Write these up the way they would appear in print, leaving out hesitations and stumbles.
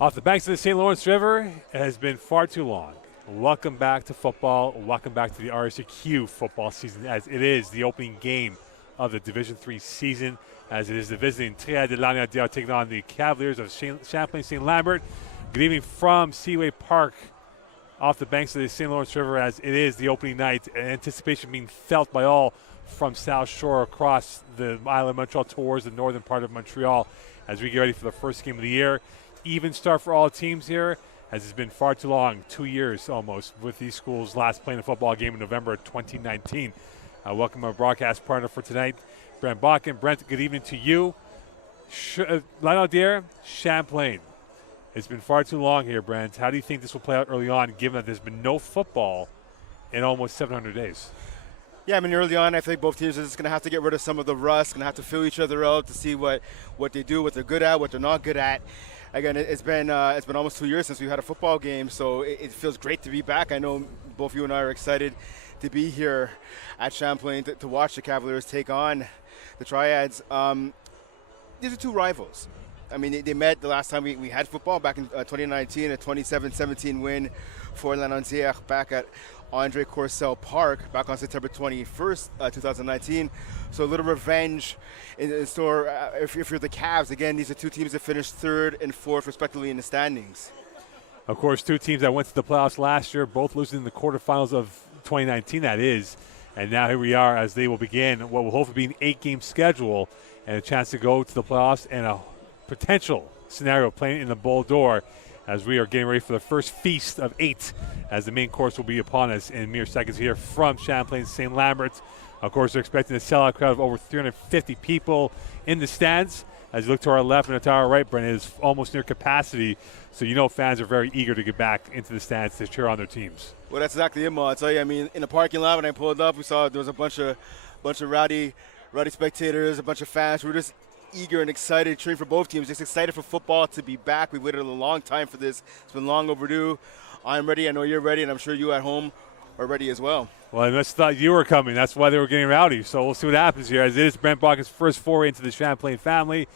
Off the banks of the St. Lawrence River, it has been far too long. Welcome back to football. Welcome back to the RSUQ football season, as it is the opening game of the Division III season, as it is the visiting Triad de Lanaudière taking on the Cavaliers of Champlain St. Lambert. Good evening from Seaway Park off the banks of the St. Lawrence River, as it is the opening night, and anticipation being felt by all from South Shore across the island of Montreal towards the northern part of Montreal as we get ready for the first game of the year. Even start for all teams here, as it's been far too long, 2 years almost, with these schools last playing a football game in November 2019. Welcome our broadcast partner for tonight, Brent Bakken. Brent, good evening to you. Lanaudière, Champlain. It's been far too long here, Brent. How do you think this will play out early on, given that there's been no football in almost 700 days? Yeah, I mean, early on, I think both teams are just going to have to get rid of some of the rust, going to have to feel each other out to see what they do, what they're good at, what they're not good at. Again, it's been almost 2 years since we've had a football game, so it feels great to be back. I know both you and I are excited to be here at Champlain to watch the Cavaliers take on the Triads. These are two rivals. I mean, they met the last time we had football back in 2019, a 27-17 win for Lanaudière back at Andre Courcelle Park back on September 21st, 2019. So a little revenge in store if you're the Cavs. Again, these are two teams that finished third and fourth, respectively, in the standings. Of course, two teams that went to the playoffs last year, both losing in the quarterfinals of 2019, that is. And now here we are as they will begin what will hopefully be an 8-game schedule and a chance to go to the playoffs and a potential scenario playing in the Bull Door, as we are getting ready for the first feast of 8, as the main course will be upon us in mere seconds here from Champlain St. Lambert. Of course, they're expecting a sellout crowd of over 350 people in the stands. As you look to our left and to our right, Brent, it is almost near capacity. So you know fans are very eager to get back into the stands to cheer on their teams. Well, that's exactly it, Mo. I'll tell you, I mean, in the parking lot when I pulled up, we saw there was a bunch of rowdy spectators, a bunch of fans. We were just eager and excited, cheering for both teams, just excited for football to be back. We waited a long time for this. It's been long overdue. I'm ready. I know you're ready, and I'm sure you at home are ready as well. Well, I must thought you were coming. That's why they were getting rowdy. So we'll see what happens here, as it is Brent Bakken's first foray into the Champlain family,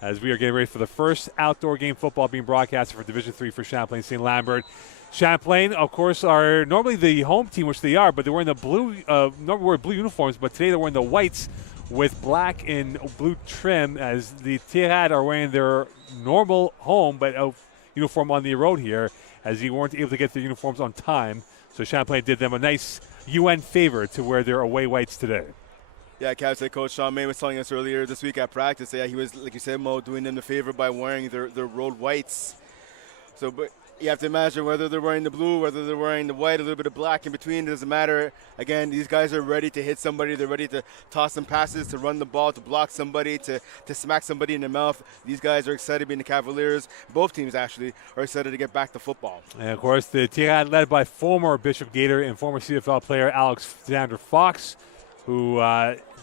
as we are getting ready for the first outdoor game football being broadcasted for Division III for Champlain St. Lambert. Champlain, of course, are normally the home team, which they are, but they're wearing the blue, normally wear blue uniforms, but today they're wearing the whites with black and blue trim, as the Tirade are wearing their normal home but uniform on the road here, as they weren't able to get their uniforms on time. So Champlain did them a nice UN favor to wear their away whites today. Yeah, Cavs head coach Sean May was telling us earlier this week at practice. Yeah, he was, like you said, Mo, doing them the favor by wearing their road whites. So, but you have to imagine whether they're wearing the blue, whether they're wearing the white, a little bit of black in between. It doesn't matter. Again, these guys are ready to hit somebody. They're ready to toss some passes, to run the ball, to block somebody, to smack somebody in the mouth. These guys are excited being the Cavaliers. Both teams, actually, are excited to get back to football. And, of course, the Tirade led by former Bishop Gator and former CFL player Alexander Fox, who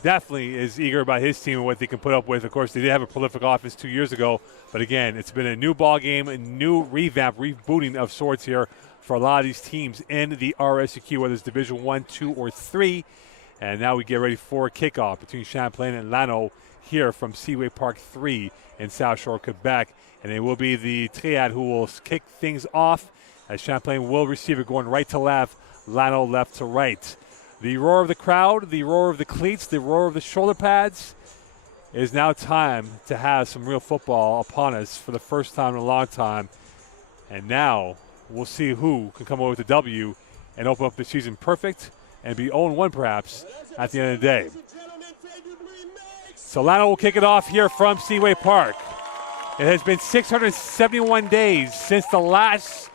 definitely is eager about his team and what they can put up with. Of course, they did have a prolific offense 2 years ago, but again, it's been a new ball game, a new revamp, rebooting of sorts here for a lot of these teams in the RSUQ, whether it's Division 1, 2, or 3. And now we get ready for a kickoff between Champlain and Lano here from Seaway Park 3 in South Shore, Quebec. And it will be the Triad who will kick things off, as Champlain will receive it going right to left, Lano left to right. The roar of the crowd, the roar of the cleats, the roar of the shoulder pads. It is now time to have some real football upon us for the first time in a long time. And now we'll see who can come away with the W and open up the season perfect and be 0-1 perhaps at the end of the day. Solano will kick it off here from Seaway Park. It has been 671 days since the last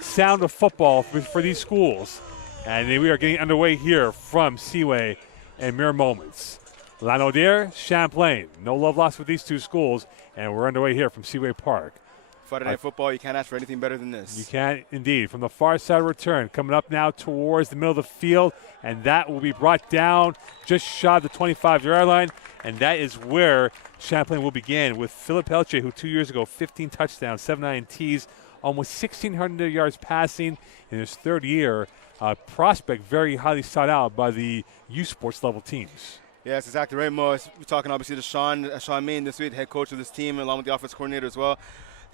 sound of football for these schools. And we are getting underway here from Seaway in mere moments. Lanaudière, Champlain. No love lost with these two schools, and we're underway here from Seaway Park. Friday night football, you can't ask for anything better than this. You can't indeed. From the far side return, coming up now towards the middle of the field, and that will be brought down just shy of the 25-yard line, and that is where Champlain will begin with Philip Pelche, who 2 years ago, 15 touchdowns, 7 INTs, almost 1,600 yards passing in his third year. Prospect very highly sought out by the U Sports level teams. Yeah, that's exactly right, Mo. We're talking obviously to Sean Main this week, head coach of this team, along with the offense coordinator as well.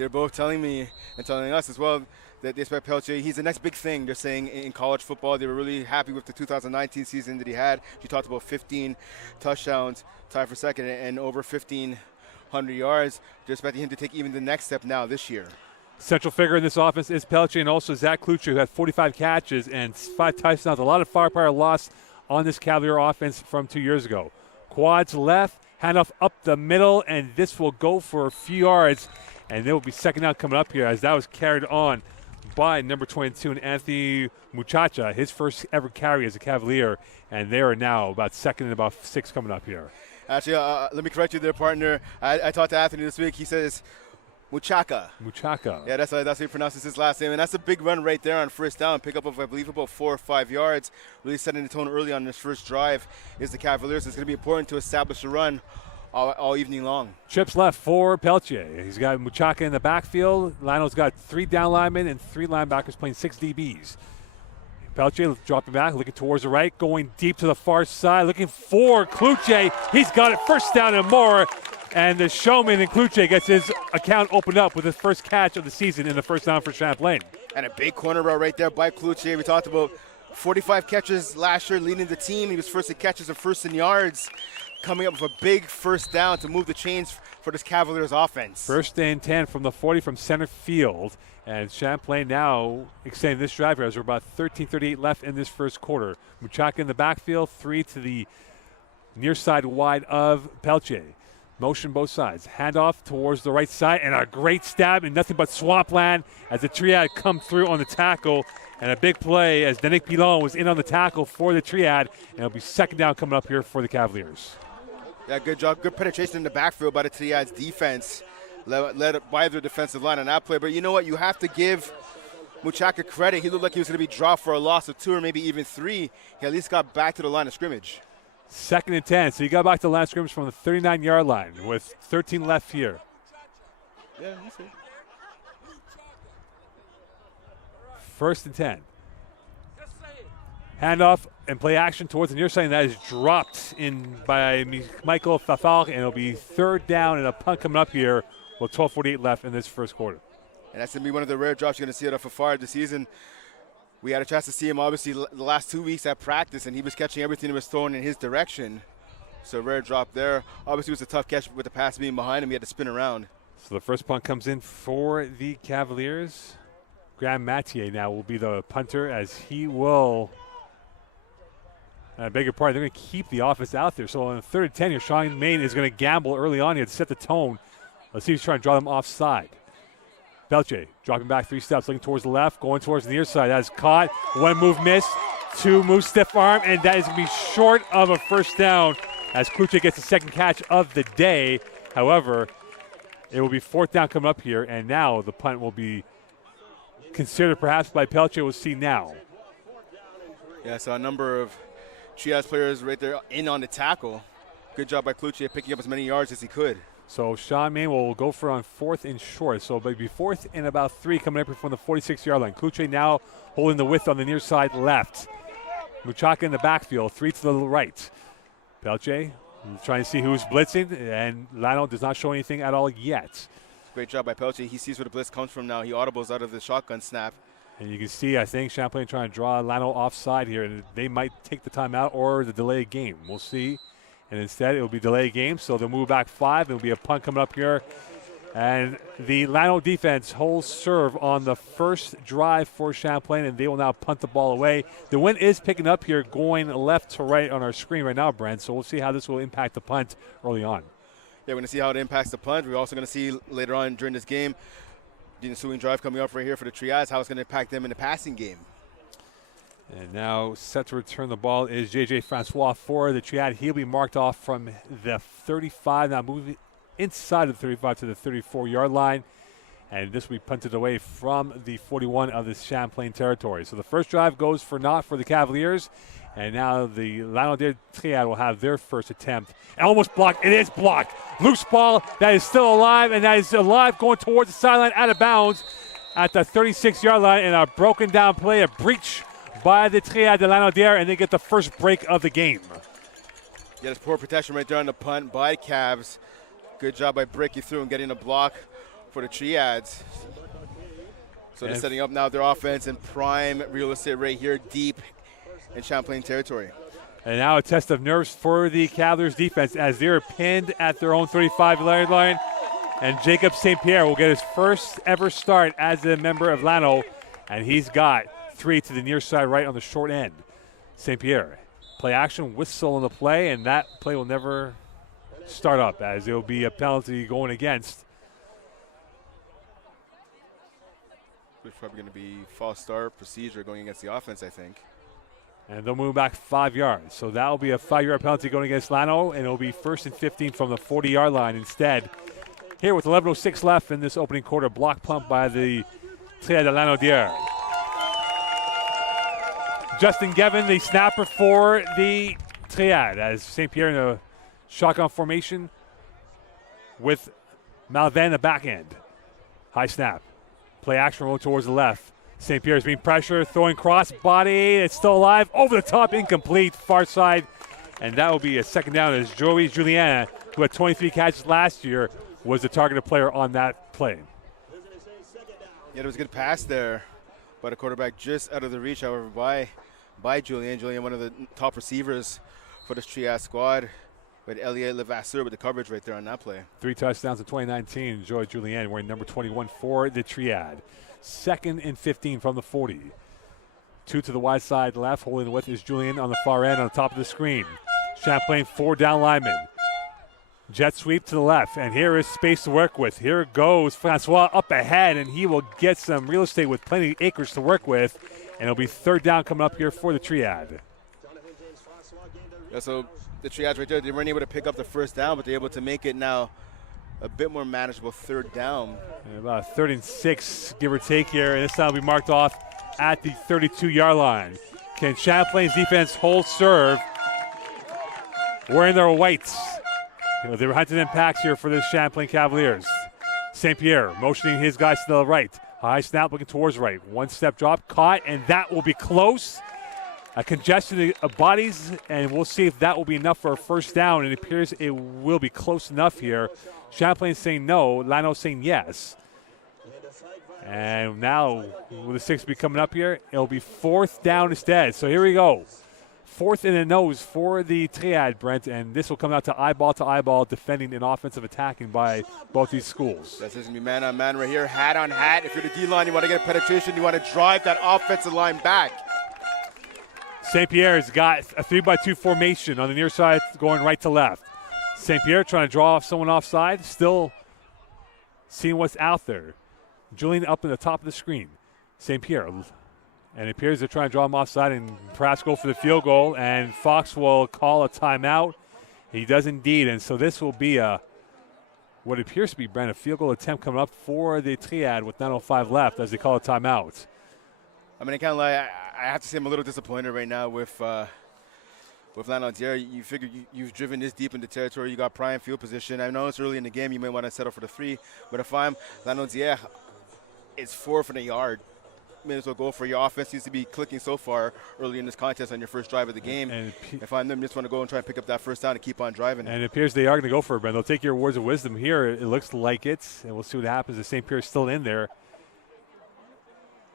they're both telling me and telling us as well that they expect Peltier. He's the next big thing, they're saying, in college football. They were really happy with the 2019 season that he had. He talked about 15 touchdowns, tied for second, and over 1,500 yards. They're expecting him to take even the next step now this year. Central figure in this offense is Peltier, and also Zach Kluche, who had 45 catches and 5 touchdowns. A lot of firepower lost on this Cavalier offense from 2 years ago. Quads left, handoff up the middle, and this will go for a few yards, and there will be second down coming up here as that was carried on by number 22, Anthony Muchacha, his first ever carry as a Cavalier, and they are now about second and about 6 coming up here. Actually, let me correct you there, partner. I talked to Anthony this week. He says Muchacha. Yeah, that's how he pronounces his last name. And that's a big run right there on first down. Pick up of, I believe, about 4 or 5 yards. Really setting the tone early on this first drive is the Cavaliers. It's going to be important to establish a run all evening long. Trips left for Peltier. He's got Muchacha in the backfield. Lionel's got 3 down linemen and 3 linebackers playing 6 DBs. Peltier dropping back, looking towards the right, going deep to the far side, looking for Kluche. He's got it, first down and more. And the showman in Kluche gets his account opened up with his first catch of the season in the first down for Champlain. And a big corner route right there by Kluche. We talked about 45 catches last year leading the team. He was first in catches and first in yards, coming up with a big first down to move the chains for this Cavaliers offense. First and 10 from the 40 from center field. And Champlain now extending this drive here as we're about 13:38 left in this first quarter. Muchacha in the backfield, 3 to the near side wide of Peltier. Motion both sides. Handoff towards the right side, and a great stab in nothing but swampland as the triad come through on the tackle. And a big play as Denick Pilon was in on the tackle for the triad. And it'll be second down coming up here for the Cavaliers. Yeah, good job. Good penetration in the backfield by the triad's defense, led by their defensive line on that play. But you know what? You have to give Muchacha credit. He looked like he was going to be dropped for a loss of 2 or maybe even 3. He at least got back to the line of scrimmage. Second and 10. So you got back to the line of scrimmage from the 39-yard line with 13 left here. Yeah, you see. First and 10. Handoff and play action towards the near side, and that is dropped in by Michael Fafal, and it'll be third down and a punt coming up here with 12:48 left in this first quarter. And that's going to be one of the rare drops you're going to see out of Fafar this season. We had a chance to see him, obviously, the last 2 weeks at practice, and he was catching everything that was thrown in his direction. So rare drop there. Obviously, it was a tough catch with the pass being behind him. He had to spin around. So the first punt comes in for the Cavaliers. Graham Mathieu now will be the punter as he will, I beg your pardon, they're going to keep the offense out there. So on the 3rd and 10 here, Sean Main is going to gamble early on here to set the tone. Let's see if he's trying to draw them offside. Peltier dropping back 3 steps, looking towards the left, going towards the near side. That is caught. 1 move missed, 2 moves stiff arm, and that is going to be short of a first down as Kluche gets the second catch of the day. However, it will be 4th down coming up here, and now the punt will be considered perhaps by Peltier. We'll see now. Yeah, so a number of Trias players right there in on the tackle. Good job by Kluche picking up as many yards as he could. So Sean Main will go for on 4th and short. So it'll be 4th and about 3 coming up from the 46-yard line. Kluche now holding the width on the near side left. Muchacha in the backfield, 3 to the right. Peltier trying to see who's blitzing, and Lionel does not show anything at all yet. Great job by Peltier. He sees where the blitz comes from now. He audibles out of the shotgun snap. And you can see, I think, Champlain trying to draw Lionel offside here, and they might take the timeout or the delay game. We'll see. And instead, it will be delay game, so they'll move back 5. It will be a punt coming up here. And the Lionel defense holds serve on the first drive for Champlain, and they will now punt the ball away. The wind is picking up here, going left to right on our screen right now, Brent, so we'll see how this will impact the punt early on. Yeah, we're going to see how it impacts the punt. We're also going to see later on during this game the ensuing drive coming up right here for the Triads, how it's going to impact them in the passing game. And now set to return the ball is J.J. Francois for the Triad. He'll be marked off from the 35, now moving inside of the 35 to the 34-yard line. And this will be punted away from the 41 of the Champlain territory. So the first drive goes for naught for the Cavaliers. And now the Lanaudière Triad will have their first attempt. And almost blocked. It is blocked. Loose ball that is still alive, and that is alive going towards the sideline out of bounds at the 36-yard line. And a broken down play, a breach by the Triad de Lanaudière, and they get the first break of the game. Yeah, there's poor protection right there on the punt by Cavs. Good job by breaking through and getting a block for the Triads. So they're setting up now their offense in prime real estate right here, deep in Champlain territory. And now a test of nerves for the Cavaliers defense as they're pinned at their own 35-yard line. And Jacob St. Pierre will get his first ever start as a member of Lano. And he's got 3 to the near side right on the short end. St. Pierre, play action, whistle on the play, and that play will never start up as it will be a penalty going against. It's probably going to be false start procedure going against the offense, I think. And they'll move back 5 yards. So that will be a 5-yard penalty going against Lano, and it will be 1st and 15 from the 40-yard line instead. Here with 11:06 left in this opening quarter, block pump by the Triad de Lanaudière. Justin Gevin, the snapper for the Triad, as St. Pierre in a shotgun formation with Malvin in the back end. High snap. Play action roll towards the left. St. Pierre is being pressured, throwing cross body. It's still alive. Over the top, incomplete, far side. And that will be a second down as Joey Juliana, who had 23 catches last year, was the targeted player on that play. Yeah, there was a good pass there, but a quarterback just out of the reach, however, by Julian. Julian, one of the top receivers for this Triad squad. But Elliot Levasseur with the coverage right there on that play. 3 touchdowns in 2019. Joey Julian wearing number 21 for the Triad. 2nd and 15 from the 40. 2 to the wide side left. Holding the width is Julian on the far end on the top of the screen. Champlain 4 down linemen. Jet sweep to the left, and here is space to work with. Here goes Francois up ahead, and he will get some real estate with plenty of acres to work with, and it'll be 3rd down coming up here for the Triad. Yeah, so the Triads right there, they weren't able to pick up the 1st down, but they're able to make it now a bit more manageable 3rd down. And about 3rd and 6, give or take here, and this time will be marked off at the 32-yard line. Can Champlain's defense hold serve wearing their whites? They were hunting in packs here for the Champlain Cavaliers. St. Pierre motioning his guys to the right. High snap looking towards right. 1-step drop, caught, and that will be close. A congestion of bodies, and we'll see if that will be enough for a 1st down. It appears it will be close enough here. Champlain saying no, Lano saying yes. And now, with the 6 be coming up here, it'll be 4th down instead. So here we go. 4th in the nose for the Triad, Brent, and this will come out to eyeball defending and offensive attacking by both these schools. That's going to be man on man right here, hat on hat. If you're the D-line, you want to get penetration, you want to drive that offensive line back. St. Pierre's got a 3-by-2 formation on the near side going right to left. St. Pierre trying to draw off someone offside, still seeing what's out there. Julian up in the top of the screen. St. Pierre, and it appears they're trying to draw him offside and perhaps go for the field goal, and Fox will call a timeout. He does indeed, and so this will be what appears to be, Brent, a field goal attempt coming up for the Triad with 9:05 left as they call a timeout. I mean, I can't lie. I have to say I'm a little disappointed right now with Lanaudière. You figure you've driven this deep into territory. You got prime field position. I know it's early in the game. You might want to settle for the 3. But if I'm Lanaudière, it's 4 for the yard. May as well go for your offense. Seems to be clicking so far early in this contest on your first drive of the game. And if I'm them, just want to go and try and pick up that 1st down and keep on driving. And it appears they are going to go for it, Brent. They'll take your words of wisdom here. It looks like it, and we'll see what happens. The St. Pierre is still in there.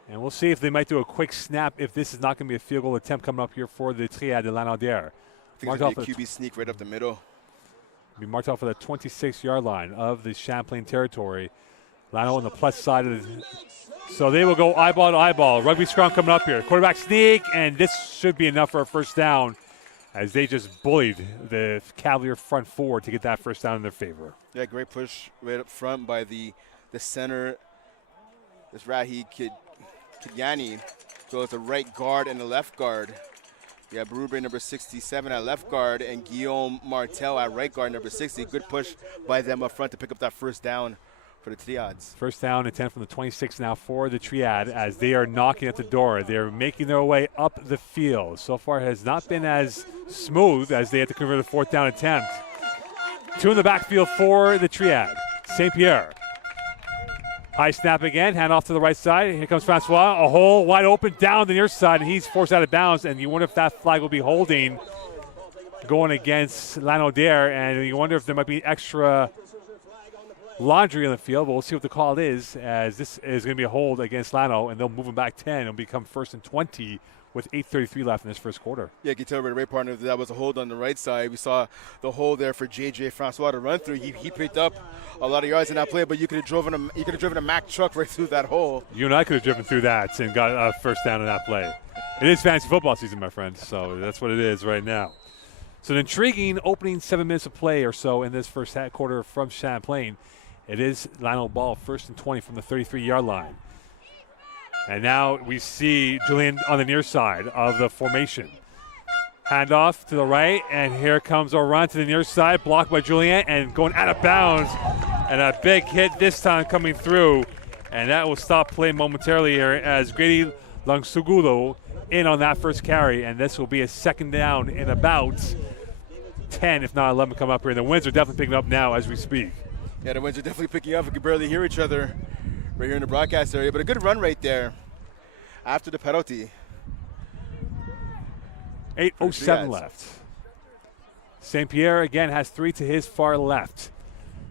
And we'll see if they might do a quick snap if this is not going to be a field goal attempt coming up here for the Triad de Lanaudière. I think it's going to be a QB sneak right up the middle. Be marked off for the 26-yard line of the Champlain territory. Lano on the plus side of the. So they will go eyeball to eyeball. Rugby scrum coming up here. Quarterback sneak, and this should be enough for a 1st down as they just bullied the Cavalier front 4 to get that 1st down in their favor. Yeah, great push right up front by the center. This Rahi Kidyani goes the right guard and the left guard. Yeah, Berube number 67 at left guard and Guillaume Martel at right guard number 60. Good push by them up front to pick up that 1st down for the Triads. 1st down and 10 from the 26 now for the Triad as they are knocking at the door. They're making their way up the field. So far it has not been as smooth as they had to convert a 4th down attempt. 2 in the backfield for the Triad. St. Pierre. High snap again, hand off to the right side. Here comes Francois, a hole wide open down the near side, and he's forced out of bounds. And you wonder if that flag will be holding going against Lanaudière, and you wonder if there might be extra laundry on the field, but we'll see what the call is, as this is going to be a hold against Lano, and they'll move him back 10 and become 1st and 20 with 8:33 left in this first quarter. Yeah, you can tell right away, partner, that was a hold on the right side. We saw the hold there for J.J. Francois to run through. He picked up a lot of yards in that play, but you could have driven a Mack truck right through that hole. You and I could have driven through that and got a first down in that play. It is fantasy football season, my friends, so that's what it is right now. So an intriguing opening 7 minutes of play or so in this first quarter from Champlain. It is Lionel ball, 1st and 20 from the 33-yard line. And now we see Julian on the near side of the formation. Handoff to the right, and here comes a run to the near side, blocked by Julian, and going out of bounds. And a big hit this time coming through. And that will stop play momentarily here as Grady Langsugulo in on that first carry. And this will be a 2nd down in about 10, if not 11, come up here. And the winds are definitely picking up now as we speak. Yeah, the winds are definitely picking up. We can barely hear each other right here in the broadcast area, but a good run right there after the penalty. 8:07 left. St. Pierre again has 3 to his far left.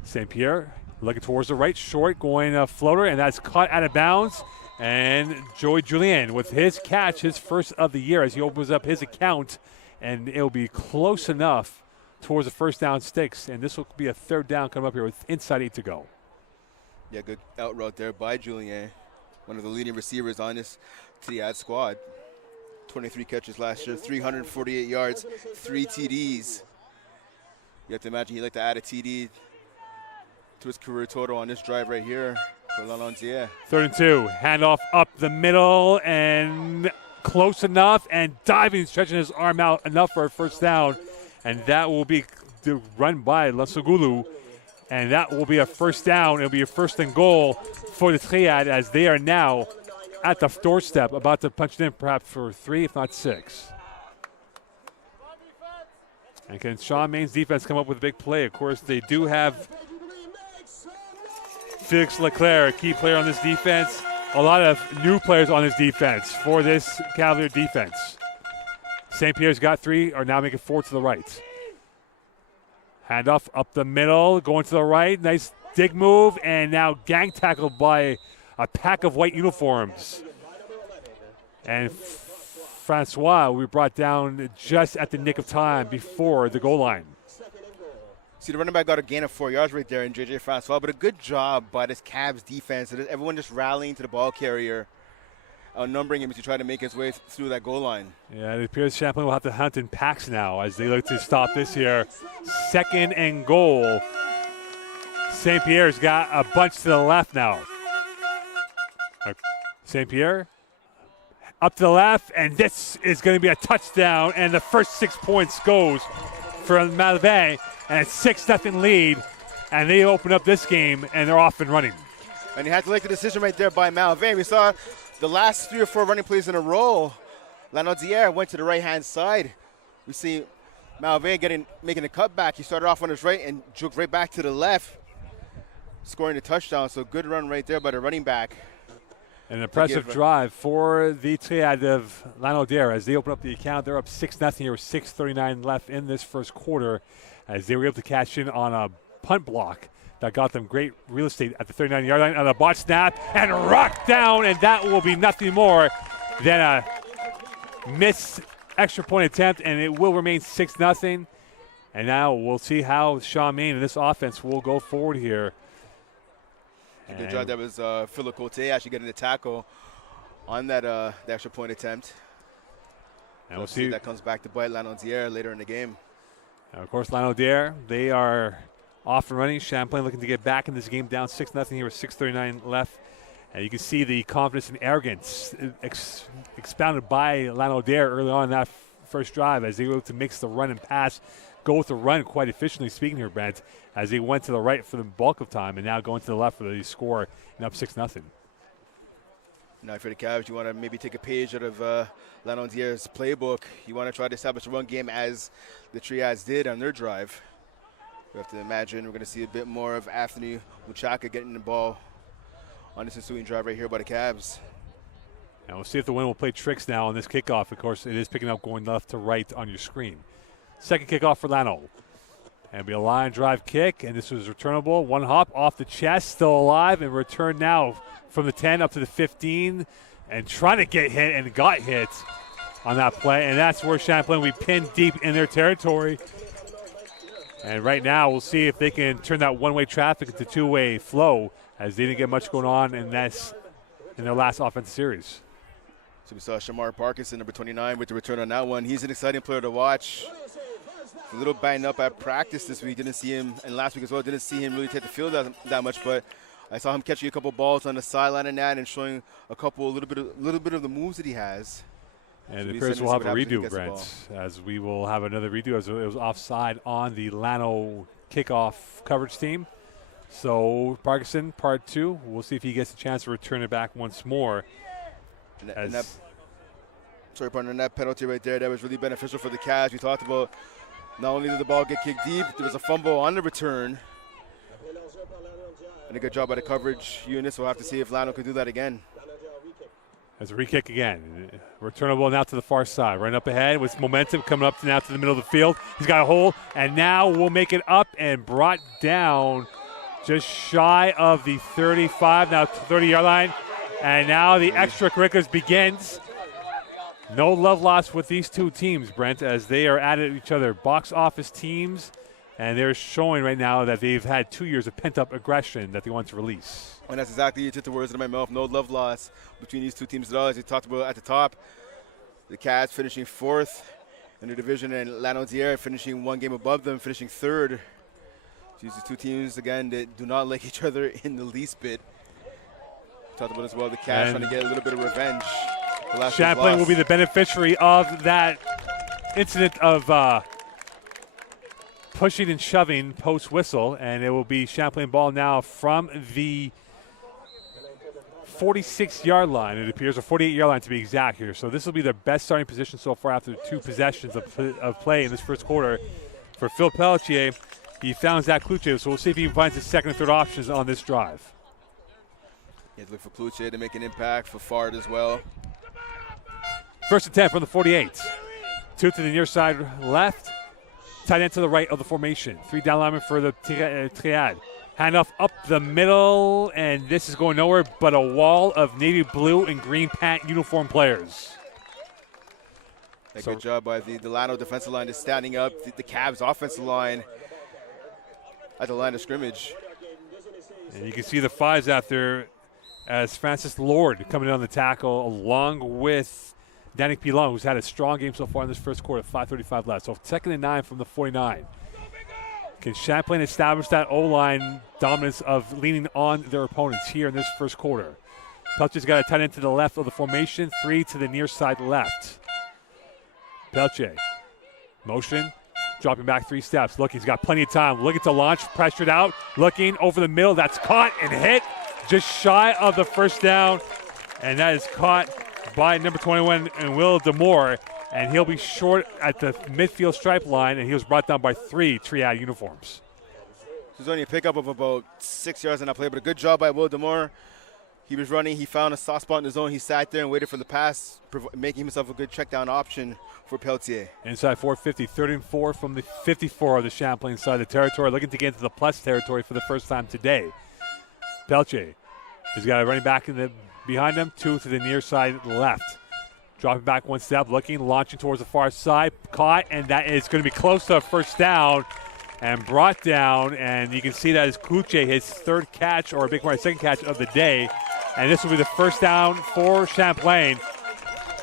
St. Pierre looking towards the right, short, going a floater, and that's caught out of bounds. And Joey Julien with his catch, his first of the year, as he opens up his account, and it'll be close enough towards the first down sticks, and this will be a 3rd down coming up here with inside 8 to go. Yeah, good out route there by Julien, one of the leading receivers on this Triad squad. 23 catches last year, 348 yards, 3 TDs. You have to imagine he'd like to add a TD to his career total on this drive right here for Lanaudière. 3rd and 2, handoff up the middle, and close enough, and diving, stretching his arm out enough for a first down, and that will be run by Lasugulu. And that will be a first down. It'll be a 1st and goal for the Triad as they are now at the doorstep, about to punch it in perhaps for 3, if not 6. And can Sean Main's defense come up with a big play? Of course, they do have Felix Leclerc, a key player on this defense. A lot of new players on this defense for this Cavalier defense. St. Pierre's got 3, are now making 4 to the right. Handoff up the middle, going to the right. Nice dig move, and now gang tackled by a pack of white uniforms. And Francois, we brought down just at the nick of time before the goal line. See, the running back got a gain of 4 yards right there in J.J. Francois, but a good job by this Cavs defense. Everyone just rallying to the ball carrier, numbering him to try to make his way through that goal line. Yeah, it appears Champlain will have to hunt in packs now as they look to stop this here. 2nd and goal. St. Pierre's got a bunch to the left now. St. Pierre up to the left, and this is going to be a touchdown, and the first 6 points goes for Malvin, and it's 6-0 lead, and they open up this game, and they're off and running. And you had to make the decision right there by Malvin. We saw the last 3 or 4 running plays in a row. Lanaudière went to the right-hand side. We see Malvin making a cutback. He started off on his right and juked right back to the left, scoring a touchdown. So good run right there by the running back. An impressive drive for the Triad of Lanaudière as they open up the account. They're up 6-0 here with 6:39 left in this first quarter as they were able to cash in on a punt block that got them great real estate at the 39-yard line on a bot snap and rocked down, and that will be nothing more than a missed extra point attempt, and it will remain 6-0. And now we'll see how Sean Main and this offense will go forward here. Good job. That was Philip Cote actually getting the tackle on that extra point attempt. And we'll see if that comes back to bite Lanaudière later in the game. And of course, Lanaudière, they are off and running. Champlain looking to get back in this game, down 6-0 here with 6:39 left. And you can see the confidence and arrogance expounded by Lanaudière early on in that first drive as they were able to mix the run and pass, go with the run quite efficiently, speaking here, Brent, as they went to the right for the bulk of time and now going to the left for the score and up 6-0. Now for the Cavs, you want to maybe take a page out of Lanaudière's playbook. You want to try to establish a run game as the Triads did on their drive. We have to imagine we're going to see a bit more of Anthony Muchaka getting the ball on this ensuing drive right here by the Cavs. And we'll see if the wind will play tricks now on this kickoff. Of course, it is picking up going left to right on your screen. Second kickoff for Lano. And it'll be a line drive kick, and this was returnable. One hop off the chest, still alive, and return now from the 10 up to the 15, and trying to get hit and got hit on that play. And that's where Champlain will be pinned deep in their territory. And right now we'll see if they can turn that one-way traffic into two-way flow, as they didn't get much going on in their last offensive series. So we saw Shamar Parkinson, number 29, with the return on that one. He's an exciting player to watch. A little banged up at practice this week. Didn't see him, and last week as well, didn't see him really take the field that much, but I saw him catching a couple balls on the sideline and that, and showing a little bit of the moves that he has. And it appears we'll have a redo, Brent, as we will have another redo, as it was offside on the Lano kickoff coverage team. So Parkinson, part 2. We'll see if he gets a chance to return it back once more. That penalty right there, that was really beneficial for the Cavs. We talked about not only did the ball get kicked deep, there was a fumble on the return. And a good job by the coverage units. We'll have to see if Lano could do that again. As a re-kick again. Returnable now to the far side. Right up ahead with momentum coming up now to the middle of the field. He's got a hole, and now we'll make it up and brought down just shy of the 35, now 30-yard line. And now the extracurriculars begins. No love lost with these two teams, Brent, as they are at each other. Box office teams, and they're showing right now that they've had 2 years of pent-up aggression that they want to release. And that's exactly, you took the words out of my mouth. No love lost between these two teams at all. As you talked about at the top, the Cats finishing 4th in the division, and Lanaudière finishing one game above them, finishing 3rd. These two teams, again, that do not like each other in the least bit. Talked about as well, the Cats trying to get a little bit of revenge. Champlain will be the beneficiary of that incident of pushing and shoving post whistle, and it will be Champlain ball now from the 46-yard line, it appears, or 48-yard line to be exact here. So this will be their best starting position so far after 2 possessions of play in this first quarter. For Phil Pelletier, he found Zach Kluche, so we'll see if he finds his second and third options on this drive. You have to look for Kluche to make an impact, for Fard as well. First and 10 from the 48. 2 to the near side left. Tight end to the right of the formation. 3 down linemen for the triad. Handoff up the middle, and this is going nowhere but a wall of navy blue and green pant uniform players. Good job by the Lano defensive line is standing up. The Cavs offensive line at the line of scrimmage. And you can see the 5s out there as Francis Lord coming in on the tackle, along with Danik Pilon, who's had a strong game so far in this first quarter. 5:35 left. So 2nd and 9 from the 49. Can Champlain establish that O-line dominance of leaning on their opponents here in this first quarter? Peltier's got a tight end to the left of the formation. 3 to the near side left. Peltier, motion, dropping back 3 steps. Look, he's got plenty of time. Looking to launch, pressured out, looking over the middle. That's caught and hit just shy of the first down. And that is caught by number 21 and Will Demore, and he'll be short at the midfield stripe line, and he was brought down by 3 Triad uniforms. There's only a pickup of about 6 yards on that play, but a good job by Will Demore. He was running, he found a soft spot in the zone, he sat there and waited for the pass, making himself a good check down option for Peltier. Inside 450, 3rd and 4 from the 54 of the Champlain side of the territory, looking to get into the plus territory for the first time today. Peltier has got a running back behind him, 2 to the near side left. Dropping back 1 step, looking, launching towards the far side, caught, and that is going to be close to a first down and brought down. And you can see that is Kluche, his 3rd catch, or a big part, 2nd catch of the day. And this will be the first down for Champlain.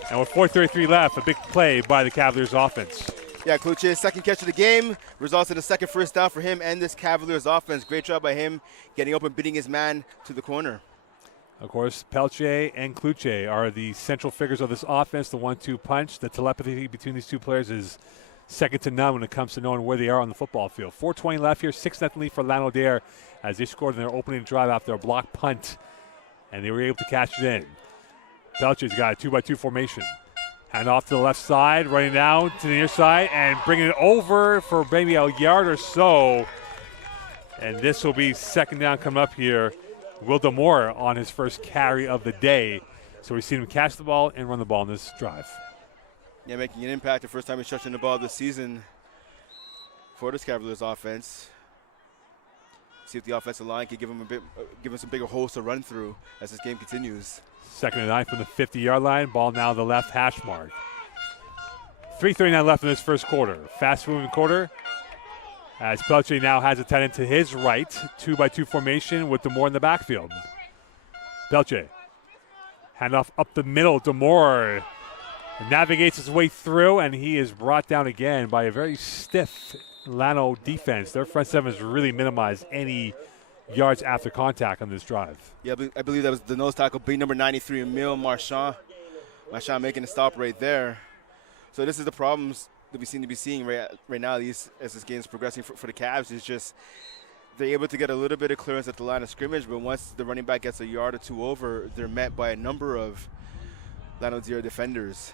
And with 4:33 left, a big play by the Cavaliers offense. Yeah, Kluche's 2nd catch of the game results in a 2nd first down for him and this Cavaliers offense. Great job by him getting open, beating his man to the corner. Of course, Peltier and Kluche are the central figures of this offense, the 1-2 punch. The telepathy between these two players is second to none when it comes to knowing where they are on the football field. 4:20 left here, 6-0 lead for Lanaudière as they scored in their opening drive after a block punt, and they were able to catch it in. Peltier's got a 2-by-2 formation. Hand off to the left side, running down to the near side, and bringing it over for maybe a yard or so. And this will be 2nd down coming up here. Will Demore on his first carry of the day. So we've seen him catch the ball and run the ball in this drive. Yeah, making an impact the first time he's touching the ball this season for this Cavaliers offense. See if the offensive line can give him some bigger holes to run through as this game continues. 2nd and 9 from the 50-yard line. Ball now the left hash mark. 3:39 left in this first quarter. Fast-moving quarter. As Pelche now has a tight end to his right. 2-by-2 formation with Demore in the backfield. Pelche. Handoff up the middle. Demore navigates his way through, and he is brought down again by a very stiff Lano defense. Their front seven has really minimized any yards after contact on this drive. Yeah, I believe that was the nose tackle, B number 93, Emile Marchand. Marchand making a stop right there. So this is the problems that we seem to be seeing right now as this game is progressing for the Cavs. Is just they're able to get a little bit of clearance at the line of scrimmage, but once the running back gets a yard or two over, they're met by a number of Lanaudière defenders.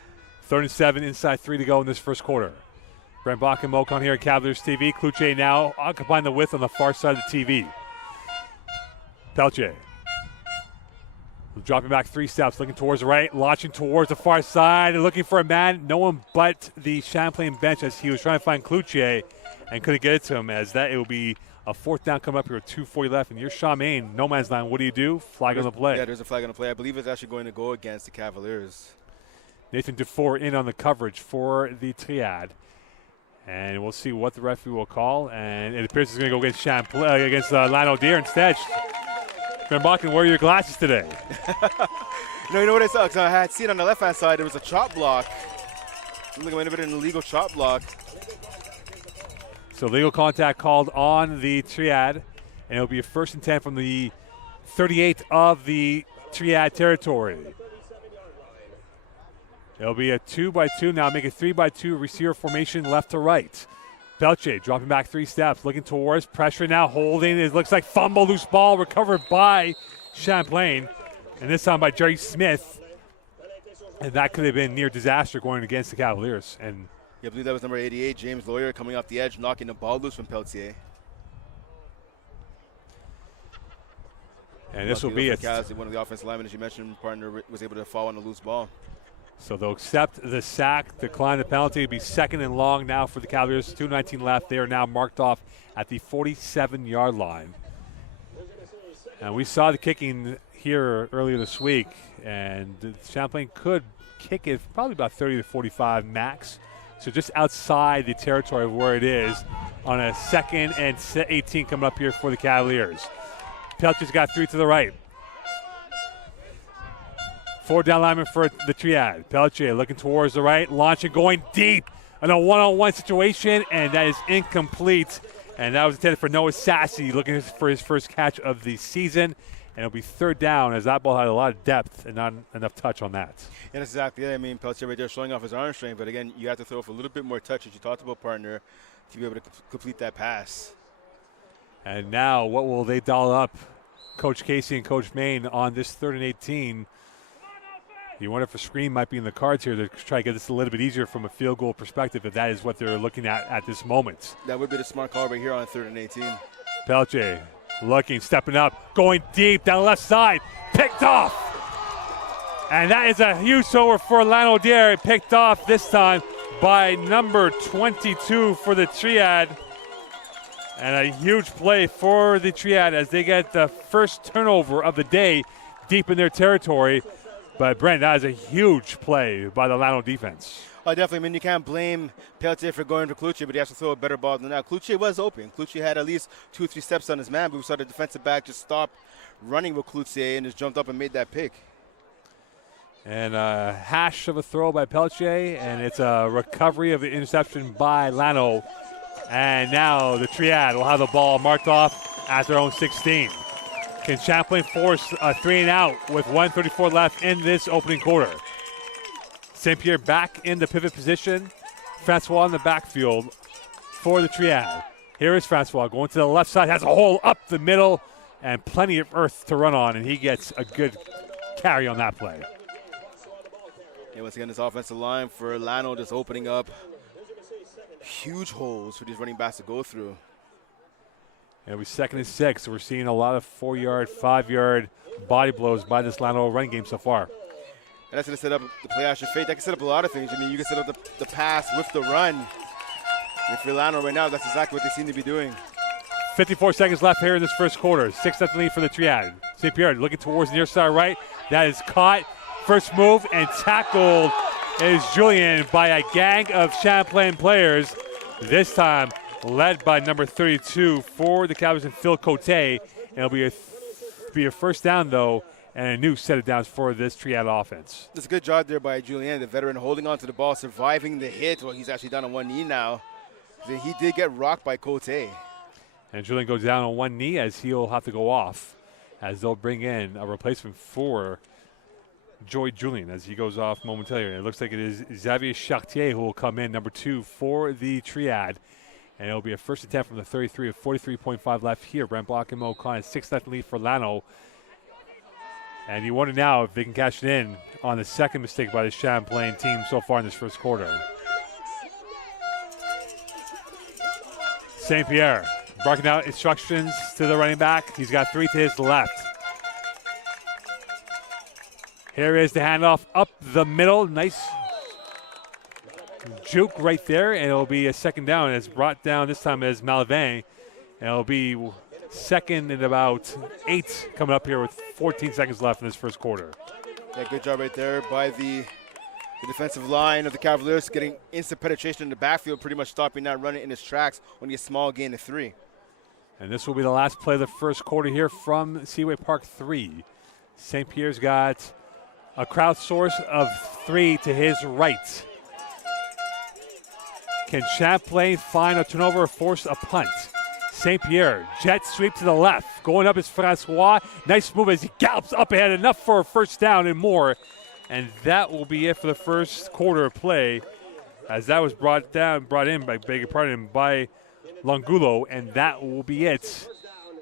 3rd and 7, inside 3 to go in this first quarter. Brent Bach and Mocon here at Cavaliers TV. Cloutier now occupying the width on the far side of the TV. Pelche. Dropping back 3 steps, looking towards the right, launching towards the far side, looking for a man. No one but the Champlain bench as he was trying to find Cloutier and couldn't get it to him, as that it will be a 4th down coming up here with 2:40 left. And you're Charmaine, no man's line. What do? Flag on the play. Yeah, there's a flag on the play. I believe it's actually going to go against the Cavaliers. Nathan Dufour in on the coverage for the Triad. And we'll see what the referee will call. And it appears it's going to go against Lanaudière instead. Ben Bakken, where are your glasses today? No, you know what I saw? Because I had seen on the left-hand side there was a chop block. It looked like an illegal chop block. So legal contact called on the Triad. And it'll be a 1st and 10 from the 38 of the Triad territory. It'll be a 2-by-2 now, make a 3-by-2 receiver formation left to right. Pelche dropping back 3 steps, looking towards, pressure now, holding. It looks like fumble, loose ball, recovered by Champlain. And this time by Jerry Smith. And that could have been near disaster going against the Cavaliers. And yeah, I believe that was number 88, James Lawyer, coming off the edge, knocking the ball loose from Peltier. And this will be it. One of the offensive linemen, as you mentioned, partner was able to fall on the loose ball. So they'll accept the sack, decline the penalty. It'll be 2nd and long now for the Cavaliers. 2:19 left. They are now marked off at the 47-yard line. And we saw the kicking here earlier this week, and Champlain could kick it probably about 30 to 45 max. So just outside the territory of where it is on a 2nd and 18 coming up here for the Cavaliers. Pelcher's got 3 to the right. 4 down lineman for the Triad. Pelche looking towards the right, launching, going deep in a one-on-one situation, and that is incomplete. And that was intended for Noah Sassy, looking for his first catch of the season. And it'll be 3rd down, as that ball had a lot of depth and not enough touch on that. And that's exactly it. I mean, Pelche right there showing off his arm strength, but again, you have to throw for a little bit more touch, as you talked about, partner, to be able to complete that pass. And now, what will they dial up, Coach Casey and Coach Main, on this 3rd and 18? You wonder if a screen might be in the cards here to try to get this a little bit easier from a field goal perspective, if that is what they're looking at this moment. That would be the smart call right here on 3rd and 18. Pelche looking, stepping up, going deep down the left side, picked off. And that is a huge over for Lanaudière, picked off this time by number 22 for the Triad. And a huge play for the Triad as they get the first turnover of the day deep in their territory. But, Brent, that is a huge play by the Lano defense. Oh, definitely. I mean, you can't blame Peltier for going for Cloutier, but he has to throw a better ball than that. Cloutier was open. Cloutier had at least 2 or 3 steps on his man, but we saw the defensive back just stop running with Cloutier and just jumped up and made that pick. And a hash of a throw by Peltier, and it's a recovery of the interception by Lano. And now the Triad will have the ball marked off at their own 16. Can Champlain force a 3-and-out with 1:34 left in this opening quarter? St. Pierre back in the pivot position. Francois in the backfield for the Triad. Here is Francois going to the left side, has a hole up the middle, and plenty of earth to run on, and he gets a good carry on that play. Yeah, once again, this offensive line for Lano just opening up huge holes for these running backs to go through. It'll be 2nd and 6. So we're seeing a lot of 4-yard, 5-yard body blows by this Lano running game so far. And that's going to set up the play action fake. That can set up a lot of things. I mean, you can set up the pass with the run. If you're Lano right now, that's exactly what they seem to be doing. 54 seconds left here in this first quarter. 6-0 lead for the Triad. St. Pierre looking towards the near side right. That is caught. First move and tackled is Julian by a gang of Champlain players. This time led by number 32 for the Cowboys and Phil Cote. And it'll be a first down, though, and a new set of downs for this Triad offense. It's a good job there by Julian, the veteran, holding on to the ball, surviving the hit. Well, he's actually down on one knee now. He did get rocked by Cote. And Julian goes down on one knee as he'll have to go off, as they'll bring in a replacement for Joy Julian as he goes off momentarily. And it looks like it is Xavier Chartier who will come in, number 2 for the Triad. And it'll be a first attempt from the 33 with 43.5 left here. Brent Block and Mo Khan, 6-0 lead for Lano. And you wonder now if they can cash it in on the second mistake by the Champlain team so far in this first quarter. St. Pierre barking out instructions to the running back. He's got 3 to his left. Here is the handoff up the middle. Nice juke right there, and it'll be a second down. It's brought down this time as Malvin. And it'll be second and about 8 coming up here with 14 seconds left in this first quarter. Yeah, good job right there by the defensive line of the Cavaliers, getting instant penetration in the backfield, pretty much stopping that running in his tracks when you small gain of 3. And this will be the last play of the first quarter here from Seaway Park 3. St. Pierre's got a crowd source of 3 to his right. Can Champlain find a turnover or force a punt? St. Pierre, jet sweep to the left. Going up is Francois. Nice move as he gallops up ahead. Enough for a first down and more. And that will be it for the first quarter of play, as that was brought in by Longulo, and that will be it.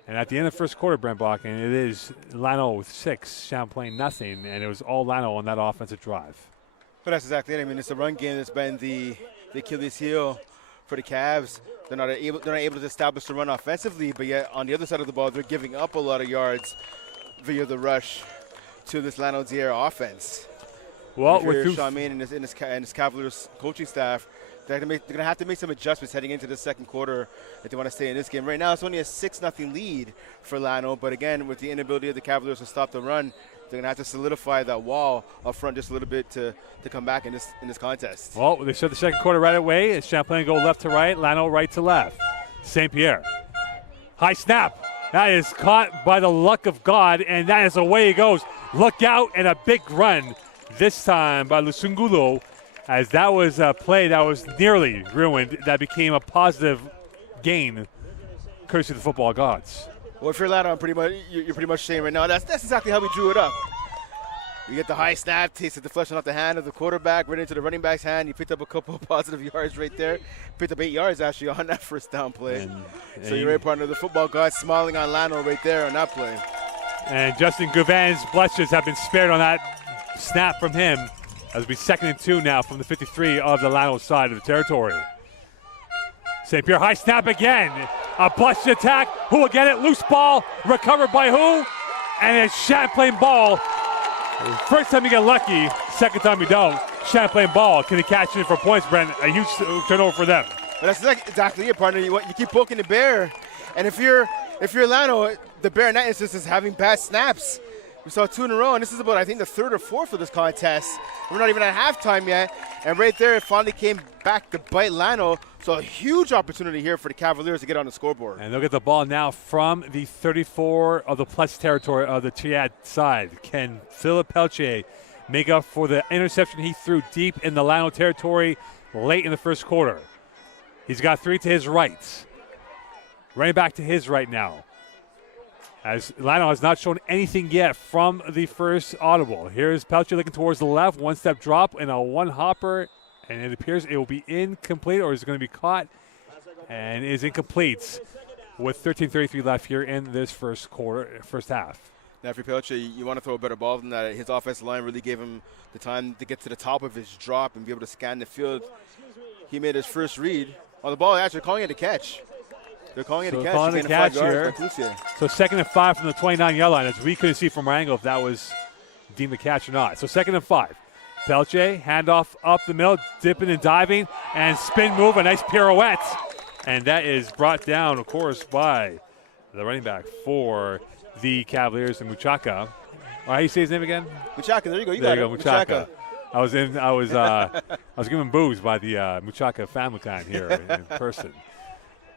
And at the end of the first quarter, Brent Block, and it is Lano with 6, Champlain nothing, and it was all Lano on that offensive drive. But that's exactly it. I mean, it's the run game that's been the Achilles heel for the Cavs. They're not able to establish the run offensively, but yet on the other side of the ball, they're giving up a lot of yards via the rush to this Lanaudière offense. Well, with Charmaine and his Cavaliers coaching staff, they're going to have to make some adjustments heading into the second quarter if they want to stay in this game. Right now, it's only a 6-0 lead for Lano, but again, with the inability of the Cavaliers to stop the run, they're going to have to solidify that wall up front just a little bit to come back in this contest. Well, they start the second quarter right away. It's Champlain go left to right, Lano right to left. St. Pierre. High snap. That is caught by the luck of God, and that is away he goes. Look out, and a big run this time by Lusungulo, as that was a play that was nearly ruined. That became a positive gain, courtesy of the football gods. Well, if you're Lano, you're pretty much saying right now, that's exactly how we drew it up. You get the high snap, tasted the flesh off the hand of the quarterback, right into the running back's hand. You picked up a couple of positive yards right there. Picked up 8 yards, actually, on that first down play. So you're right, partner. The football gods smiling on Lano right there on that play. And Justin Gouvin's blushes have been spared on that snap from him. As we 2nd and 2 now from the 53 of the Lano side of the territory. St. Pierre, high snap again. A blush attack. Who will get it? Loose ball. Recovered by who? And it's Champlain ball. First time you get lucky. Second time you don't. Champlain ball. Can he catch it for points, Brent? A huge turnover for them. But that's exactly it, partner. You keep poking the bear. And if you're Lano, the bear in that instance is having bad snaps. We saw 2 in a row, and this is about, I think, the 3rd or 4th of this contest. We're not even at halftime yet. And right there, it finally came back to bite Lano. So a huge opportunity here for the Cavaliers to get on the scoreboard. And they'll get the ball now from the 34 of the plus territory of the Triad side. Can Philip Pelche make up for the interception he threw deep in the Lano territory late in the first quarter? He's got 3 to his right. Running back to his right now, as Lano has not shown anything yet from the first audible. Here's Pelche looking towards the left. 1-step drop and a one-hopper. And it appears it will be incomplete, or is it going to be caught? And is incomplete with 13:33 left here in this first half. Now, for Pelche, you want to throw a better ball than that. His offensive line really gave him the time to get to the top of his drop and be able to scan the field. He made his first read on the ball. Actually, calling it a catch. They're calling it a catch. Calling it a catch here. So 2nd and 5 from the 29-yard line, as we couldn't see from our angle if that was deemed a catch or not. So 2nd and 5. Pelche, handoff up the middle, dipping and diving, and spin move, a nice pirouette And that is brought down, of course, by the running back for the Cavaliers and Muchaka. How do you say his name again? Muchaka, there you go. There you go, Muchaka. I was given booze by the Muchaka family clan here in person.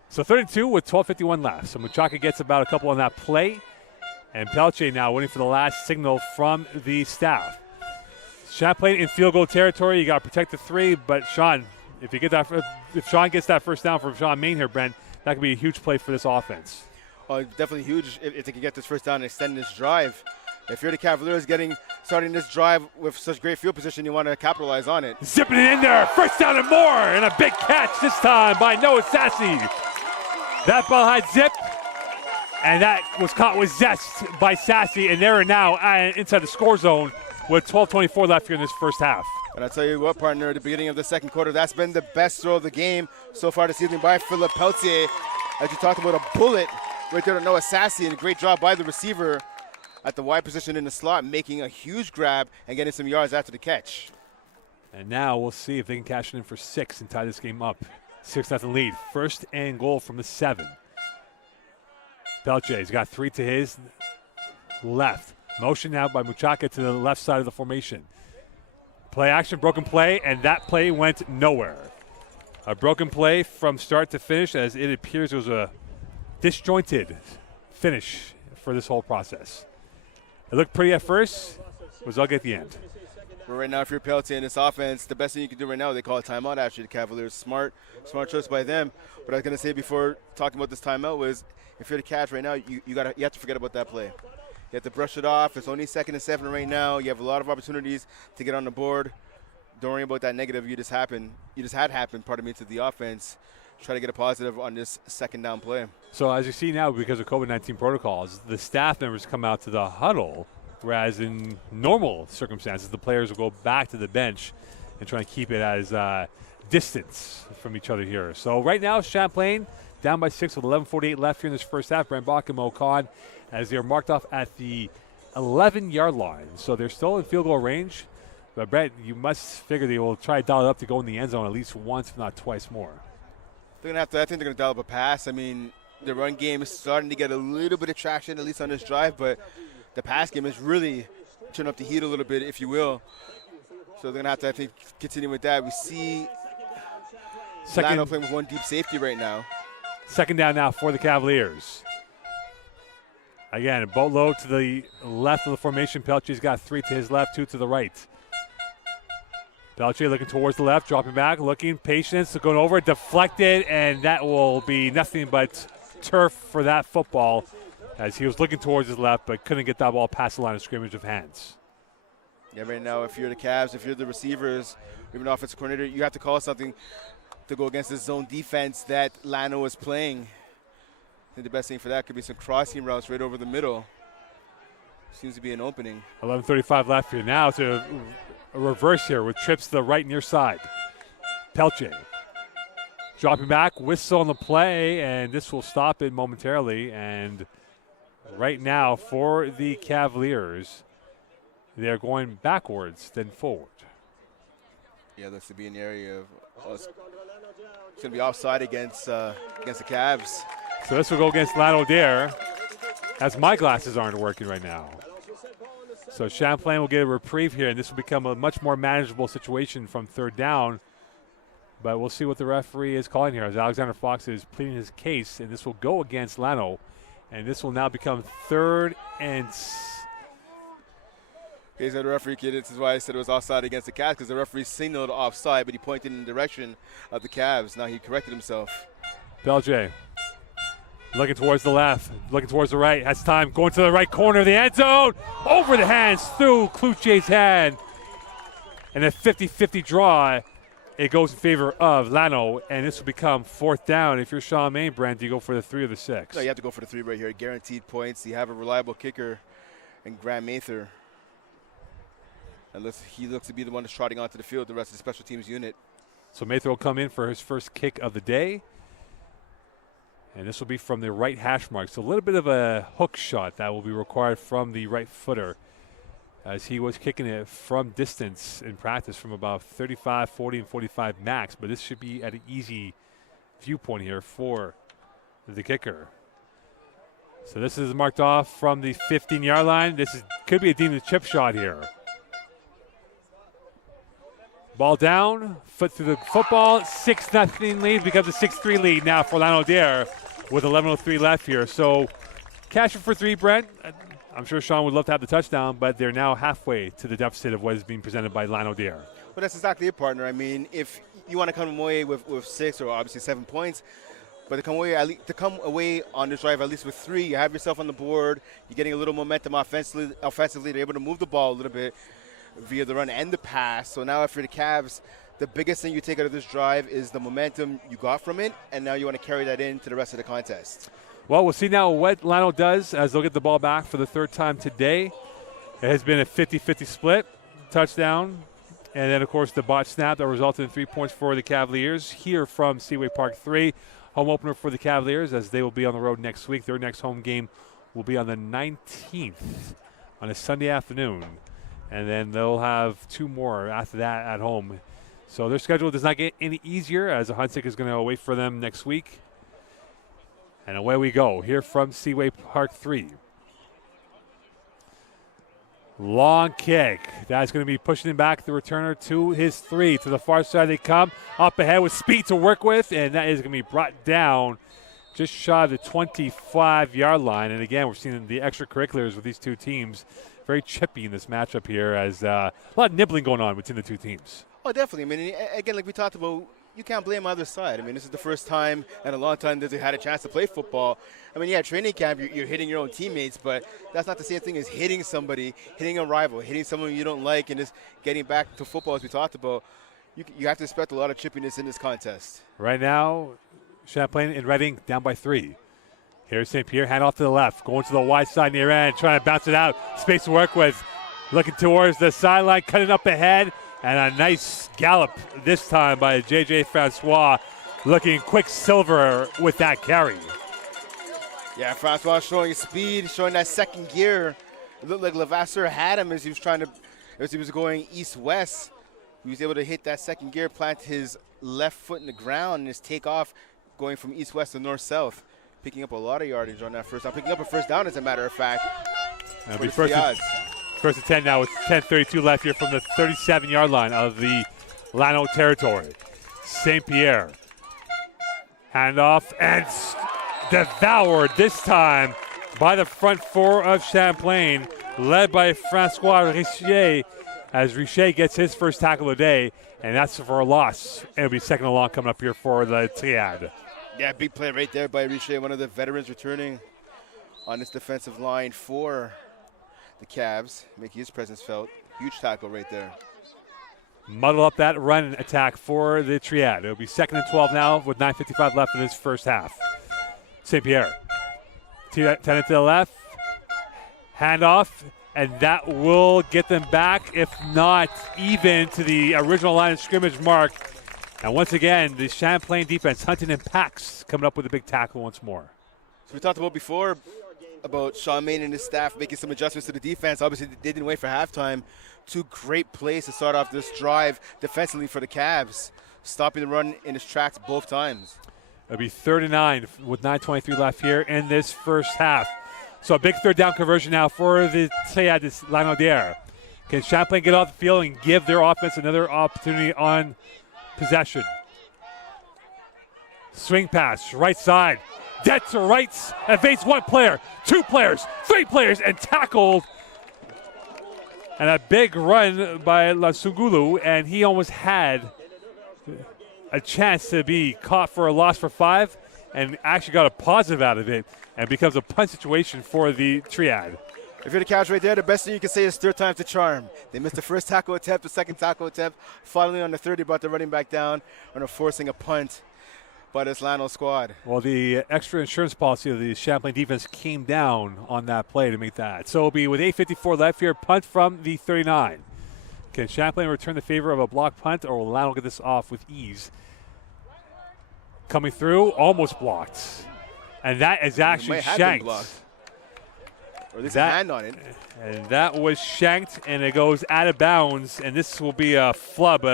So 32 with 12:51 left. So Muchaka gets about a couple on that play. And Pelche now waiting for the last signal from the staff. Champlain in field goal territory. You got to protect the 3. But Sean, if Sean gets that first down from Sean Main here, Brent, that could be a huge play for this offense. Definitely huge if they can get this first down and extend this drive. If you're the Cavaliers starting this drive with such great field position, you want to capitalize on it. Zipping it in there. First down and more. And a big catch this time by Noah Sassy. That ball had zip. And that was caught with zest by Sassy. And they're now inside the score zone with 12:24 left here in this first half. And I'll tell you what, partner, at the beginning of the second quarter, that's been the best throw of the game so far this evening by Philip Peltier. As you talked about, a bullet right there to Noah Sassy, and a great job by the receiver at the wide position in the slot, making a huge grab and getting some yards after the catch. And now we'll see if they can cash it in for 6 and tie this game up. 6-0 lead. First and goal from the 7. Pelche's got 3 to his left. Motion now by Muchaka to the left side of the formation. Play action, broken play, and that play went nowhere. A broken play from start to finish, as it appears it was a disjointed finish for this whole process. It looked pretty at first, was ugly at the end. But right now, if you're Peltier in this offense, the best thing you can do right now, they call a timeout. Actually, the Cavaliers, smart choice by them. But I was going to say before talking about this timeout was, if you're the Cavs right now, you have to forget about that play. You have to brush it off. It's only 2nd and 7 right now. You have a lot of opportunities to get on the board. Don't worry about that negative you just had happen, to the offense. Try to get a positive on this second down play. So as you see now, because of COVID-19 protocols, the staff members come out to the huddle, whereas in normal circumstances, the players will go back to the bench and try and keep it as distance from each other here. So right now, Champlain down by 6 with 11:48 left here in this first half. Brent Bach and Mo Khan, as they're marked off at the 11-yard line. So they're still in field goal range. But Brent, you must figure they will try to dial it up to go in the end zone at least once, if not twice more. I think they're going to dial up a pass. I mean, the run game is starting to get a little bit of traction, at least on this drive, but the pass game is really turning up the heat a little bit, if you will. So they're going to, I think, continue with that. We see Lano playing with one deep safety right now. Second down now for the Cavaliers. Again, a boatload to the left of the formation. Pelche's got 3 to his left, 2 to the right. Pelche looking towards the left, dropping back, looking, patience, going over, deflected, and that will be nothing but turf for that football, as he was looking towards his left but couldn't get that ball past the line of scrimmage of hands. Yeah, right now, if you're the Cavs, if you're the receivers, even offensive coordinator, you have to call something to go against this zone defense that Lano is playing. I think the best thing for that could be some crossing routes right over the middle. Seems to be an opening. 11:35 left here. Now to a reverse here with trips to the right near side. Pelche dropping back, whistle on the play, and this will stop it momentarily. And right now for the Cavaliers, they're going backwards then forward. Yeah, looks to be an area of it's going to be offside against the Cavs. So this will go against Lanaudière, as my glasses aren't working right now. So Champlain will get a reprieve here, and this will become a much more manageable situation from third down. But we'll see what the referee is calling here, as Alexander Fox is pleading his case, and this will go against Lano. And this will now become 3rd and Okay, so the referee, kid, this is why I said it was offside against the Cavs, because the referee signaled offside, but he pointed in the direction of the Cavs. Now he corrected himself. Pelche looking towards the left, looking towards the right, has time, going to the right corner of the end zone, over the hands, through Cloutier's hand, and a 50-50 draw. It goes in favor of Lano, and this will become 4th down. If you're Sean Main, Brent, do you go for the 3 or the 6? No, you have to go for the 3 right here. Guaranteed points. You have a reliable kicker in Grant Mather. Unless he looks to be the one that's trotting onto the field, the rest of the special teams unit. So Mather will come in for his first kick of the day. And this will be from the right hash mark. So a little bit of a hook shot that will be required from the right footer, as he was kicking it from distance in practice from about 35, 40, and 45 max. But this should be at an easy viewpoint here for the kicker. So this is marked off from the 15-yard line. Could be a deemed chip shot here. Ball down, foot through the football. 6-0 lead becomes a 6-3 lead now for Lanaudière with 11:03 left here. So cash it for three, Brent. I'm sure Sean would love to have the touchdown, but they're now halfway to the deficit of what is being presented by Lanaudière. Well, that's exactly it, partner. I mean, if you want to come away with 6 or obviously 7 points, but to come away on this drive at least with 3, you have yourself on the board. You're getting a little momentum offensively. They're able to move the ball a little bit via the run and the pass. So now for the Cavs, the biggest thing you take out of this drive is the momentum you got from it, and now you want to carry that into the rest of the contest. Well, we'll see now what Lano does as they'll get the ball back for the third time today. It has been a 50-50 split, touchdown, and then, of course, the botch snap that resulted in 3 points for the Cavaliers here from Seaway Park 3. Home opener for the Cavaliers as they will be on the road next week. Their next home game will be on the 19th on a Sunday afternoon. And then they'll have 2 more after that at home. So their schedule does not get any easier as the Huntsick is going to wait for them next week. And away we go here from Seaway Park 3. Long kick. That's going to be pushing him back, the returner to his 3. To the far side they come. Up ahead with speed to work with, and that is going to be brought down just shy of the 25-yard line. And again, we're seeing the extracurriculars with these two teams. Very chippy in this matchup here as a lot of nibbling going on between the two teams. Oh, definitely. I mean, again, like we talked about, you can't blame either side. I mean, this is the first time in a long time that they had a chance to play football. I mean, yeah, training camp, you're hitting your own teammates, but that's not the same thing as hitting somebody, hitting a rival, hitting someone you don't like, and just getting back to football as we talked about. You have to expect a lot of chippiness in this contest. Right now, Champlain and Reading down by 3. Here's St. Pierre, hand off to the left, going to the wide side near end, trying to bounce it out. Space to work with, looking towards the sideline, cutting up ahead. And a nice gallop this time by J.J. Francois, looking quicksilver with that carry. Yeah, Francois showing speed, showing that second gear. It looked like Levasseur had him as he was going east-west. He was able to hit that second gear, plant his left foot in the ground, and just take off going from east-west to north-south, picking up a lot of yardage on that first down. Picking up a first down, as a matter of fact. That'll be First and 10 now with 10:32 left here from the 37-yard line of the Lano territory. St. Pierre. Handoff and devoured this time by the front 4 of Champlain, led by Francois Richer, as Richer gets his first tackle of the day, and that's for a loss. It'll be second and long coming up here for the Triad. Yeah, big play right there by Richer, one of the veterans returning on this defensive line for the Cavs, making his presence felt. Huge tackle right there. Muddle up that run attack for the Triad. It'll be second and 12 now with 9:55 left in this first half. St. Pierre. 10 to the left. Handoff, and that will get them back, if not even to the original line of scrimmage mark. And once again, the Champlain defense hunting in packs, coming up with a big tackle once more. So we talked about before about Sean Main and his staff making some adjustments to the defense. Obviously, they didn't wait for halftime. 2 great plays to start off this drive defensively for the Cavs, stopping the run in its tracks both times. It'll be 3rd and 9 with 9:23 left here in this first half. So a big third down conversion now for the Triad Lanaudière. Can Champlain get off the field and give their offense another opportunity on possession? Swing pass, right side. Dead to rights, evades 1 player, 2 players, 3 players, and tackled. And a big run by Lasungulu, and he almost had a chance to be caught for a loss for 5, and actually got a positive out of it, and becomes a punt situation for the Triad. If you're the Cavs right there, the best thing you can say is third time's the charm. They missed the first tackle attempt, the second tackle attempt. Finally on the third, they brought the running back down and are forcing a punt by this Lano squad. Well, the extra insurance policy of the Champlain defense came down on that play to make that. So it'll be with 8:54 left here, punt from the 39. Can Champlain return the favor of a block punt, or will Lano get this off with ease? Coming through, almost blocked. And that is actually shanked. Or at least a hand on it. And that was shanked, and it goes out of bounds, and this will be a flub,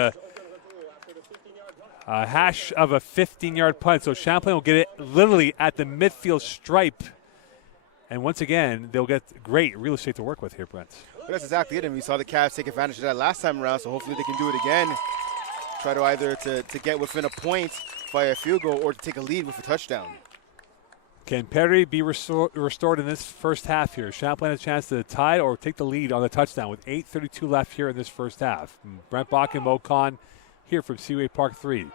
A hash of a 15-yard punt. So Champlain will get it literally at the midfield stripe. And once again, they'll get great real estate to work with here, Brent. But that's exactly it. And we saw the Cavs take advantage of that last time around, so hopefully they can do it again. Try to either to get within a point via a field goal or to take a lead with a touchdown. Can Perry be restored in this first half here? Champlain has a chance to tie or take the lead on the touchdown with 8:32 left here in this first half. Brent Bach and Mo Khan here from Seaway Park 3.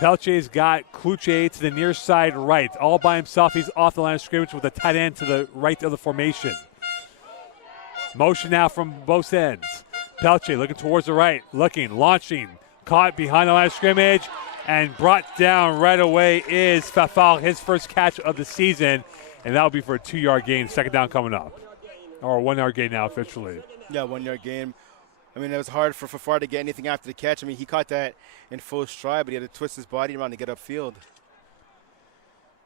Peltier's got Cloutier to the near side right. All by himself. He's off the line of scrimmage with a tight end to the right of the formation. Motion now from both ends. Peltier looking towards the right. Looking, launching. Caught behind the line of scrimmage. And brought down right away is Fafal, his first catch of the season. And that'll be for a 2-yard gain. Second down coming up. Or a 1-yard gain now officially. Yeah, 1-yard gain. I mean, it was hard for Fafar to get anything after the catch. I mean, he caught that in full stride, but he had to twist his body around to get upfield.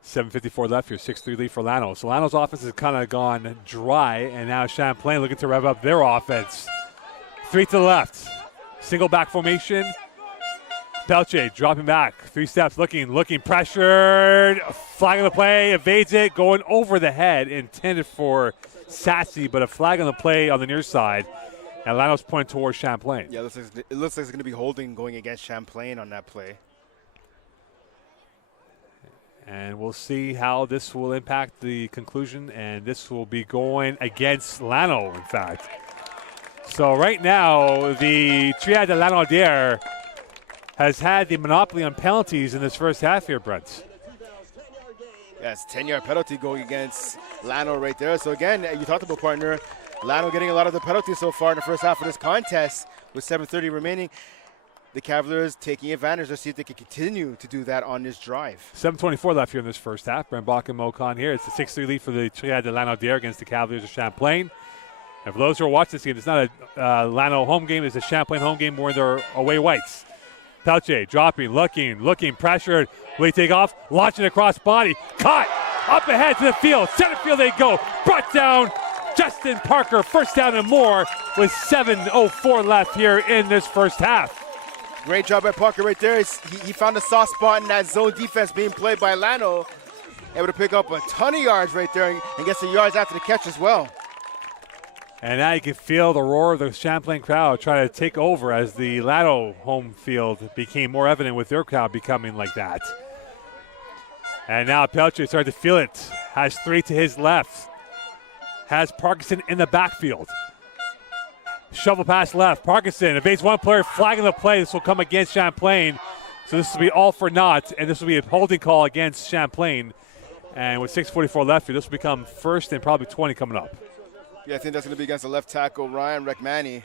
7:54 left here, 6-3 lead for Lano. So Lano's offense has kind of gone dry, and now Champlain looking to rev up their offense. 3 to the left. Single back formation. Peltier dropping back. 3 steps, looking, pressured. Flag on the play, evades it, going over the head, intended for Sassy, but a flag on the play on the near side. And Lano's pointing towards Champlain. Yeah, it looks like it's going to be holding going against Champlain on that play. And we'll see how this will impact the conclusion. And this will be going against Lano, in fact. So right now, the Triade de Lanaudière has had the monopoly on penalties in this first half here, Brent. Yeah, it's 10-yard penalty going against Lano right there. So again, you talked about, partner, Lano getting a lot of the penalties so far in the first half of this contest with 7:30 remaining. The Cavaliers taking advantage to see if they can continue to do that on this drive. 7:24 left here in this first half. Brent Bach and Mo Khan here. It's a 6-3 lead for the Triade de Lanaudière against the Cavaliers of Champlain. And for those who are watching this game, it's not a Lano home game. It's a Champlain home game where they're away whites. Peltier dropping, looking, pressured. Will he take off? Launching across body. Caught! Up ahead to the field. Center field they go. Brought down Justin Parker. First down and more with 7:04 left here in this first half. Great job by Parker right there. He found a soft spot in that zone defense being played by Lano. Able to pick up a ton of yards right there and get some yards after the catch as well. And now you can feel the roar of the Champlain crowd trying to take over as the Lano home field became more evident with their crowd becoming like that. And now Peltier started to feel it. Has 3 to his left. Has Parkinson in the backfield. Shovel pass left. Parkinson evades one player, flagging the play. This will come against Champlain. So this will be all for naught, and this will be a holding call against Champlain. And with 6:44 left here, this will become first and probably 20 coming up. Yeah, I think that's going to be against the left tackle, Ryan Rekmani.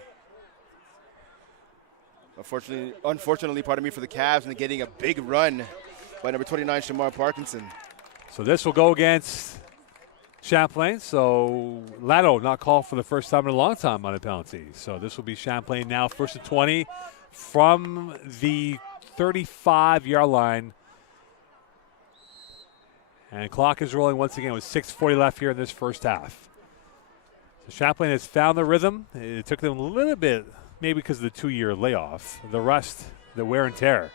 Unfortunately, pardon me, for the Cavs, and getting a big run by number 29, Shamar Parkinson. So this will go against Champlain. So Lano not called for the first time in a long time on a penalty. So this will be Champlain now, first and 20 from the 35-yard line. And clock is rolling once again with 6:40 left here in this first half. So Champlain has found the rhythm. It took them a little bit, maybe because of the 2-year layoff, the rust, the wear and tear.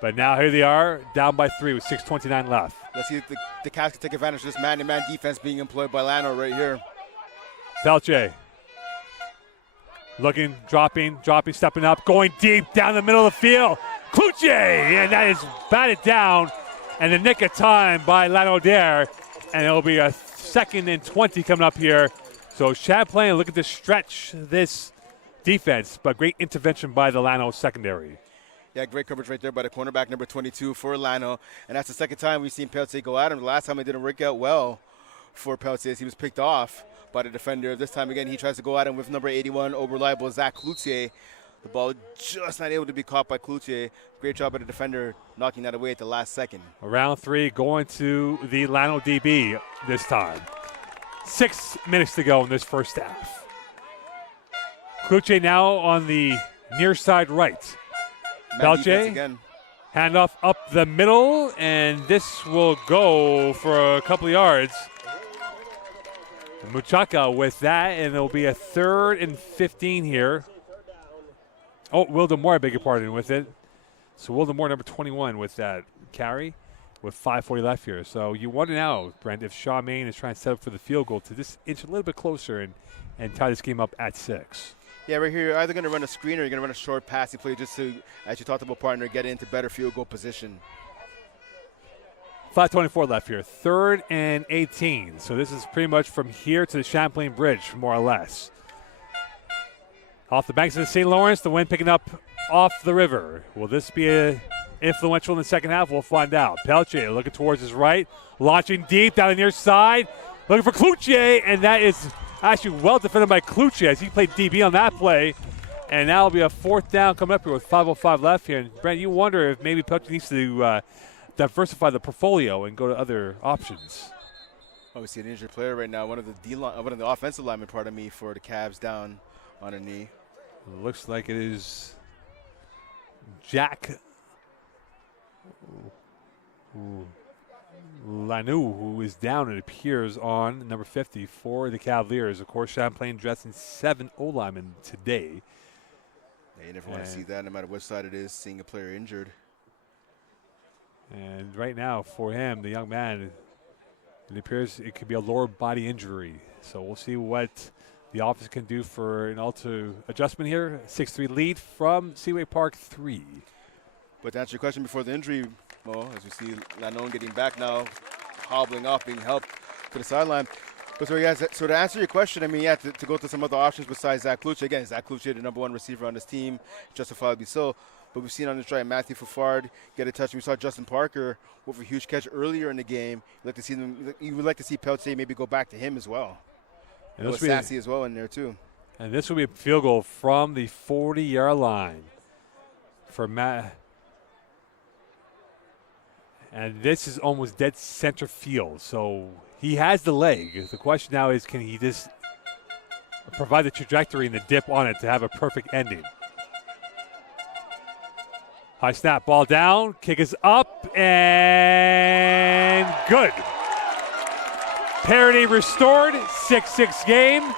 But now here they are, down by 3 with 6:29 left. Let's see if the Cavs can take advantage of this man-to-man defense being employed by Lano right here. Peltier looking, dropping, stepping up, going deep down the middle of the field. Cloutier, and that is batted down in the nick of time by Lanaudière. And it'll be a 2nd and 20 coming up here. So Champlain looking to stretch this defense, but great intervention by the Lano secondary. Yeah, great coverage right there by the cornerback, number 22 for Lano. And that's the second time we've seen Peltier go at him. The last time it didn't work out well for Peltier as he was picked off by the defender. This time again, he tries to go at him with number 81, over-reliable Zach Cloutier. The ball just not able to be caught by Cloutier. Great job by the defender knocking that away at the last second. Round 3 going to the Lano DB this time. 6 minutes to go in this first half. Cloutier now on the near side right. Peltier, handoff up the middle, and this will go for a couple of yards. Muchaka with that, and it'll be a 3rd and 15 here. Oh, Wildemore, I beg your pardon, with it. So Wildemore, number 21, with that carry with 5:40 left here. So you wonder now, Brent, if Shaw Main is trying to set up for the field goal to just inch a little bit closer and tie this game up at 6. Yeah, right here, you're either going to run a screen or you're going to run a short passing play just to, as you talked about, partner, get into better field goal position. 5:24 left here. 3rd and 18. So this is pretty much from here to the Champlain Bridge, more or less. Off the banks of the St. Lawrence, the wind picking up off the river. Will this be influential in the second half? We'll find out. Peltier looking towards his right, launching deep down the near side, looking for Cloutier, and that is actually well defended by Cloutier as he played DB on that play. And now it'll be a 4th down coming up here with 5:05 left here. And Brent, you wonder if maybe Peltier needs to diversify the portfolio and go to other options. Oh, we see an injured player right now. One of the offensive linemen, pardon me, for the Cavs down on a knee. Looks like it is Jack Lanaudière, who is down, it appears, on number 50 for the Cavaliers. Of course, Champlain dressing 7 O-linemen today. Yeah, you never want to see that, no matter what side it is, seeing a player injured. And right now, for him, the young man, it appears it could be a lower body injury. So we'll see what the offense can do for an alto adjustment here. 6-3 lead from Seaway Park 3. But to answer your question before the injury, Mo, as we see Lanaudière getting back now, hobbling off, being helped to the sideline. But so to answer your question, I mean, yeah, to go to some other options besides Zach Cloutier. Again, Zach Cloutier, the number 1 receiver on this team, justifiably so. But we've seen on this drive Matthew Fafard get a touch. We saw Justin Parker with a huge catch earlier in the game. You would like to see Peltier maybe go back to him as well. And with Sassy as well in there too. And this will be a field goal from the 40-yard line for Matt. And this is almost dead center field. So he has the leg. The question now is, can he just provide the trajectory and the dip on it to have a perfect ending? High snap, ball down, kick is up, and good. Parity restored, 6-6 game.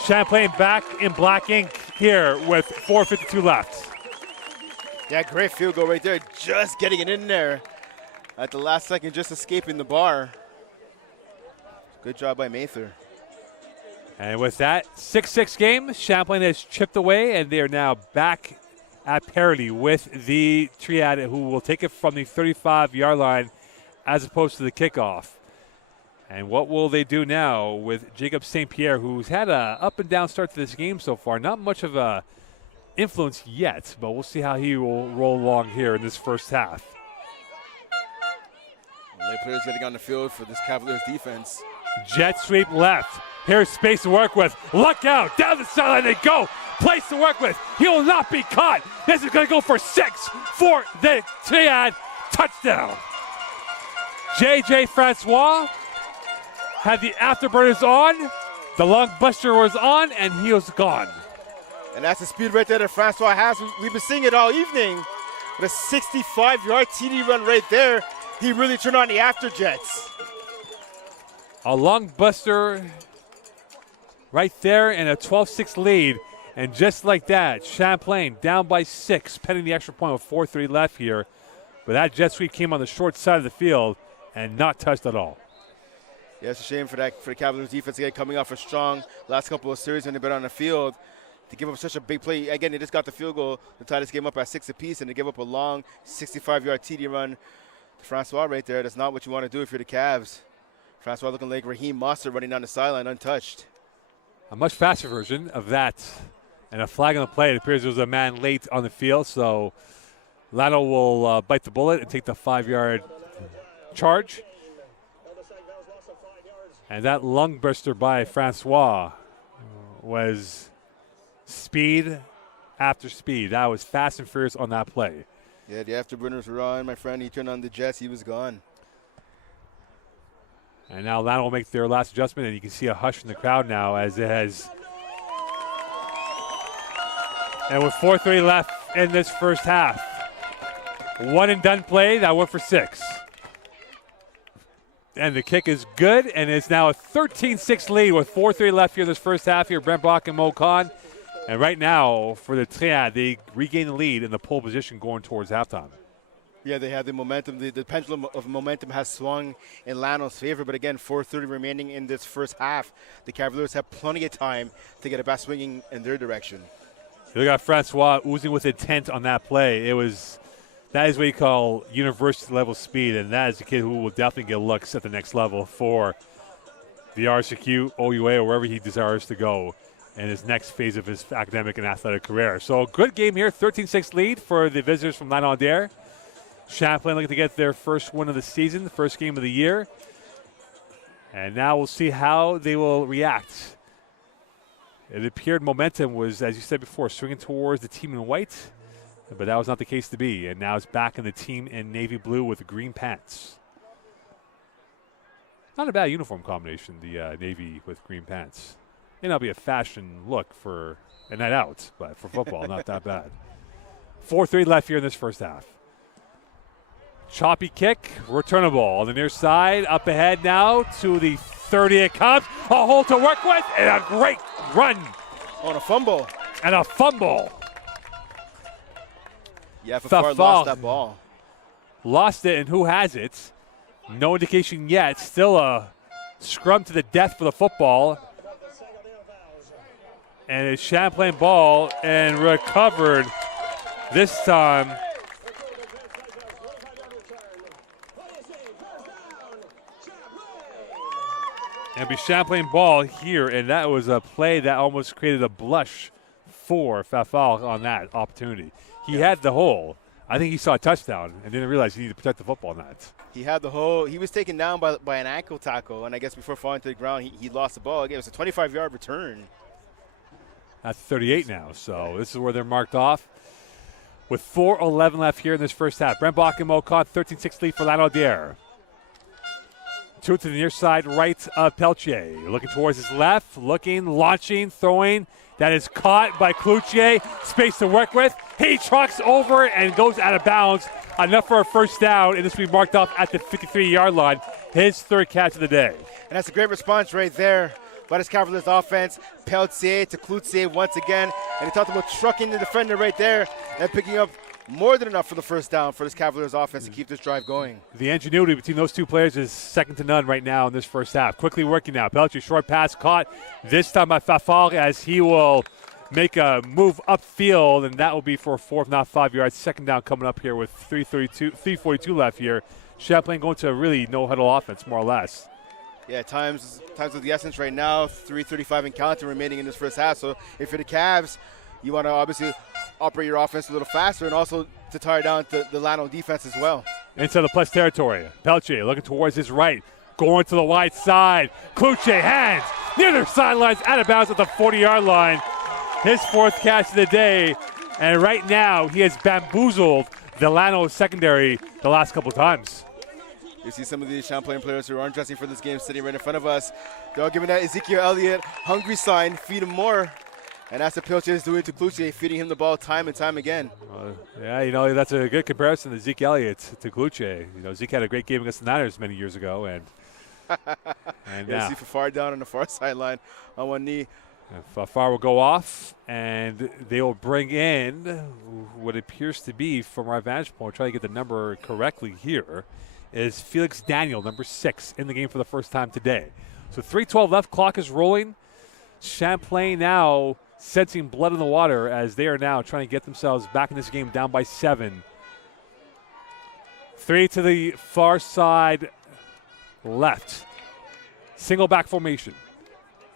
Champlain back in black ink here with 4:52 left. Yeah, great field goal right there. Just getting it in there at the last second, just escaping the bar. Good job by Mather. And with that 6-6 game, Champlain has chipped away, and they are now back at parity with the Triad, who will take it from the 35-yard line as opposed to the kickoff. And what will they do now with Jacob St. Pierre, who's had a up and down start to this game so far? Not much of a influence yet, but we'll see how he will roll along here in this first half. Late players getting on the field for this Cavaliers defense. Jet sweep left. Here's space to work with. Look out. Down the sideline they go. Place to work with. He will not be caught. This is going to go for 6 for the Triad. Touchdown. J.J. Francois had the afterburners on. The lung buster was on, and he was gone. And that's the speed right there that Francois has. We've been seeing it all evening. With a 65-yard TD run right there, he really turned on the afterjets. A lung buster right there, and a 12-6 lead. And just like that, Champlain down by 6, pending the extra point with 4:3 left here. But that jet sweep came on the short side of the field and not touched at all. Yeah, it's a shame for the Cavaliers defense again, coming off a strong last couple of series when they've been on the field. To give up such a big play. Again, they just got the field goal to tie this game up at 6 apiece, and to give up a long 65-yard TD run to Francois right there. That's not what you want to do if you're the Cavs. Francois looking like Raheem Mostert running down the sideline untouched. A much faster version of that. And a flag on the play. It appears there was a man late on the field, so Lano will bite the bullet and take the 5-yard charge. And that lung burster by Francois was speed after speed. That was fast and furious on that play. Yeah, the afterburners were on, my friend. He turned on the jets. He was gone. And now Lano will make their last adjustment, and you can see a hush in the crowd now as it has. And with 4:3 left in this first half, one and done play, that went for 6. And the kick is good, and it's now a 13-6 lead with 4:3 left here this first half here. Brent Bach and Mo Khan And right now, for the Triad, they regain the lead in the pole position going towards halftime. Yeah, they have the momentum. The pendulum of momentum has swung in Lanau's favor. But again, 4:30 remaining in this first half. The Cavaliers have plenty of time to get it back swinging in their direction. You got Francois oozing with intent on that play. That is what you call university level speed, and that is a kid who will definitely get looks at the next level for the RSQ, OUA, or wherever he desires to go in his next phase of his academic and athletic career. So good game here, 13-6 lead for the visitors from Lanaudière. Champlain looking to get their first win of the season, the first game of the year. And now we'll see how they will react. It appeared momentum was, as you said before, swinging towards the team in white, but that was not the case to be. And now it's back in the team in navy blue with green pants. Not a bad uniform combination, the navy with green pants. May not be a fashion look for a night out, but for football, not that bad. 4:3 left here in this first half. Choppy kick, return a ball on the near side, up ahead now to the 30 it comes. A hole to work with, and a great run. On a fumble. And a fumble. Yeah, Fafard lost that ball. Lost it, and who has it? No indication yet. Still a scrum to the death for the football. And a Champlain ball, and recovered this time. And be Champlain ball here, and that was a play that almost created a blush for Fafal on that opportunity. He had the hole. I think he saw a touchdown and didn't realize he needed to protect the football net. He had the hole. He was taken down by an ankle tackle, and I guess before falling to the ground, he lost the ball. Again, it was a 25-yard return. That's 38 now, so this is where they're marked off. With 4:11 left here in this first half. Brent Bach and Mocon, 13-6 lead for Lanaudière. Two to the near side right of Peltier. Looking towards his left, looking, launching, throwing. That is caught by Cloutier. Space to work with. He trucks over and goes out of bounds. Enough for a first down, and this will be marked off at the 53-yard line. His third catch of the day. And that's a great response right there by this Cavaliers offense. Peltier to Cloutier once again. And he talked about trucking the defender right there and picking up more than enough for the first down for this Cavaliers offense to keep this drive going. The ingenuity between those two players is second to none right now in this first half. Quickly working now. Peltier, short pass caught this time by Fafal as he will make a move upfield, and that will be for a 4, if not 5 yards. Second down coming up here with 3:42 left here. Champlain going to a really no-huddle offense, more or less. Yeah, times of the essence right now. 3:35 and counting remaining in this first half. So if you're the Cavs, you want to obviously operate your offense a little faster and also to tire down the Lanau defense as well. Into the plus territory. Peltier looking towards his right. Going to the wide side. Cloutier hands near their sidelines, out of bounds at the 40-yard line. His fourth catch of the day. And right now he has bamboozled the Lanau secondary the last couple times. You see some of these Champlain players who aren't dressing for this game sitting right in front of us. They're all giving that Ezekiel Elliott hungry sign, feed him more. And that's what Peltier is doing to Cloutier, feeding him the ball time and time again. Yeah, that's a good comparison to Zeke Elliott to Cloutier. Zeke had a great game against the Niners many years ago. And yeah, see Fafard down on the far sideline on one knee. Fafar will go off, and they will bring in what appears to be, from our vantage point, try to get the number correctly here, is Felix Daniel, number 6, in the game for the first time today. So 3:12 left, clock is rolling. Champlain now sensing blood in the water as they are now trying to get themselves back in this game down by 7. 3 to the far side left. Single back formation.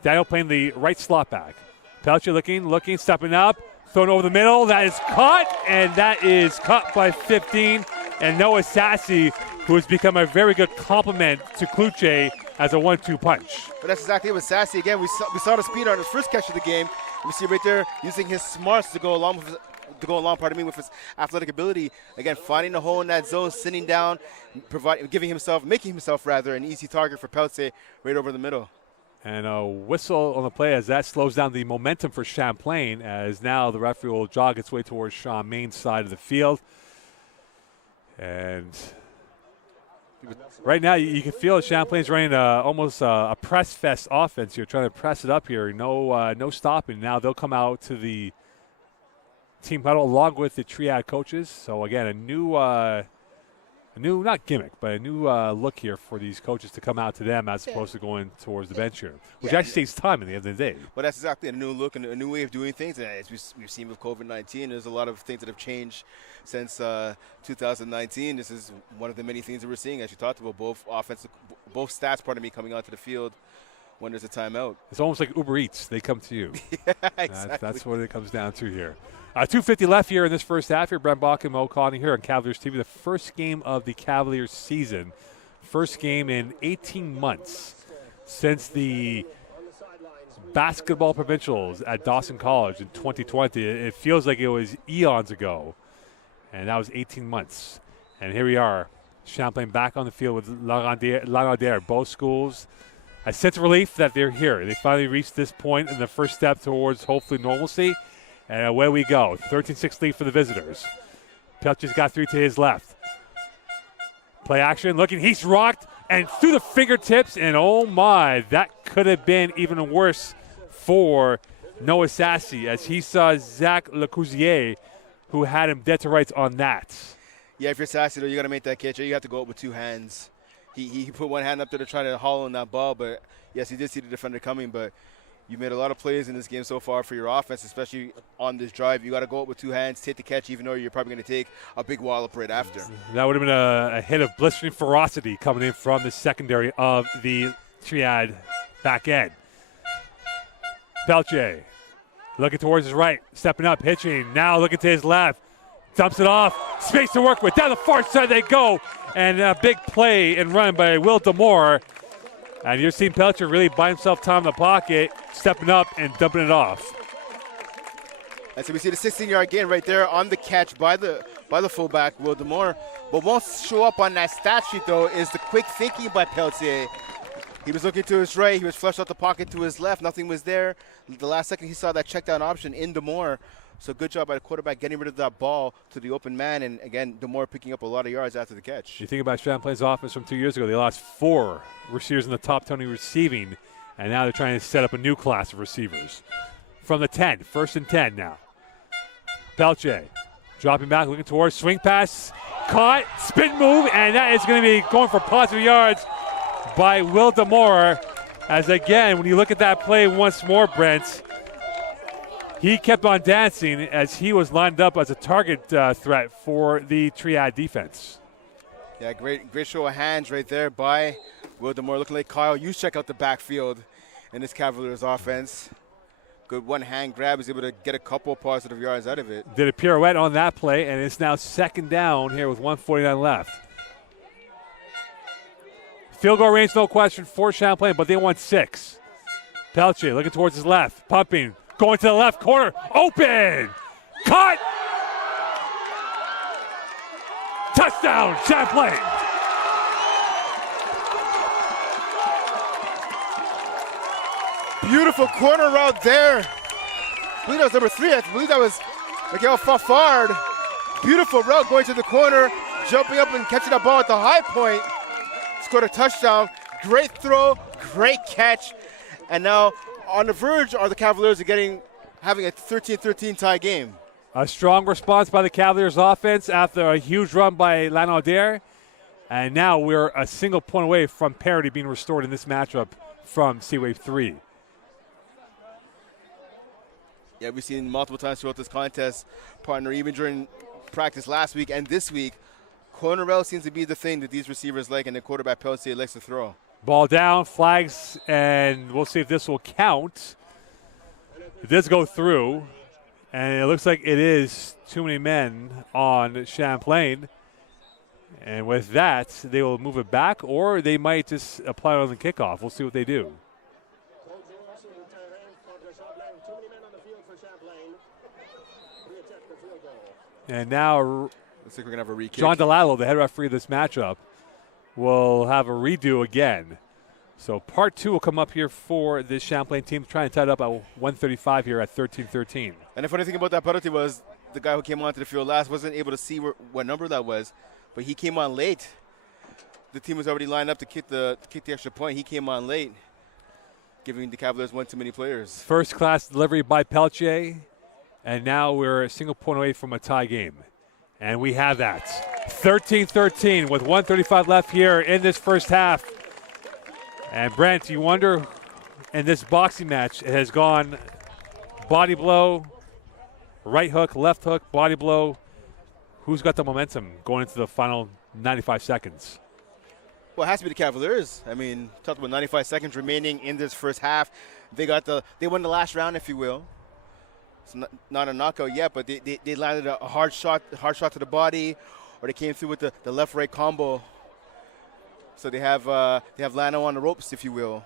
Daniel playing the right slot back. Peltier looking, stepping up, thrown over the middle. That is caught, and that is caught by 15. And Noah Sassy, who has become a very good complement to Cloutier as a 1-2 punch. But that's exactly what Sassy, again, we saw the speed on his first catch of the game. We see right there using his smarts to go along with his athletic ability. Again, finding a hole in that zone, sitting down, making himself an easy target for Peltier right over the middle. And a whistle on the play as that slows down the momentum for Champlain, as now the referee will jog its way towards Sean Main's side of the field. And Right now, you can feel Champlain's running almost a press fest offense here, trying to press it up here. No stopping. Now they'll come out to the team huddle along with the triad coaches. So again, a new not gimmick, but a new look here for these coaches to come out to them as opposed to going towards the bench here, which actually saves time at the end of the day. Well, that's exactly a new look and a new way of doing things. And as we've seen with COVID-19, there's a lot of things that have changed since 2019. This is one of the many things that we're seeing, as you talked about, both stats, coming onto the field when there's a timeout. It's almost like Uber Eats. They come to you. Yeah, exactly. That's what it comes down to here. 2:50 left here in this first half here. Brent Bach and Mo Connie here on Cavaliers TV. The first game of the Cavaliers season. First game in 18 months since the basketball provincials at Dawson College in 2020. It feels like it was eons ago, and that was 18 months. And here we are, Champlain back on the field with Lanaudière. Both schools, a sense of relief that they're here. They finally reached this point in the first step towards hopefully normalcy. And away we go. 13-6 lead for the visitors. Pelcher's got three to his left. Play action, looking. He's rocked and through the fingertips. And oh my, that could have been even worse for Noah Sassy as he saw Zach Lecousier, who had him dead to rights on that. Yeah, if you're Sassy, though, you got to make that catch. You have to go up with two hands. He put one hand up there to try to haul on that ball, but yes, he did see the defender coming, but you made a lot of plays in this game so far for your offense, especially on this drive. You got to go up with two hands, take the catch, even though you're probably going to take a big wallop right after. That would have been a hit of blistering ferocity coming in from the secondary of the triad back end. Pelche looking towards his right, stepping up, hitching. Now looking to his left, dumps it off. Space to work with. Down the far side they go. And a big play and run by Will Demore. And you're seeing Pelcher really buy himself time in the pocket, stepping up and dumping it off. And so we see the 16-yard gain right there on the catch by the fullback, Will Demore. But won't show up on that stat sheet, though, is the quick thinking by Peltier. He was looking to his right. He was flushed out the pocket to his left. Nothing was there. The last second he saw that check down option in Demore. So good job by the quarterback getting rid of that ball to the open man. And, again, Demore picking up a lot of yards after the catch. You think about Champlain's offense from 2 years ago. They lost 4 receivers in the top 20 receiving, and now they're trying to set up a new class of receivers. From the 10, 1st and 10 now. Pelche dropping back, looking towards, swing pass, caught, spin move, and that is going to be going for positive yards by Will Demore. As, again, when you look at that play once more, Brent, he kept on dancing as he was lined up as a target threat for the triad defense. Yeah, great show of hands right there by Will Demore. Looking like Kyle, you check out the backfield in this Cavaliers offense. Good one-hand grab. He's able to get a couple positive yards out of it. Did a pirouette on that play, and it's now 2nd down here with 1:49 left. Field goal range, no question, for Champlain, but they want 6. Pelche looking towards his left, pumping. Going to the left corner, open, cut, touchdown, Champlain. Beautiful corner route there. I believe that was number 3. I believe that was Miguel Fafard. Beautiful route going to the corner, jumping up and catching the ball at the high point. Scored a touchdown. Great throw, great catch, and now on the verge are the Cavaliers having a 13-13 tie game. A strong response by the Cavaliers offense after a huge run by Lanaudière. And now we're a single point away from parity being restored in this matchup from C-Wave 3. Yeah, we've seen multiple times throughout this contest, partner, even during practice last week and this week. Corner route seems to be the thing that these receivers like, and the quarterback Peltier likes to throw. Ball down, flags, and we'll see if this will count. It does go through, and it looks like it is too many men on Champlain. And with that, they will move it back, or they might just apply it on the kickoff. We'll see what they do. And now looks like we're going to have a re-kick. John DeLallo, the head referee of this matchup, will have a redo again. So part 2 will come up here for this Champlain team, trying to tie it up at 1:35 here at 13-13. And the funny thing about that penalty was the guy who came onto the field last wasn't able to see what number that was, but he came on late. the team was already lined up to kick the extra point. He came on late, giving the Cavaliers one too many players. First-class delivery by Peltier, and now we're a single point away from a tie game. And we have that. 13-13 with 1:35 left here in this first half. And Brent, you wonder, in this boxing match, it has gone body blow, right hook, left hook, body blow. Who's got the momentum going into the final 95 seconds? Well, it has to be the Cavaliers. I mean, talked about 95 seconds remaining in this first half. They won the last round, if you will. It's not a knockout yet, but they landed a hard shot to the body, or they came through with the left-right combo. So they have Lano on the ropes, if you will,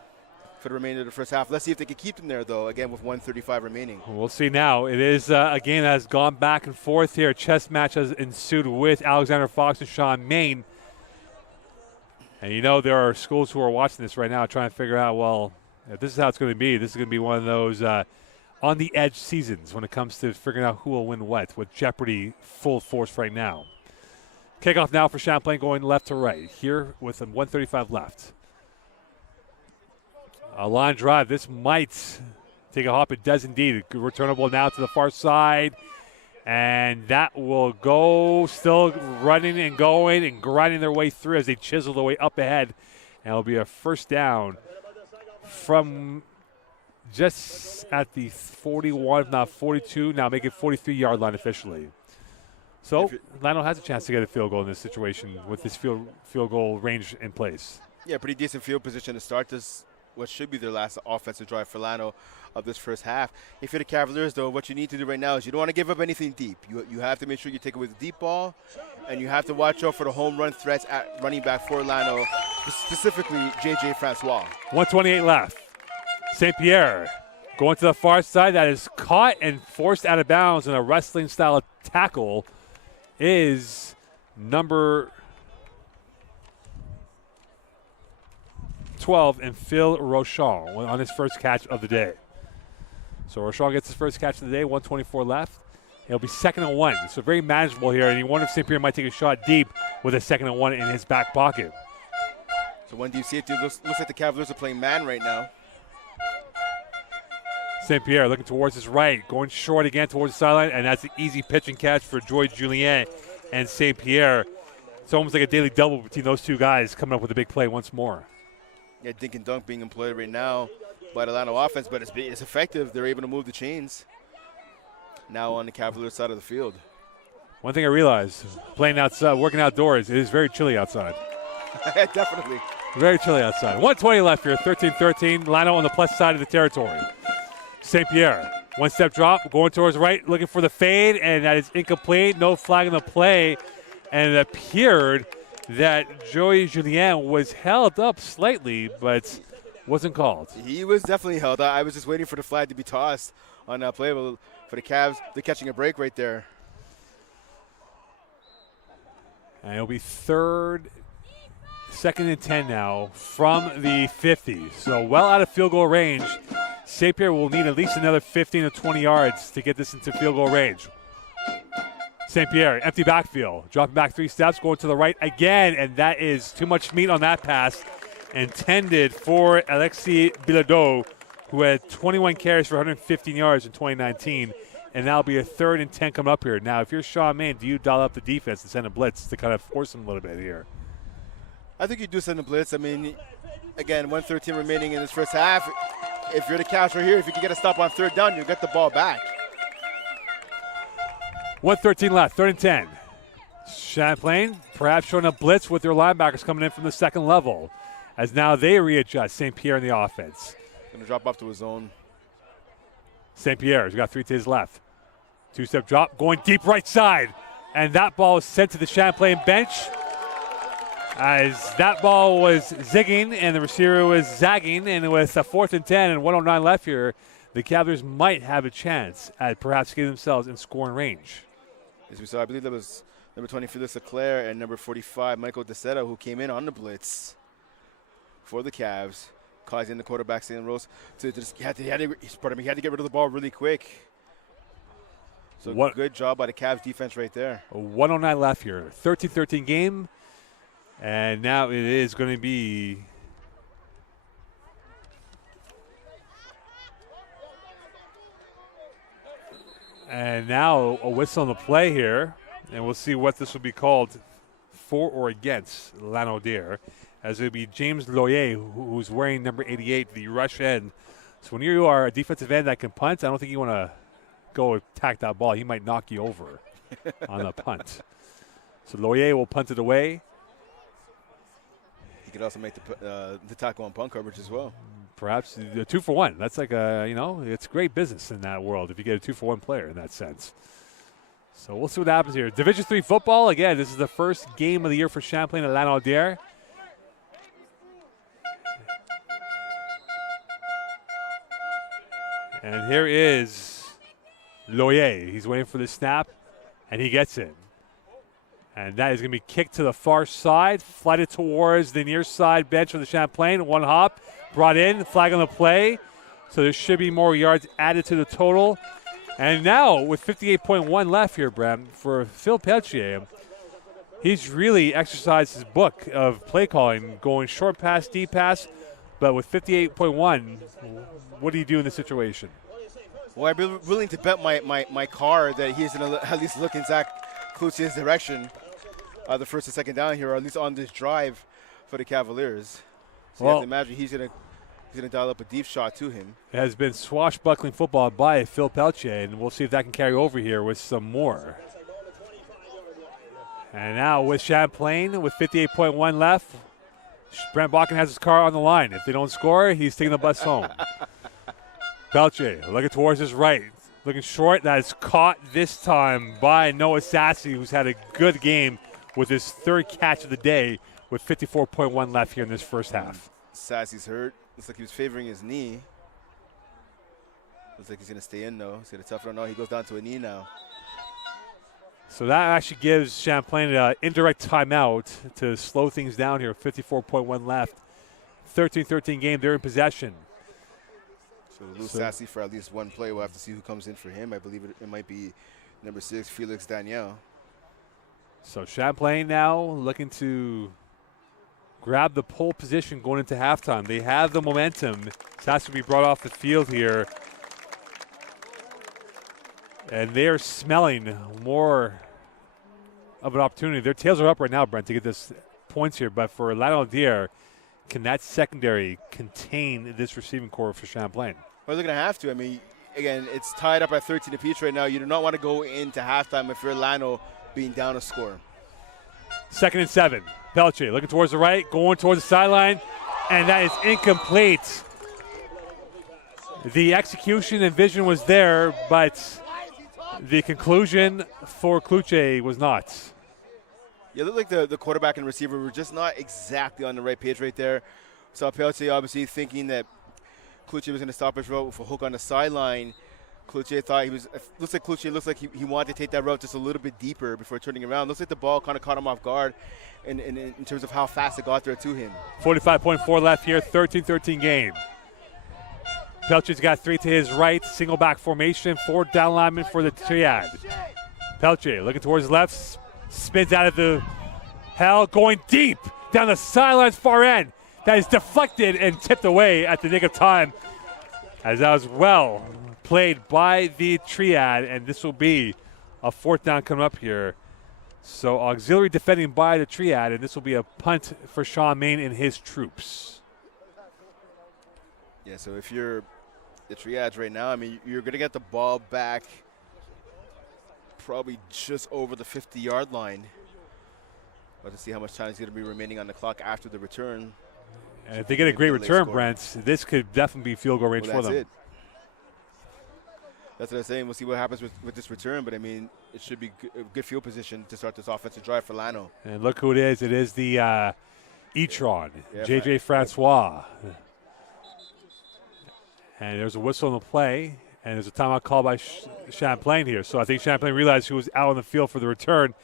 for the remainder of the first half. Let's see if they can keep them there, though, again, with 1:35 remaining. We'll see now. It is a game that has gone back and forth here. A chess match has ensued with Alexander Fox and Sean Main. And you know there are schools who are watching this right now trying to figure out, well, if this is how it's going to be, this is going to be one of those on-the-edge seasons when it comes to figuring out who will win what, with Jeopardy full force right now. Kickoff now for Champlain going left to right here with 1:35 left. A line drive. This might take a hop. It does indeed. Returnable now to the far side. And that will go, still running and going and grinding their way through as they chisel their way up ahead. And it'll be a first down from just at the 41, if not 42, now make it 43-yard line officially. So Lionel has a chance to get a field goal in this situation with this field goal range in place. Yeah, pretty decent field position to start this, what should be their last offensive drive for Lano of this first half. If you're the Cavaliers, though, what you need to do right now is you don't want to give up anything deep. You have to make sure you take away the deep ball, and you have to watch out for the home run threats at running back for Lano, specifically J.J. Francois. 1:28 left. St. Pierre going to the far side. That is caught and forced out of bounds in a wrestling-style tackle is number 12 and Phil Rochon on his first catch of the day. So Rochon gets his first catch of the day, 1:24 left. It'll be 2nd and 1. So very manageable here, and you wonder if St. Pierre might take a shot deep with a 2nd and 1 in his back pocket. So one deep safety looks like the Cavaliers are playing man right now. St. Pierre looking towards his right, going short again towards the sideline, and that's an easy pitch and catch for Joy Julien and St. Pierre. It's almost like a daily double between those two guys coming up with a big play once more. Yeah, dink and dunk being employed right now by the Lano offense, but it's effective. They're able to move the chains now on the Cavaliers side of the field. One thing I realized, playing outside, working outdoors, it is very chilly outside. Definitely. Very chilly outside. 1:20 left here, 13-13. Lano on the plus side of the territory. St. Pierre, one-step drop, going towards right, looking for the fade, and that is incomplete. No flag in the play, and it appeared that Joey Julien was held up slightly, but wasn't called. He was definitely held up. I was just waiting for the flag to be tossed on that play, but for the Cavs, they're catching a break right there. And it'll be 2nd and 10 now from the 50. So well out of field goal range. St. Pierre will need at least another 15 to 20 yards to get this into field goal range. St. Pierre, empty backfield, dropping back 3 steps, going to the right again, and that is too much meat on that pass. Intended for Alexis Bilodeau, who had 21 carries for 115 yards in 2019, and that'll be a 3rd and 10 coming up here. Now, if you're Sean Main, do you dial up the defense and send a blitz to kind of force them a little bit here? I think you do send a blitz. I mean, again, 1:13 remaining in this first half. If you're the Cavs right here, if you can get a stop on 3rd down, you'll get the ball back. 1:13 left, 3rd and 10. Champlain perhaps showing a blitz with their linebackers coming in from the 2nd level as now they readjust St. Pierre in the offense. Going to drop off to his zone. St. Pierre's got 3 to his left. 2-step drop, going deep right side. And that ball is sent to the Champlain bench as that ball was zigging and the receiver was zagging. And with a 4th and 10 and 1:09 left here, the Cavaliers might have a chance at perhaps getting themselves in scoring range. As we saw, I believe that was number 20, Felix Leclerc, and number 45, Michael DeSeta, who came in on the blitz for the Cavs, causing the quarterback, St. Rose, to just he had to get rid of the ball really quick. So good job by the Cavs defense right there. 1:09 left here. 13-13 game. And now it is going to be and now a whistle on the play here, and we'll see what this will be called for or against Lanaudière, as it will be James Loyer, who's wearing number 88, the rush end. So when you are a defensive end that can punt, I don't think you want to go attack that ball. He might knock you over on the punt. So Loyer will punt it away. He could also make the tackle on punt coverage as well. Perhaps a 2-for-1. That's like it's great business in that world if you get a 2-for-1 player in that sense. So we'll see what happens here. Division III football, again, this is the first game of the year for Champlain at Lanaudière. And here is Loyer. He's waiting for the snap, and he gets it. And that is going to be kicked to the far side, flighted towards the near side bench of the Champlain. One hop, brought in, flag on the play. So there should be more yards added to the total. And now with 58.1 left here, Bram, for Phil Peltier, he's really exercised his book of play calling, going short pass, deep pass. But with 58.1, what do you do in this situation? Well, I'd be willing to bet my car that he's going to at least look in Zach Cloutier's direction, the first and second down here, or at least on this drive for the Cavaliers. So you have to imagine he's going to dial up a deep shot to him. It has been swashbuckling football by Phil Peltier, and we'll see if that can carry over here with some more. And now with Champlain, with 58.1 left, Brent Bakken has his car on the line. If they don't score, he's taking the bus home. Peltier looking towards his right. Looking short. That is caught this time by Noah Sassy, who's had a good game with his third catch of the day with 54.1 left here in this first half. Sassy's hurt. Looks like he was favoring his knee. Looks like he's going to stay in, though. He's going to tough it out. No, he goes down to a knee now. So that actually gives Champlain an indirect timeout to slow things down here. 54.1 left. 13-13 game. They're in possession. So we'll lose Sassy for at least one play. We'll have to see who comes in for him. I believe it might be number 6, Felix Daniel. So Champlain now looking to grab the pole position going into halftime. They have the momentum. Sassy will be brought off the field here. And they are smelling more of an opportunity. Their tails are up right now, Brent, to get this points here. But for Lanaudière, can that secondary contain this receiving core for Champlain? Well, they're going to have to. I mean, again, it's tied up at 13 apiece right now. You do not want to go into halftime if you're Lano being down a score. 2nd and 7. Peltier looking towards the right, going towards the sideline, and that is incomplete. The execution and vision was there, but the conclusion for Cloutier was not. Yeah, it looked like the quarterback and receiver were just not exactly on the right page right there. Saw Peltier obviously thinking that Cloutier was going to stop his route with a hook on the sideline. Cloutier thought Cloutier looks like he wanted to take that route just a little bit deeper before turning around. Looks like the ball kind of caught him off guard in terms of how fast it got there to him. 45.4 left here, 13-13 game. Peltier's got 3 to his right, single back formation, 4 down linemen for the triad. Peltier looking towards the left, spins out of the hell, going deep down the sidelines far end. That is deflected and tipped away at the nick of time, as that was well played by the triad, and this will be a 4th down coming up here. So auxiliary defending by the triad, and this will be a punt for Sean Main and his troops. Yeah, so if you're the triads right now, I mean, you're going to get the ball back probably just over the 50-yard line. But to see how much time is going to be remaining on the clock after the return. And if they get a great return, Brent, this could definitely be field goal range for them. That's what I'm saying. We'll see what happens with this return. But, I mean, it should be a good field position to start this offensive drive for Lano. And look who it is. It is the E-Tron, J.J. Francois. And there's a whistle on the play, and there's a timeout call by Champlain here. So I think Champlain realized who was out on the field for the return.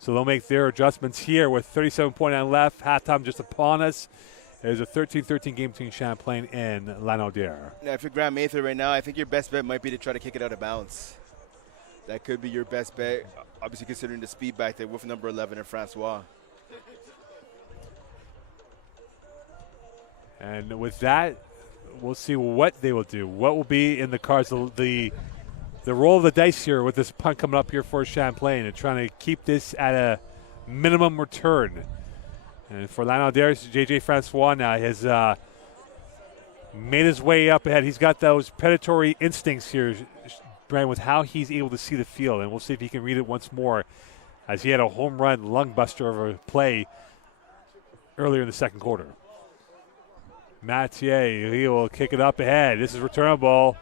So they'll make their adjustments here with 37.9 left. Halftime just upon us. There's a 13-13 game between Champlain and Lanaudière. Now, if you're Graham Mather right now, I think your best bet might be to try to kick it out of bounds. That could be your best bet, obviously considering the speed back there with number 11 and Francois. And with that, we'll see what they will do. What will be in the cards, the roll of the dice here with this punt coming up here for Champlain and trying to keep this at a minimum return. And for Lanaudière, J.J. Francois now has made his way up ahead. He's got those predatory instincts here, Brian, with how he's able to see the field. And we'll see if he can read it once more, as he had a home run lung buster of a play earlier in the second quarter. Mathieu, he will kick it up ahead. This is returnable.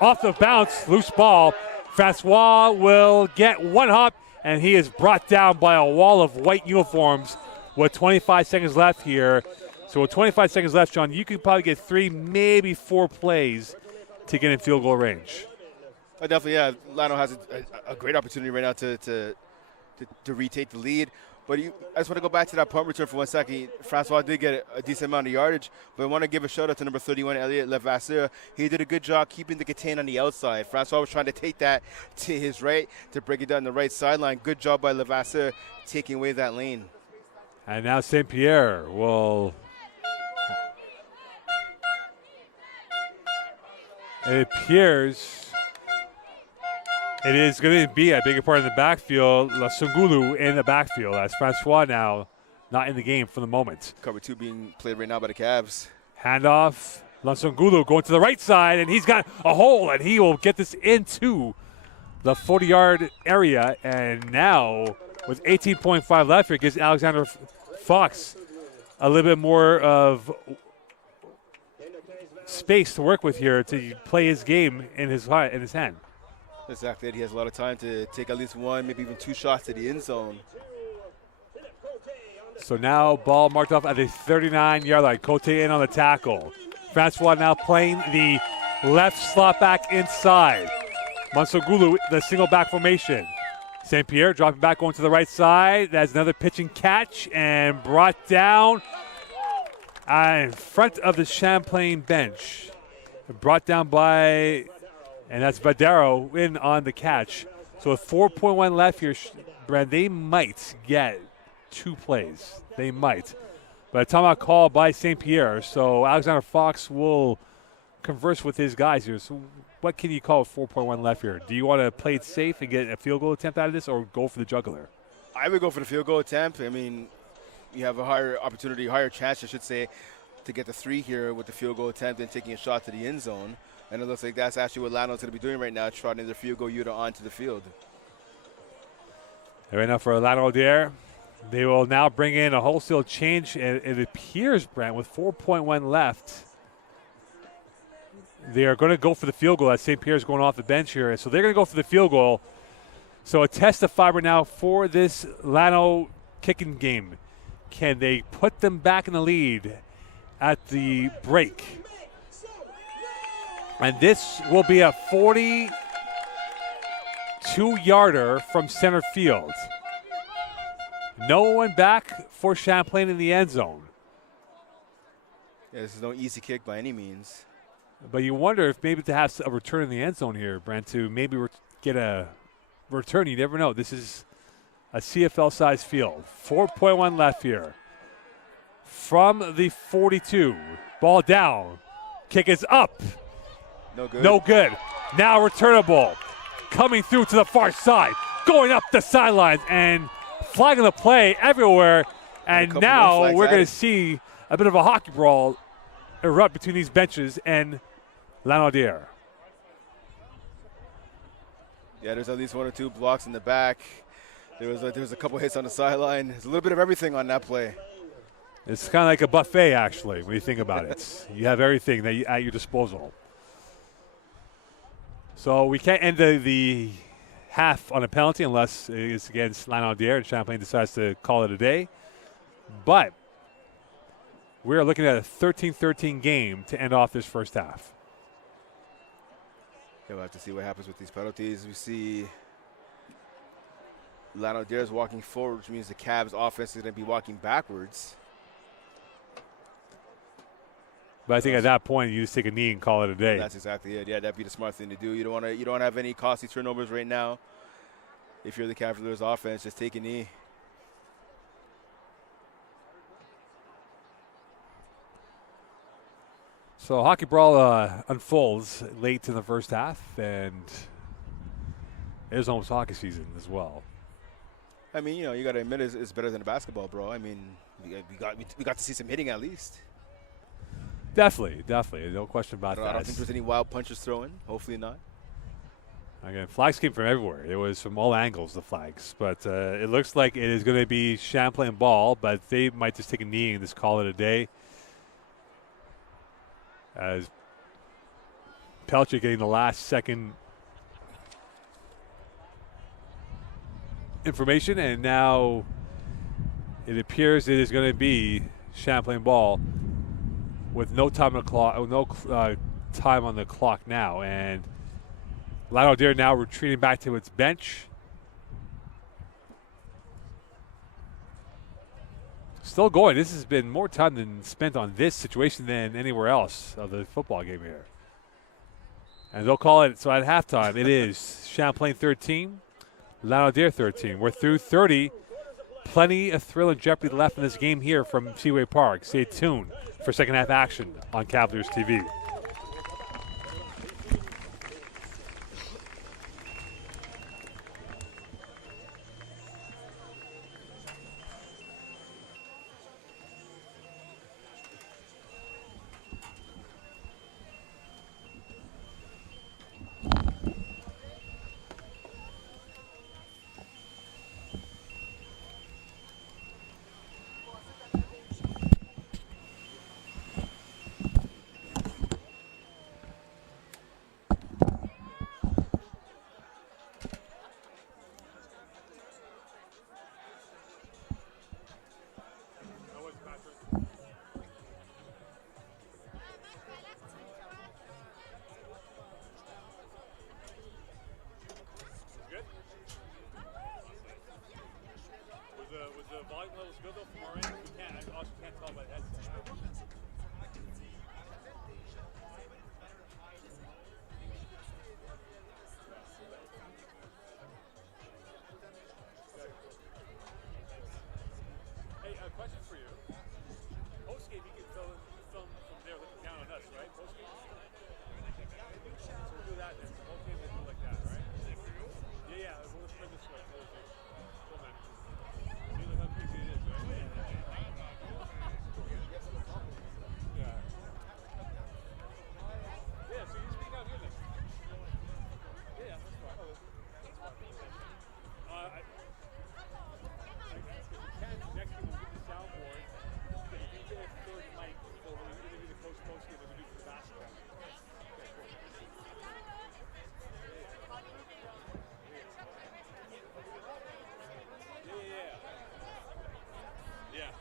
Off the bounce, loose ball. Francois will get one hop, and he is brought down by a wall of white uniforms with 25 seconds left here. So with 25 seconds left, John, you could probably get 3, maybe 4 plays to get in field goal range. Definitely, yeah. Lano has a great opportunity right now to retake the lead. But I just want to go back to that punt return for 1 second. Francois did get a decent amount of yardage, but I want to give a shout-out to number 31, Elliot Levasseur. He did a good job keeping the contain on the outside. Francois was trying to take that to his right to break it down the right sideline. Good job by Levasseur taking away that lane. And now St. Pierre will... It appears... It is going to be, I beg your pardon, in the backfield, Lasungulu in the backfield, as Francois now not in the game for the moment. Cover 2 being played right now by the Cavs. Handoff, Lasungulu going to the right side, and he's got a hole, and he will get this into the 40-yard area. And now, with 18.5 left here, it gives Alexander Fox a little bit more of space to work with here to play his game in his hand. Exactly. He has a lot of time to take at least 1, maybe even 2 shots to the end zone. So now ball marked off at the 39-yard line. Cote in on the tackle. Francois now playing the left slot back inside. Mansogulu, the single back formation. St. Pierre dropping back going to the right side. That's another pitch and catch and brought down in front of the Champlain bench. Brought down by... And that's Vadero in on the catch. So with 4.1 left here, Brad, they might get 2 plays. They might. But a timeout call by St. Pierre. So Alexander Fox will converse with his guys here. So what can you call with 4.1 left here? Do you want to play it safe and get a field goal attempt out of this, or go for the juggler? I would go for the field goal attempt. I mean, you have a higher opportunity, higher chance, I should say, to get the 3 here with the field goal attempt and taking a shot to the end zone. And it looks like that's actually what Lano's going to be doing right now, trotting their field goal unit onto the field. And right now for Lanaudière, they will now bring in a wholesale change. And it appears, Brent, with 4.1 left, they are going to go for the field goal as St. Pierre's going off the bench here. So they're going to go for the field goal. So a test of fiber now for this Lano kicking game. Can they put them back in the lead at the break? And this will be a 42-yarder from center field. No one back for Champlain in the end zone. Yeah, this is no easy kick by any means. But you wonder if maybe to have a return in the end zone here, Brent, to maybe get a return. You never know. This is a CFL-sized field. 4.1 left here. From the 42. Ball down. Kick is up. No good. No good. Now returnable. Coming through to the far side. Going up the sidelines and flagging the play everywhere. And now we're going to see a bit of a hockey brawl erupt between these benches and Lanaudière. Yeah, there's at least 1 or 2 blocks in the back. There was a couple hits on the sideline. There's a little bit of everything on that play. It's kind of like a buffet, actually, when you think about it. You have everything at your disposal. So we can't end the half on a penalty unless it's against Lanaudière and Champlain decides to call it a day. But we're looking at a 13-13 game to end off this first half. Yeah, we'll have to see what happens with these penalties. We see Lanaudière is walking forward, which means the Cavs offense is going to be walking backwards. But I think at that point, you just take a knee and call it a day. That's exactly it. Yeah, that'd be the smart thing to do. You don't want to have any costly turnovers right now. If you're the Cavaliers offense, just take a knee. So hockey brawl unfolds late in the first half, and it is almost hockey season as well. I mean, you got to admit it's better than a basketball, bro. I mean, we got to see some hitting at least. Definitely, no question about that. I don't think there's any wild punches thrown. Hopefully not. Again, flags came from everywhere. It was from all angles, the flags. But it looks like it is going to be Champlain ball, but they might just take a knee and just call it a day. As Pelcher getting the last second information, and now it appears it is going to be Champlain ball with no time on the clock, time on the clock now, and Lanaudière now retreating back to its bench. Still going. This has been more time than spent on this situation than anywhere else of the football game here. And they'll call it, so at halftime, it is Champlain 13, Lanaudière 13. We're through 30. Plenty of thrill and jeopardy left in this game here from Seaway Park. Stay tuned for second half action on Cavaliers TV. Was the volume levels good though from our end? I also can't tell by the headset. Hey, a question for you. Post game, you can film from there looking down on us, right? Post game. So we'll do that then. So post game, we'll do like that, right? Yeah. We'll spread this way. Cool, man. See, look how crazy it is, right? Yeah. Yeah, so you speak out here then. Yeah, that's fine. That's fine. If we can, next week we'll get the soundboard. If we get a third mic for when we interview the coach post game, we do for basketball. Okay, cool. Yeah.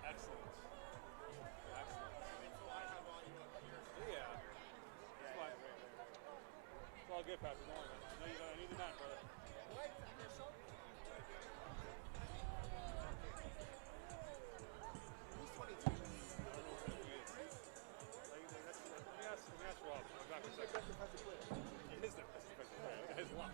Excellent. Yeah. It's fine. It's all good, Patrick. Don't worry, man. I know you're the man, brother. Let me ask Rob. I'm back in a second. He is the best defensive player. His luck.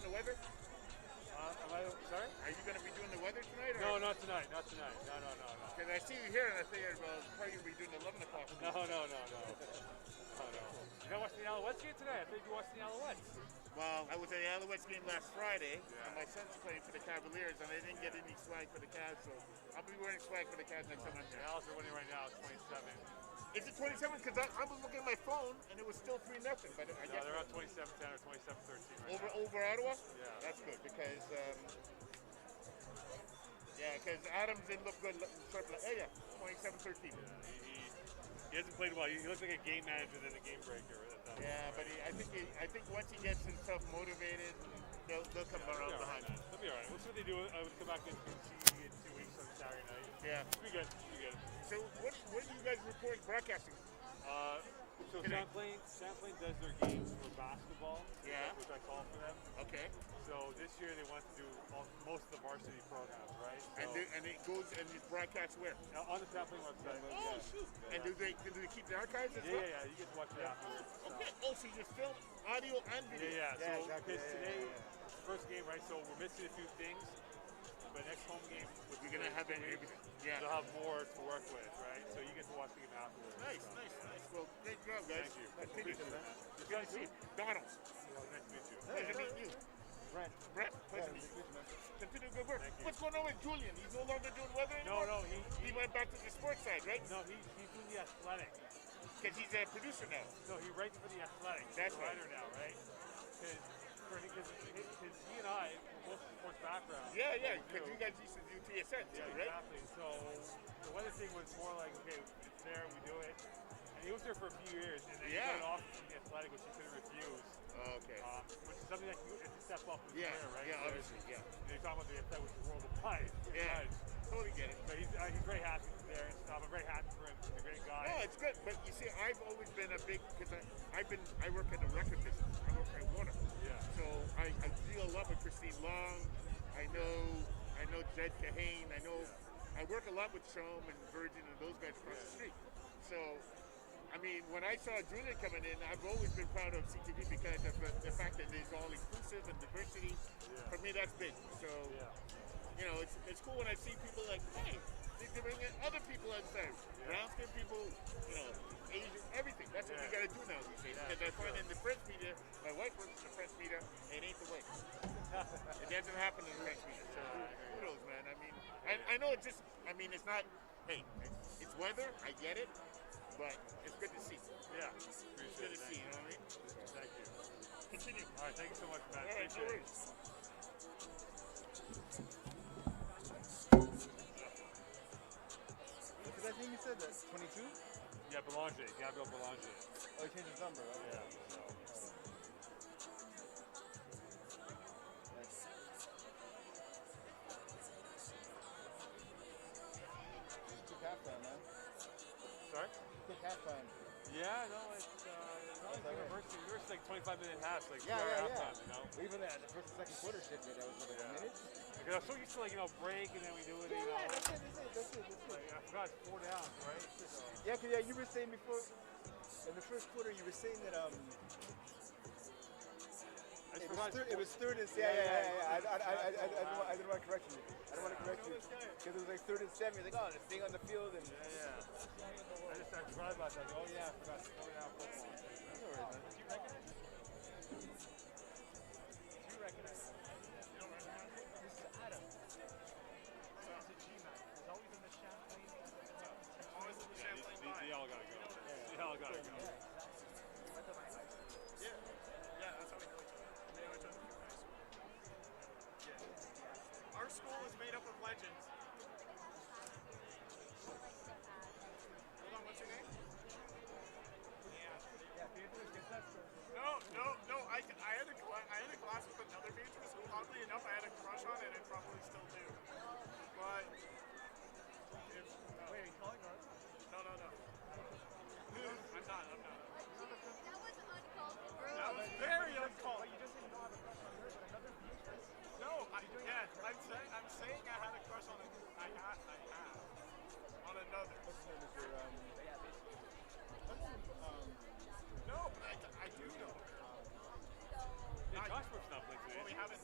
doing the weather? Sorry? Are you going to be doing the weather tonight? Or? No, not tonight. Not tonight. No. Because I see you here and I figured, well, probably you'll be doing the 11 o'clock. No. You not watching the Alouettes game today? I think you watched the Alouettes. Well, I was at the Alouettes game last Friday, Yeah. and my son's playing for the Cavaliers, and I didn't get any swag for the Cavs, so I'll be wearing swag for the Cavs next time I'm The there. Owls are winning right now. It's 27. Is it 27? Because I was looking at my phone, and it was still 3-0. But I No, guess they're on 27-10 or 27-13 right now. over Ottawa? Yeah. That's good, because, because Adams didn't look good. 27-13. He hasn't played well. He looks like a game manager than a game breaker. Yeah, but I think once he gets himself motivated, they'll come around behind him. They'll be all right. We'll see what they do. I would come back in 2 weeks on Saturday night. Yeah. It'll be good. So what do you guys report broadcasting? So Champlain does their games for basketball, Yeah. which I call for them. Okay. So this year they want to do most of the varsity programs, right? So, And it goes and it's broadcast where? on the Champlain website. Oh shoot! And do they keep the archives as well? Yeah. You get to watch it afterwards. So. Okay. Oh, so you just film audio and video. Yeah. So exactly. because today, it's the first game, right? So we're missing a few things. But next home game, You're gonna have everything. Yeah. They'll have more to work with, right? So you get to watch the game afterwards. Nice. Well, great job, guys. Thank you. Continue. Appreciate it, man. Good to see you. Donald. Nice to meet you. Pleasure meeting you. Brent. Brett, pleasure meeting you. Continue good work. Thank you. What's going on with Julian? He's no longer doing weather anymore? No, He went back to the sports side, right? No, he's doing the Athletic. Because he's a producer now. No, he writes for the Athletic. That's He's a right. writer now, right? Because he and I, both sports background. Yeah, because you guys used to do TSN too, Yeah, right? exactly. So the weather thing was more like, okay, it's there, we do it. And he was there for a few years, and then he got an offer from the Athletic, which he couldn't refuse. Okay. Which is something that you have to step up and Yeah, there, right? yeah, obviously, yeah. You're talking about the Athletic, which is worldwide. Yeah, totally get it. But he's very happy there and stuff. I'm very happy for him. He's a great guy. No, it's good. But you see, I've always been a big, because I work in the record business. I work at Warner. Yeah. So I deal a lot with Christine Long. I know Jed Kahane. I work a lot with Shom and Virgin and those guys across the street. So, I mean, when I saw Julian coming in, I've always been proud of CTV because of the fact that it's all inclusive and diversity. Yeah. For me, that's big. So, you know, it's cool when I see people like, hey, they're bringing other people outside. Brown skin people, you know, Asian, everything. That's what we got to do now these days. Because I find in the French media, my wife works in the French media, it ain't the way. It doesn't happen in the French media. So kudos, man. I mean, I know it's just, I mean, it's not, hey, it's weather, I get it, but it's good to see. Yeah. It's good to see, you know what I mean? Thank you. Continue. All right, thank you so much, man. All right, no Appreciate it. worries. What's that name you said? That's 22? Yeah, Belanger, Gabriel Belanger. Oh, he changed his number. Okay. Yeah. So. Quick halftime, man. Sorry? Quick halftime. Yeah, no, it's university. University like 25-minute halves, like 2 Yeah, hour yeah, halftime, yeah. you know? Well, even that, the first and second quarter shit, that was like a minute. Because I'm so used to like, break and then we do it, Yeah, that's it. Like, I forgot it's 4 downs, right? So, Yeah, because you were saying before, in the first quarter, you were saying that I just forgot it was third and yeah. I didn't want to correct you. I don't want to correct you because it was like 3rd and 7. You're like, oh, they're staying on the field and. Yeah. I forgot about that. Oh yeah, I forgot. 4 down football. That's all right, man. Did you recognize it? Did you recognize it? You don't recognize it? This is Adam. So it's a G-Man. It's always in the Champlain. Always in the Champlain. They all gotta go. They all gotta go. Yeah, that's how we know each other. We know each other through high school. Yeah. Our school is made up of legends. Hold on, what's your name? No. I had a class with another Beatrice who, oddly enough, I had a crush on and I probably still do. But if wait, are you calling her? No. I'm not. That was uncalled for. That was very uncalled. You just didn't know how to crush on her, but another Beatrice. No, I'm saying I had a crush on I have on another. What's his name? Mr. No, but I do know. Yeah, Josh works not playing today. Well, we haven't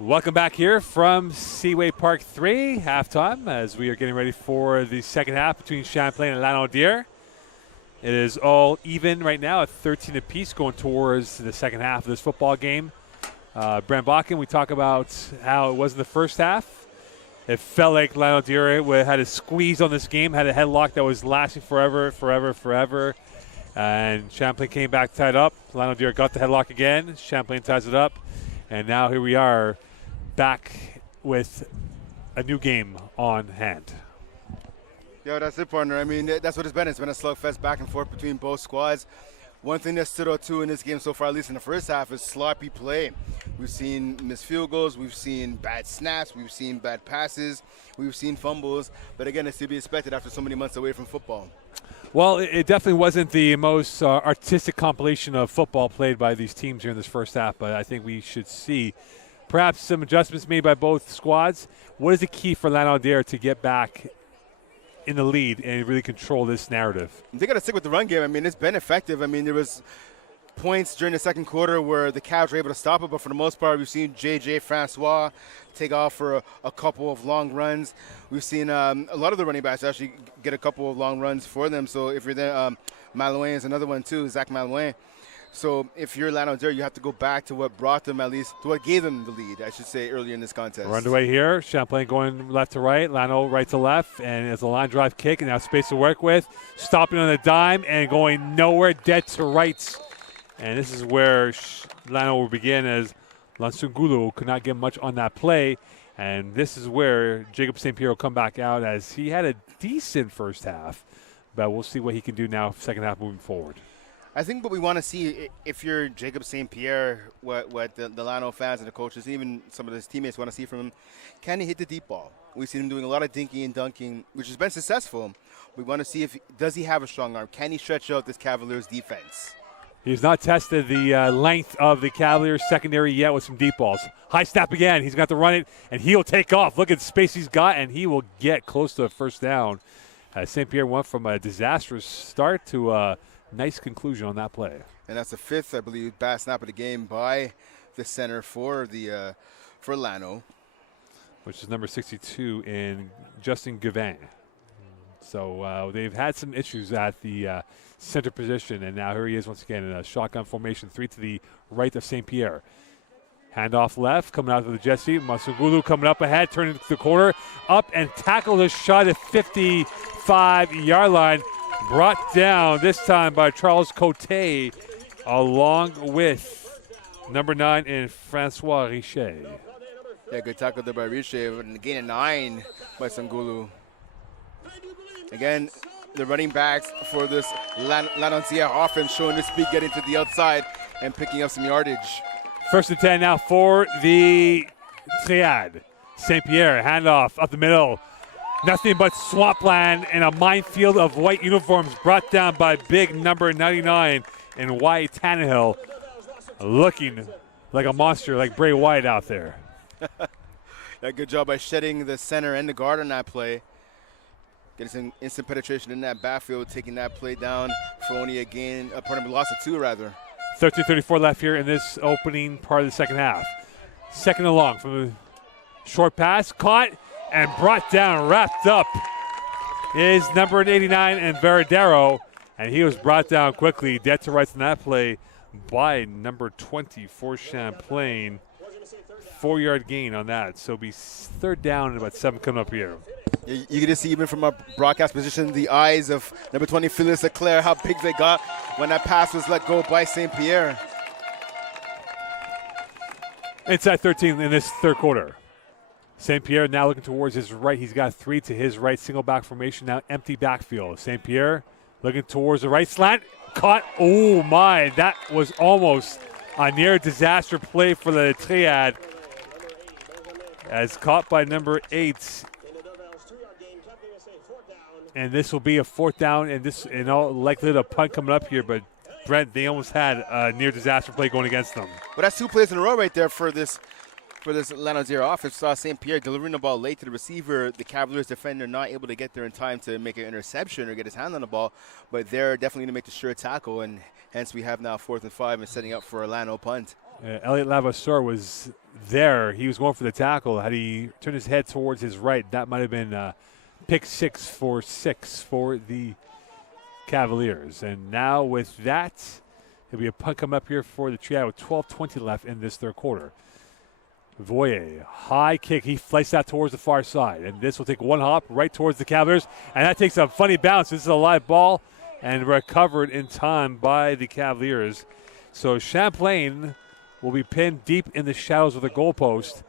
Welcome back here from Seaway Park 3, halftime, as we are getting ready for the second half between Champlain and Lanaudière. It is all even right now at 13 apiece going towards the second half of this football game. Brent Bakken, we talk about how it was in the first half. It felt like Lanaudière had a squeeze on this game, had a headlock that was lasting forever. And Champlain came back tied up. Lanaudière got the headlock again. Champlain ties it up. And now here we are back with a new game on hand. Yeah, that's it, partner. I mean, that's what it's been. It's been a slugfest back and forth between both squads. One thing that stood out, too, in this game so far, at least in the first half, is sloppy play. We've seen missed field goals. We've seen bad snaps. We've seen bad passes. We've seen fumbles. But, again, it's to be expected after so many months away from football. Well, it definitely wasn't the most artistic compilation of football played by these teams here in this first half, but I think we should see perhaps some adjustments made by both squads. What is the key for Lanaudière to get back in the lead and really control this narrative? They got to stick with the run game. I mean, it's been effective. I mean, there was points during the second quarter where the Cavs were able to stop it, but for the most part, we've seen J.J. Francois take off for a couple of long runs. We've seen a lot of the running backs actually get a couple of long runs for them. So if you're there, Malouin is another one too, Zach Malouin. So if you're Lanaudière, you have to go back to what brought them, at least to what gave them the lead, I should say, earlier in this contest. We're underway here. Champlain going left to right, Lano right to left, and it's a line drive kick, and now space to work with. Stopping on the dime and going nowhere, dead to rights. And this is where Lano will begin, as Lansungulu could not get much on that play. And this is where Jacob St. Pierre will come back out, as he had a decent first half. But we'll see what he can do now, second half moving forward. I think what we want to see, if you're Jacob St. Pierre, what the Lano fans and the coaches, even some of his teammates want to see from him, can he hit the deep ball? We've seen him doing a lot of dinking and dunking, which has been successful. We want to see does he have a strong arm? Can he stretch out this Cavaliers defense? He's not tested the length of the Cavaliers secondary yet with some deep balls. High snap again. He's got to run it, and he'll take off. Look at the space he's got, and he will get close to a first down. St. Pierre went from a disastrous start to a nice conclusion on that play. And that's the fifth, I believe, bad snap of the game by the center for Lano, which is number 62 in Justin Gavin. So they've had some issues at the center position, and now here he is once again in a shotgun formation, 3 to the right of St. Pierre. Handoff left, coming out of the jet sweep. Masugulu coming up ahead, turning to the corner, up and tackled a shot at 55-yard line. Brought down this time by Charles Cote, along with number 9 in Francois Richer. Yeah, good tackle there by Richer, and a gain of 9 by Sangulu. Again, the running backs for this Lanaudière offense showing their speed, getting to the outside and picking up some yardage. First and 10 now for the Triad. St. Pierre, handoff up the middle. Nothing but swampland and a minefield of white uniforms brought down by big number 99 in Wyatt Tannehill. Looking like a monster like Bray Wyatt out there. Yeah, good job by shedding the center and the guard on that play. Getting some instant penetration in that backfield, taking that play down for only a gain, loss of 2 rather. 13:34 left here in this opening part of the second half. Second and long from the short pass, caught and brought down, wrapped up is number 89 in Veradero, and he was brought down quickly, dead to rights in that play by number 20 for Champlain. 4-yard gain on that, so it'll be third down and about 7 coming up here. You can see even from our broadcast position the eyes of number 20 Phyllis Leclerc, how big they got when that pass was let go by St. Pierre. Inside 13 in this third quarter. St. Pierre now looking towards his right. He's got 3 to his right, single back formation, now empty backfield. St. Pierre looking towards the right slant, caught. Oh my, that was almost a near disaster play for the Triad, as caught by number 8. And this will be a fourth down, and this in all likelihood a punt coming up here, but Brent, they almost had a near disaster play going against them. Well, that's 2 plays in a row right there for this Lanaudière offense. Saw St. Pierre delivering the ball late to the receiver. The Cavaliers defender not able to get there in time to make an interception or get his hand on the ball, but they're definitely going to make the sure tackle, and hence we have now 4th and 5 and setting up for a Lano punt. Elliot Lavasseur was there. He was going for the tackle. Had he turned his head towards his right, that might have been pick 6 for the Cavaliers. And now with that, it'll be a punt come up here for the Triad with 12:20 left in this third quarter. Voye, high kick. He flies that towards the far side. And this will take one hop right towards the Cavaliers. And that takes a funny bounce. This is a live ball and recovered in time by the Cavaliers. So Champlain will be pinned deep in the shadows of the goalpost.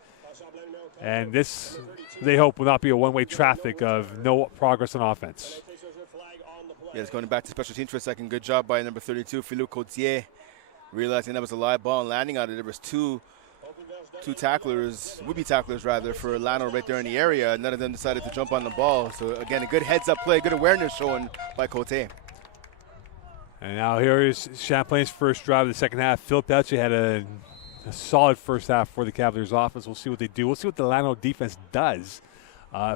And this, they hope, will not be a one-way traffic of no progress on offense. Yeah, it's going back to special teams for a second. Good job by number 32, Philou Cotier. Realizing that was a live ball and landing on it. There was two tacklers, would-be tacklers rather, for Lano right there in the area. None of them decided to jump on the ball. So again, a good heads-up play, good awareness shown by Cotier. And now here is Champlain's first drive of the second half. Phil Pelche had a solid first half for the Cavaliers offense. We'll see what they do. We'll see what the Lano defense does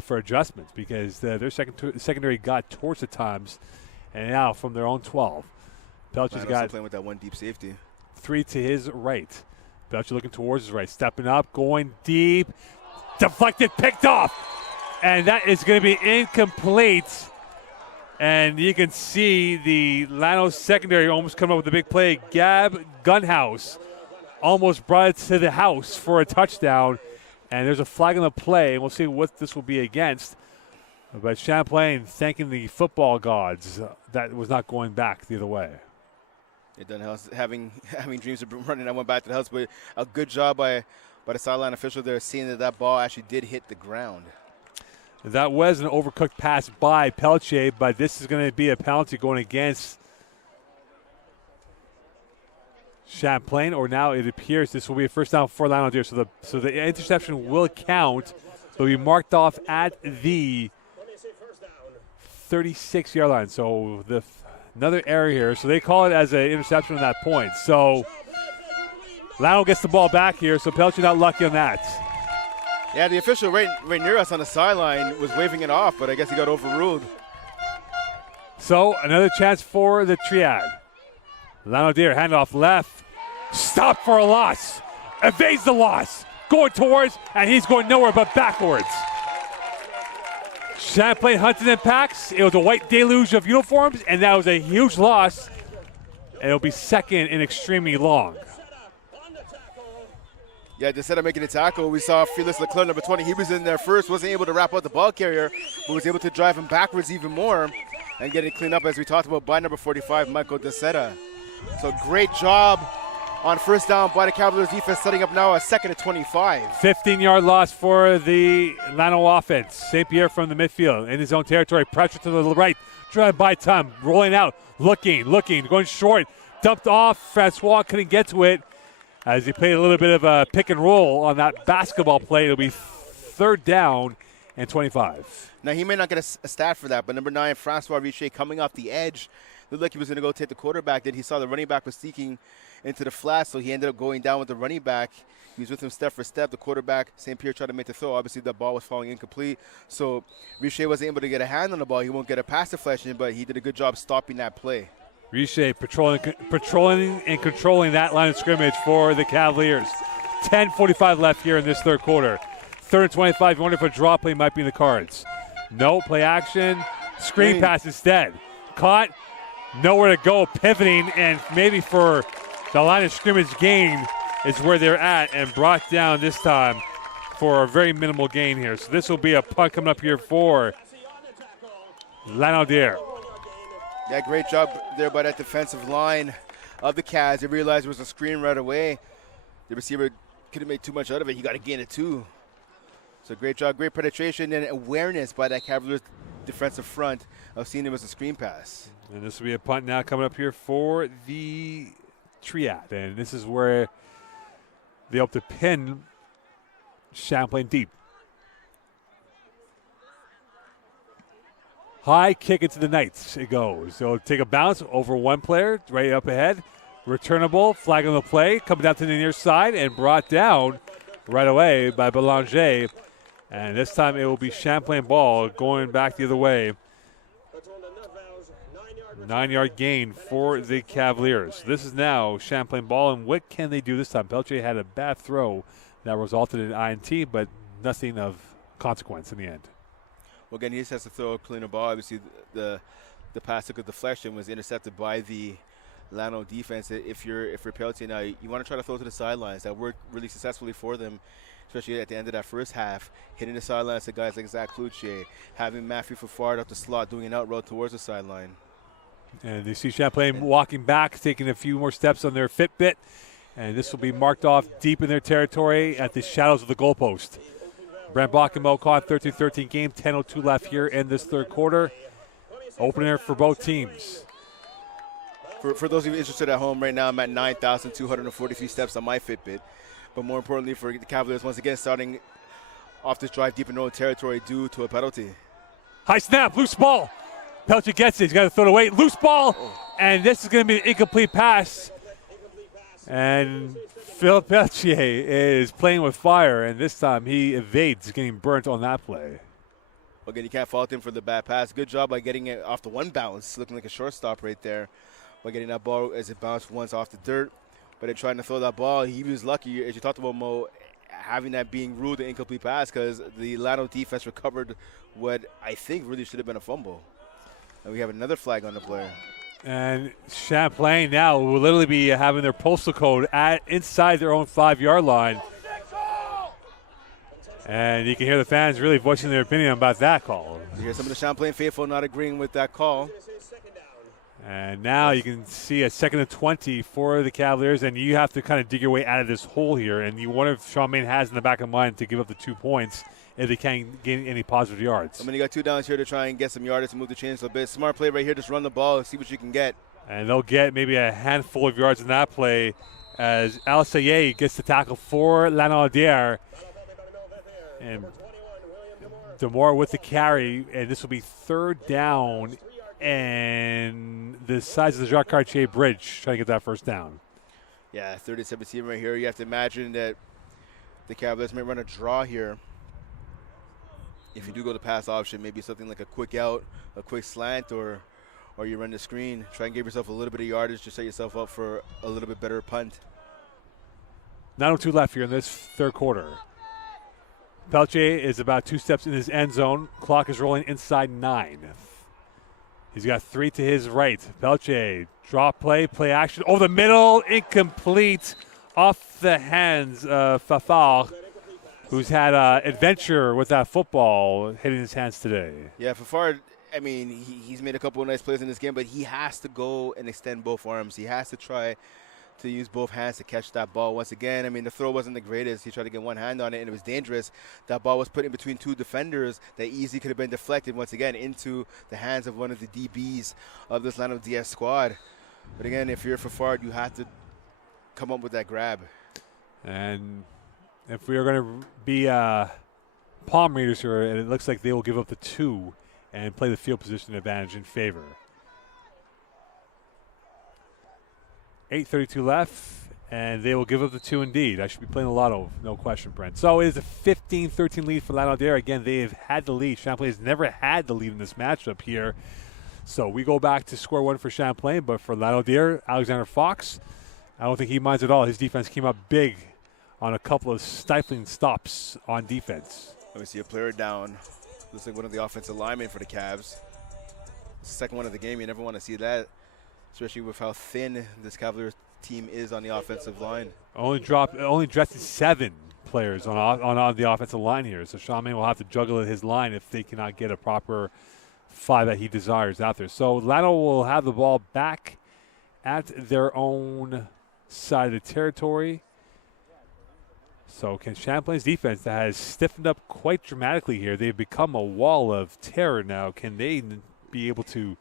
for adjustments, because their secondary got torched at times. And now from their own 12, Pelche's got playing with that one deep safety. 3 to his right. Pelche looking towards his right, stepping up, going deep, deflected, picked off. And that is going to be incomplete. And you can see the Lano secondary almost come up with a big play. Gab Gunhouse almost brought it to the house for a touchdown. And there's a flag on the play, and we'll see what this will be against. But Champlain thanking the football gods that was not going back the other way. It done having dreams of running. I went back to the house, but a good job by the sideline official there, seeing that ball actually did hit the ground. That was an overcooked pass by Pelche, but this is going to be a penalty going against Champlain, or now it appears this will be a first down for Lanaudière. So the interception will count. It'll be marked off at the 36-yard line. So another error here. So they call it as an interception on that point. So Lano gets the ball back here. So Pelche not lucky on that. Yeah, the official right near us on the sideline was waving it off, but I guess he got overruled. So another chance for the Triad. Lanaudière handoff left. Stop for a loss. Evades the loss. Going towards, and he's going nowhere but backwards. Champlain hunted in packs. It was a white deluge of uniforms, and that was a huge loss. And it'll be second and extremely long. Yeah, instead of making a tackle, we saw Felix Leclerc, number 20. He was in there first, wasn't able to wrap out the ball carrier, but was able to drive him backwards even more and get it cleaned up, as we talked about, by number 45, Michael DeSeta. So great job on first down by the Cavaliers defense, setting up now a second and 25. 15-yard loss for the Lano offense. St. Pierre from the midfield in his own territory. Pressure to the right. Drive by time. Rolling out. Looking. Going short. Dumped off. Francois couldn't get to it as he played a little bit of a pick and roll on that basketball play. It'll be third down and 25. Now, he may not get a stat for that, but number 9, Francois Richer, coming off the edge, looked like he was going to go take the quarterback. Then he saw the running back was seeking into the flat, so he ended up going down with the running back. He was with him step for step. The quarterback, St. Pierre, tried to make the throw. Obviously, the ball was falling incomplete, so Richer wasn't able to get a hand on the ball. He won't get a pass deflection, but he did a good job stopping that play. Richer patrolling and controlling that line of scrimmage for the Cavaliers. 10:45 left here in this third quarter. Third and 25. You wonder if a draw play might be in the cards. No play action. Screen pass instead. Caught. Nowhere to go. Pivoting, and maybe for the line of scrimmage gain is where they're at, and brought down this time for a very minimal gain here. So this will be a punt coming up here for Lanaudière. Yeah, great job there by that defensive line of the Cavs. They realized it was a screen right away. The receiver couldn't make too much out of it. He got to gain it too. So great job, great penetration and awareness by that Cavaliers defensive front of seeing it was a screen pass. And this will be a punt now coming up here for the Triad. And this is where they hope to pin Champlain deep. High kick into the Knights. It goes. So take a bounce over one player, right up ahead. Returnable, flag on the play, coming down to the near side and brought down right away by Belanger. And this time it will be Champlain ball going back the other way. 9-yard gain for the Cavaliers. This is now Champlain ball, and what can they do this time? Pelche had a bad throw That resulted in INT, but nothing of consequence in the end. Well, again, he just has to throw a cleaner ball. Obviously, the pass took a deflection, was intercepted by the Lano defense. If you're Pelletier now, you want to try to throw to the sidelines. That worked really successfully for them, especially at the end of that first half, hitting the sidelines to guys like Zach Cloutier, having Matthew Fafard up the slot, doing an out route towards the sideline. And you see Champlain walking back, taking a few more steps on their Fitbit, and this will be marked off deep in their territory at the shadows of the goalpost. Brent Bach and Mo Khan, 13-13 game, 10:02 left here in this third quarter. Opener for both teams. For those of you interested at home right now, I'm at 9,243 steps on my Fitbit. But more importantly for the Cavaliers, once again, starting off this drive deep in their own territory due to a penalty. High snap, loose ball. Pelletier gets it. He's got to throw it away. Loose ball, and this is going to be an incomplete pass. And Philip Pelletier is playing with fire, and this time he evades getting burnt on that play. Again, you can't fault him for the bad pass. Good job by getting it off the one bounce, looking like a shortstop right there. By getting that ball as it bounced once off the dirt. But in trying to throw that ball, he was lucky, as you talked about, Mo, having that being ruled an incomplete pass because the Lano defense recovered what I think really should have been a fumble. And we have another flag on the play. And Champlain now will literally be having their postal code inside their own 5-yard line. And you can hear the fans really voicing their opinion about that call. You hear some of the Champlain faithful not agreeing with that call. And now you can see a 2nd and 20 for the Cavaliers, and you have to kind of dig your way out of this hole here. And you wonder if Champlain has in the back of mind to give up the 2 points if they can't gain any positive yards. I mean, you got 2 downs here to try and get some yardage to move the chains a bit. Smart play right here, just run the ball and see what you can get. And they'll get maybe a handful of yards in that play as Al-Sayed gets the tackle for Lanaudière. And DeMore with the carry, and this will be 3rd down and the size of the Jacques Cartier Bridge, trying to get that first down. Yeah, 30-17 right here. You have to imagine that the Cavaliers may run a draw here. If you do go to pass option, maybe something like a quick out, a quick slant, or you run the screen. Try and give yourself a little bit of yardage to set yourself up for a little bit better punt. 9:02 left here in this third quarter. Pelletier is about 2 steps in his end zone. Clock is rolling inside 9. He's got 3 to his right. Pelletier, drop play, play action. Over the middle, incomplete. Off the hands of Fafard, who's had an adventure with that football hitting his hands today. Yeah, Fafard, I mean, he's made a couple of nice plays in this game, but he has to go and extend both arms. He has to try to use both hands to catch that ball. Once again, I mean, the throw wasn't the greatest. He tried to get one hand on it, and it was dangerous. That ball was put in between 2 defenders that easily could have been deflected, once again, into the hands of one of the DBs of this Lanaudière squad. But again, if you're Fafard, you have to come up with that grab. And if we are going to be palm readers here, and it looks like they will give up the 2 and play the field position advantage in favor. 8:32 left, and they will give up the 2 indeed. I should be playing the lotto, no question, Brent. So it is a 15-13 lead for Lanaudière. Again, they have had the lead. Champlain has never had the lead in this matchup here. So we go back to square one for Champlain, but for Lanaudière, Alexander Fox, I don't think he minds at all. His defense came up big on a couple of stifling stops on defense. Let me see a player down. Looks like one of the offensive linemen for the Cavs. Second one of the game. You never want to see that, especially with how thin this Cavaliers team is on the offensive line. Only dressed 7 players on the offensive line here. So Champlain will have to juggle his line if they cannot get a proper 5 that he desires out there. So Lano will have the ball back at their own side of the territory. So can Champlain's defense that has stiffened up quite dramatically here, they've become a wall of terror now, can they be able to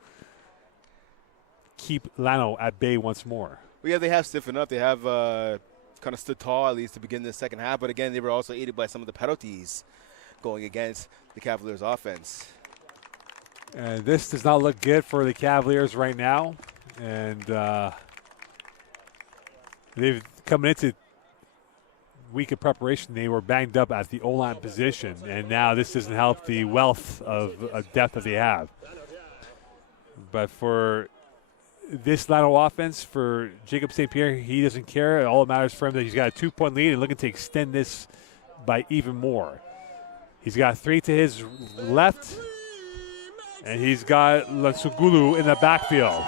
keep Lano at bay once more? Well, yeah, they have stiffened up. They have kind of stood tall at least to begin the second half. But again, they were also aided by some of the penalties going against the Cavaliers offense. And this does not look good for the Cavaliers right now. And they've coming into week of preparation, they were banged up at the O-line position, and now this doesn't help the wealth of depth that they have. But for this Lanaudière offense for Jacob St. Pierre, he doesn't care. All that matters for him that he's got a 2-point lead and looking to extend this by even more. He's got 3 to his left, and he's got Lanaudière in the backfield.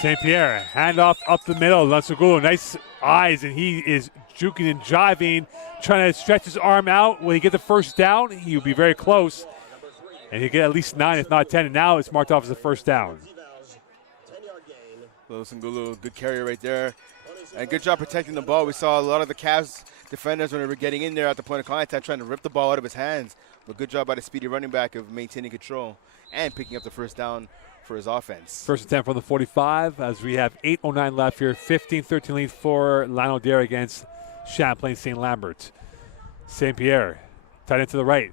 St. Pierre, handoff up the middle. Lanaudière, nice eyes, and he is juking and jiving, trying to stretch his arm out. Will he get the first down? He will be very close, and he'll get at least 9, if not 10, and now it's marked off as a first down. Lanaudière, good carry right there. And good job protecting the ball. We saw a lot of the Cavs defenders when they were getting in there at the point of contact trying to rip the ball out of his hands. But good job by the speedy running back of maintaining control and picking up the first down for his offense. First attempt from the 45 as we have 8:09 left here. 15-13 lead for Lanaudière against Champlain St. Lambert. St. Pierre, tight end to the right.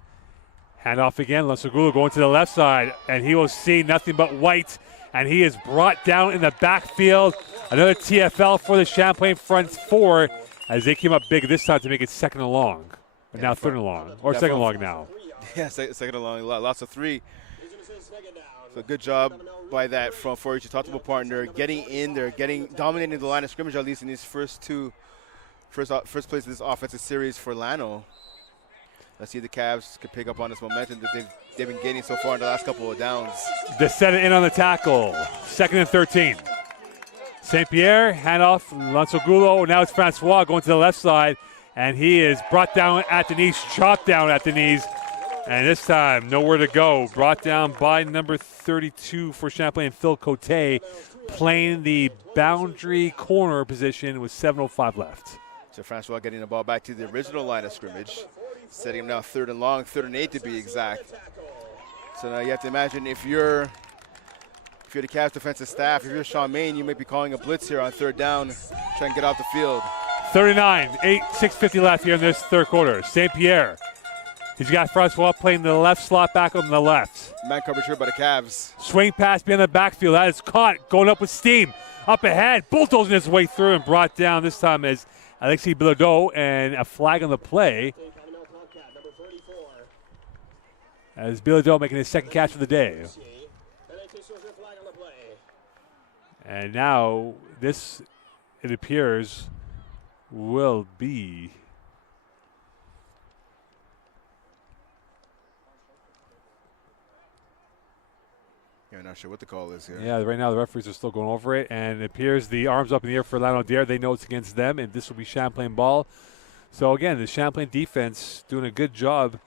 Hand off again. Lanaudière going to the left side, and he will see nothing but white. And he is brought down in the backfield. Another TFL for the Champlain front 4 as they came up big this time to make it second and long. But now third and long, or second and long now. Yeah, second and long, lots of 3. So good job by that front 4 each talkable partner, getting in there, dominating the line of scrimmage at least in these first place of this offensive series for Lano. Let's see if the Cavs could pick up on this momentum that they've been getting so far in the last couple of downs. They set it in on the tackle. 2nd and 13. St. Pierre, handoff, Lanaudière. Now it's Francois going to the left side, and he is brought down at the knees, chopped down at the knees. And this time, nowhere to go. Brought down by number 32 for Champlain, Phil Cote, playing the boundary corner position with 7:05 left. So Francois getting the ball back to the original line of scrimmage, setting him now 3rd and long, 3rd and 8 to be exact. So now you have to imagine if you're the Cavs defensive staff, if you're Sean Main, you might be calling a blitz here on 3rd down, trying to get off the field. 39, 6:50 left here in this third quarter. St. Pierre. He's got Francois playing the left slot back on the left. Man coverage here by the Cavs. Swing pass behind the backfield. That is caught. Going up with steam. Up ahead. Bulldozing his way through and brought down this time as Alexis Bilodeau, and a flag on the play. As Bilodeau making his second catch of the day. And now this, it appears, will be I'm not sure what the call is here. Yeah, right now the referees are still going over it, and it appears the arms up in the air for Lanaudière. They know it's against them, and this will be Champlain ball. So again, the Champlain defense doing a good job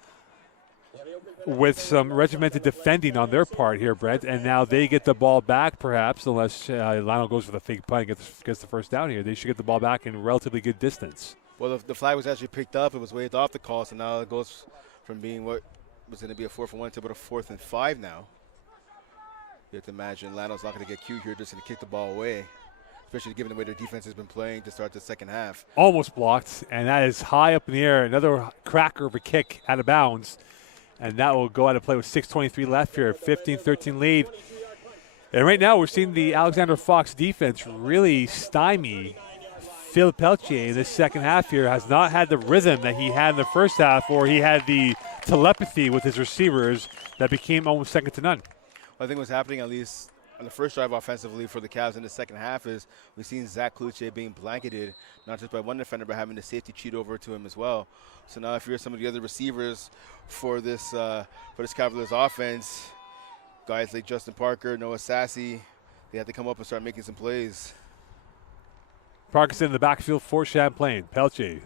with some regimented defending on their part here, Brent, and now they get the ball back perhaps, unless Lionel goes for the fake punt and gets the first down here. They should get the ball back in relatively good distance. Well, the flag was actually picked up. It was waved off the call, so now it goes from being what was going to be a 4th and 1 to about a 4th and 5 now. You have to imagine Lano's not going to get cute here, just going to kick the ball away, especially given the way their defense has been playing to start the second half. Almost blocked, and that is high up in the air. Another cracker of a kick out of bounds, and that will go out of play with 6:23 left here, 15-13 lead. And right now we're seeing the Alexander Fox defense really stymie Phil Peltier in this second half here. Has not had the rhythm that he had in the first half, or he had the telepathy with his receivers that became almost second to none. I think what's happening, at least on the first drive offensively for the Cavs in the second half, is we've seen Zach Kluche being blanketed, not just by one defender, but having the safety cheat over to him as well. So now if you're some of the other receivers for this Cavaliers offense, guys like Justin Parker, Noah Sassy, they have to come up and start making some plays. Parkinson in the backfield for Champlain. Peltier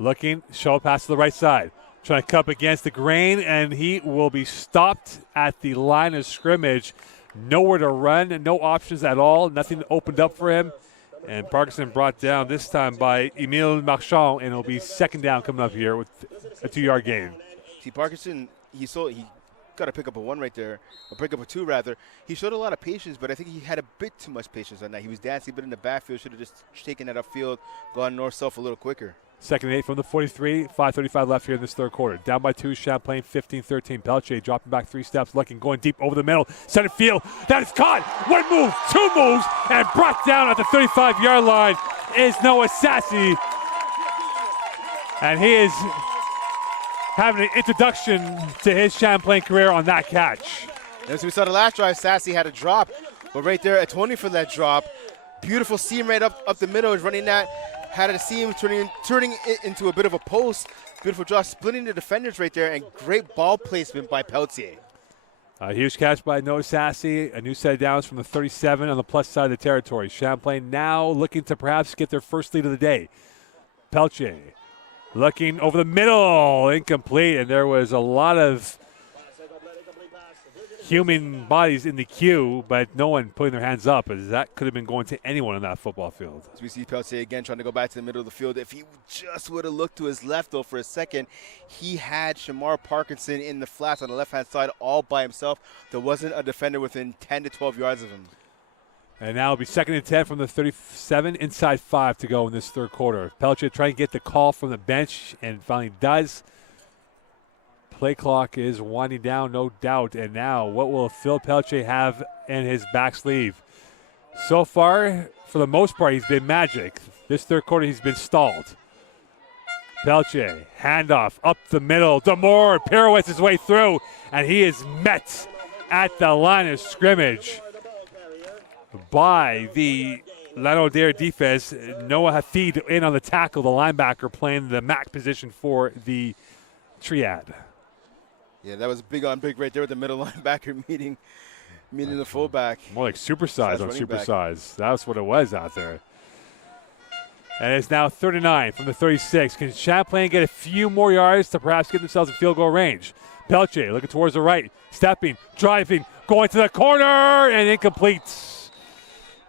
looking, show pass to the right side. Trying to cut up against the grain, and he will be stopped at the line of scrimmage. Nowhere to run, no options at all. Nothing opened up for him. And Parkinson brought down this time by Emile Marchand, and it'll be second down coming up here with a 2-yard gain. See, Parkinson, he got to pick up a 1 right there, or pick up a 2 rather. He showed a lot of patience, but I think he had a bit too much patience on that. He was dancing a bit in the backfield, should have just taken that upfield, gone north-south a little quicker. Second and 8 from the 43, 5:35 left here in this third quarter. Down by 2, Champlain 15-13. Peltier dropping back 3 steps, looking, going deep over the middle. Center field, that is caught. 1 move, 2 moves, and brought down at the 35-yard line is Noah Sassy. And he is having an introduction to his Champlain career on that catch. As we saw the last drive, Sassy had a drop But right there, Tony for that drop. Beautiful seam right up the middle. Is running that. Had a seam, turning it into a bit of a post. Beautiful drop, splitting the defenders right there, and great ball placement by Peltier. A huge catch by Noah Sassy. A new set of downs from the 37 on the plus side of the territory. Champlain now looking to perhaps get their first lead of the day. Peltier looking over the middle, incomplete, and there was a lot of human bodies in the queue, but no one putting their hands up, as that could have been going to anyone on that football field. As we see Peltier again trying to go back to the middle of the field. If he just would have looked to his left, though, for a second, he had Shamar Parkinson in the flats on the left-hand side all by himself. There wasn't a defender within 10 to 12 yards of him. And now it'll be 2nd and 10 from the 37, inside 5 to go in this third quarter. Peltier trying to get the call from the bench, and finally does. Play clock is winding down, no doubt. And now, what will Phil Peltier have in his back sleeve? So far, for the most part, he's been magic. This third quarter, he's been stalled. Peltier, handoff up the middle. Demore pirouettes his way through, and he is met at the line of scrimmage by the Lanaudière defense. Noah Hafid in on the tackle, the linebacker playing the MAC position for the Triad. Yeah, that was big on big right there with the middle linebacker meeting the fullback. More like supersize on supersize. That's what it was out there. And it's now 39 from the 36. Can Champlain get a few more yards to perhaps get themselves in field goal range? Peltier looking towards the right, stepping, driving, going to the corner, and incomplete.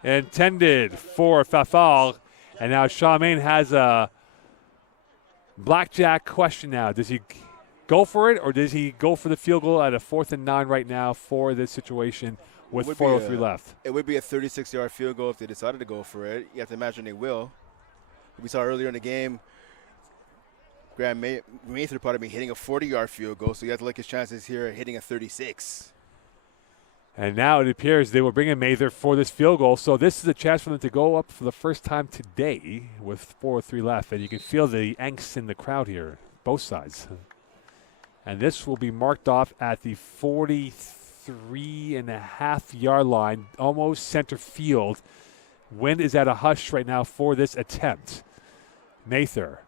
Intended for Fafal. And now Charmaine has a blackjack question now. Does he go for it, or does he go for the field goal at a 4th and 9 right now for this situation with 4:03 left? It would be a 36-yard field goal if they decided to go for it. You have to imagine they will. We saw earlier in the game, Graham Mather probably hitting a 40-yard field goal, so you have to look his chances here at hitting a 36. And now it appears they will bring in Mather for this field goal, so this is a chance for them to go up for the first time today with 4:03 left, and you can feel the angst in the crowd here, both sides. And this will be marked off at the 43.5-yard line, almost center field. Wind is at a hush right now for this attempt. Mather.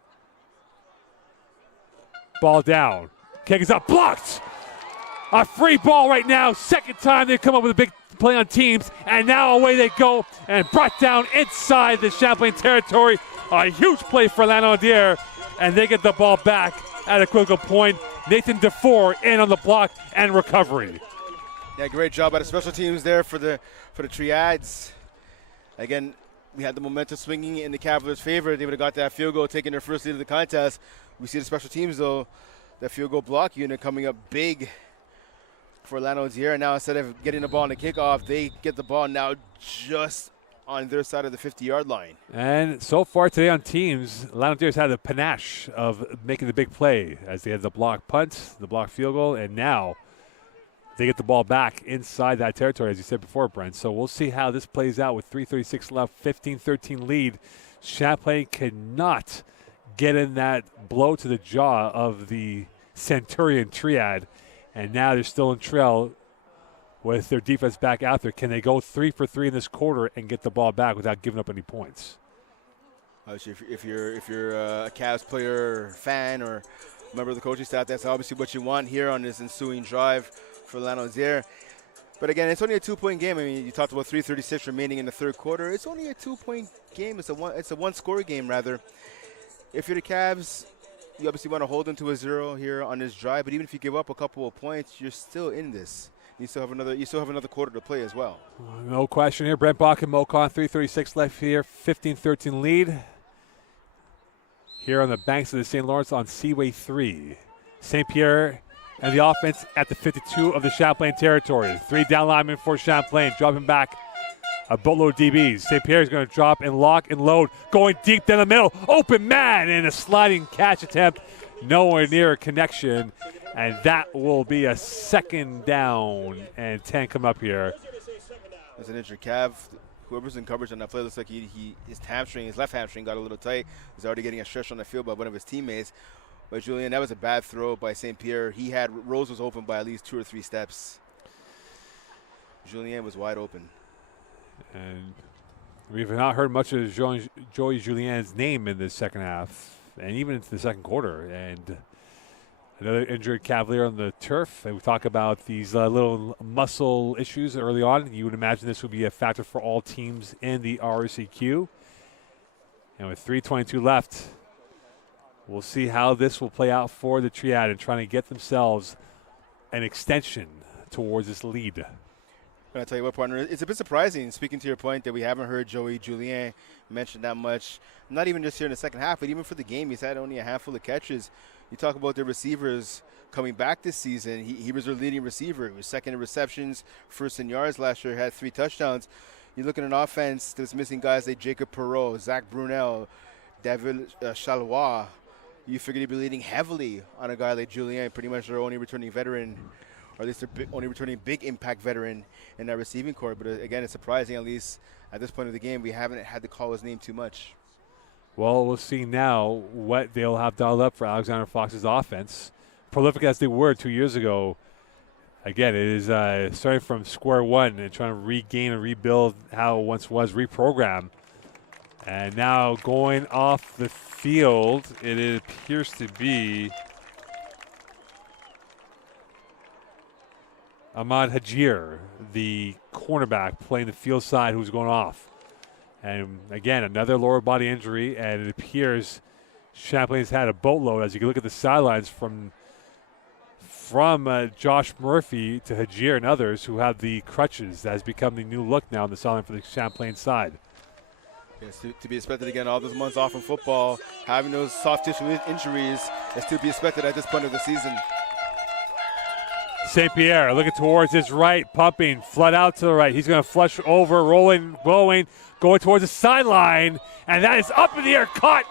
Ball down. Kick is up. Blocked! A free ball right now. Second time they've come up with a big play on teams. And now away they go and brought down inside the Champlain territory. A huge play for Lanaudière. And they get the ball back at a critical point. Nathan DeFore in on the block and recovery. Yeah, great job by the special teams there for the Triads. Again, we had the momentum swinging in the Cavaliers' favor. They would have got that field goal, taking their first lead of the contest. We see the special teams, though, that field goal block unit coming up big for Lanaudière. And now instead of getting the ball on the kickoff, they get the ball now just on their side of the 50-yard line. And so far today on teams, Lanaudière's had the panache of making the big play as they had the block punt, the block field goal, and now they get the ball back inside that territory, as you said before, Brent. So we'll see how this plays out with 3:36 left, 15-13 lead. Champlain cannot get in that blow to the jaw of the Centurion Triad, and now they're still in trail with their defense back out there. Can they go 3 for 3 in this quarter and get the ball back without giving up any points? Obviously, if you're a Cavs player, fan, or member of the coaching staff, that's obviously what you want here on this ensuing drive for Lanaudière. But again, it's only a 2-point game. I mean, you talked about 3:36 remaining in the third quarter. It's only a 2-point game. It's a one-score game, rather. If you're the Cavs, you obviously want to hold them to a 0 here on this drive. But even if you give up a couple of points, you're still in this. You still have another quarter to play as well. No question here. Brent Bach and Mocon, 3:36 left here, 15-13 lead. Here on the banks of the St. Lawrence on Seaway 3. St. Pierre and the offense at the 52 of the Champlain territory. 3 down linemen for Champlain, dropping back a boatload of DBs. St. Pierre is going to drop and lock and load, going deep down the middle. Open man and a sliding catch attempt. Nowhere near a connection. And that will be a 2nd down and 10 come up here. There's an injured Cav. Whoever's in coverage on that play looks like his left hamstring got a little tight. He's already getting a stretch on the field by one of his teammates. But Julian, that was a bad throw by St. Pierre. Rose was open by at least 2 or 3 steps. Julien was wide open. And we've not heard much of Joey Julien's name in the second half and even into the second quarter. And another injured Cavalier on the turf. And we talk about these little muscle issues early on. You would imagine this would be a factor for all teams in the RCQ. And with 3:22 left, we'll see how this will play out for the Triad and trying to get themselves an extension towards this lead. But I tell you what, partner, it's a bit surprising, speaking to your point, that we haven't heard Joey Julien mentioned that much. Not even just here in the second half, but even for the game, he's had only a handful of catches. You talk about the receivers coming back this season. He was their leading receiver. He was second in receptions, first in yards last year, had 3 touchdowns. You look at an offense that's missing guys like Jacob Perreault, Zach Brunel, David Chalois. You figured he'd be leading heavily on a guy like Julien, pretty much their only returning veteran, or at least their only returning big impact veteran in that receiving corps. But again, it's surprising, at least at this point of the game, we haven't had to call his name too much. Well, we'll see now what they'll have dialed up for Alexander Fox's offense. Prolific as they were 2 years ago, again, it is starting from square one and trying to regain and rebuild how it once was, reprogram. And now going off the field, it appears to be Ahmad Hajir, the cornerback, playing the field side, who's going off. And again, another lower body injury, and it appears Champlain's had a boatload. As you can look at the sidelines from Josh Murphy to Hajir and others who have the crutches. That has become the new look now on the sideline for the Champlain side. Yes, to be expected again, all those months off in football, having those soft tissue injuries is to be expected at this point of the season. St. Pierre looking towards his right, pumping, flood out to the right. He's going to flush over, rolling, blowing, going towards the sideline, and that is up in the air, caught,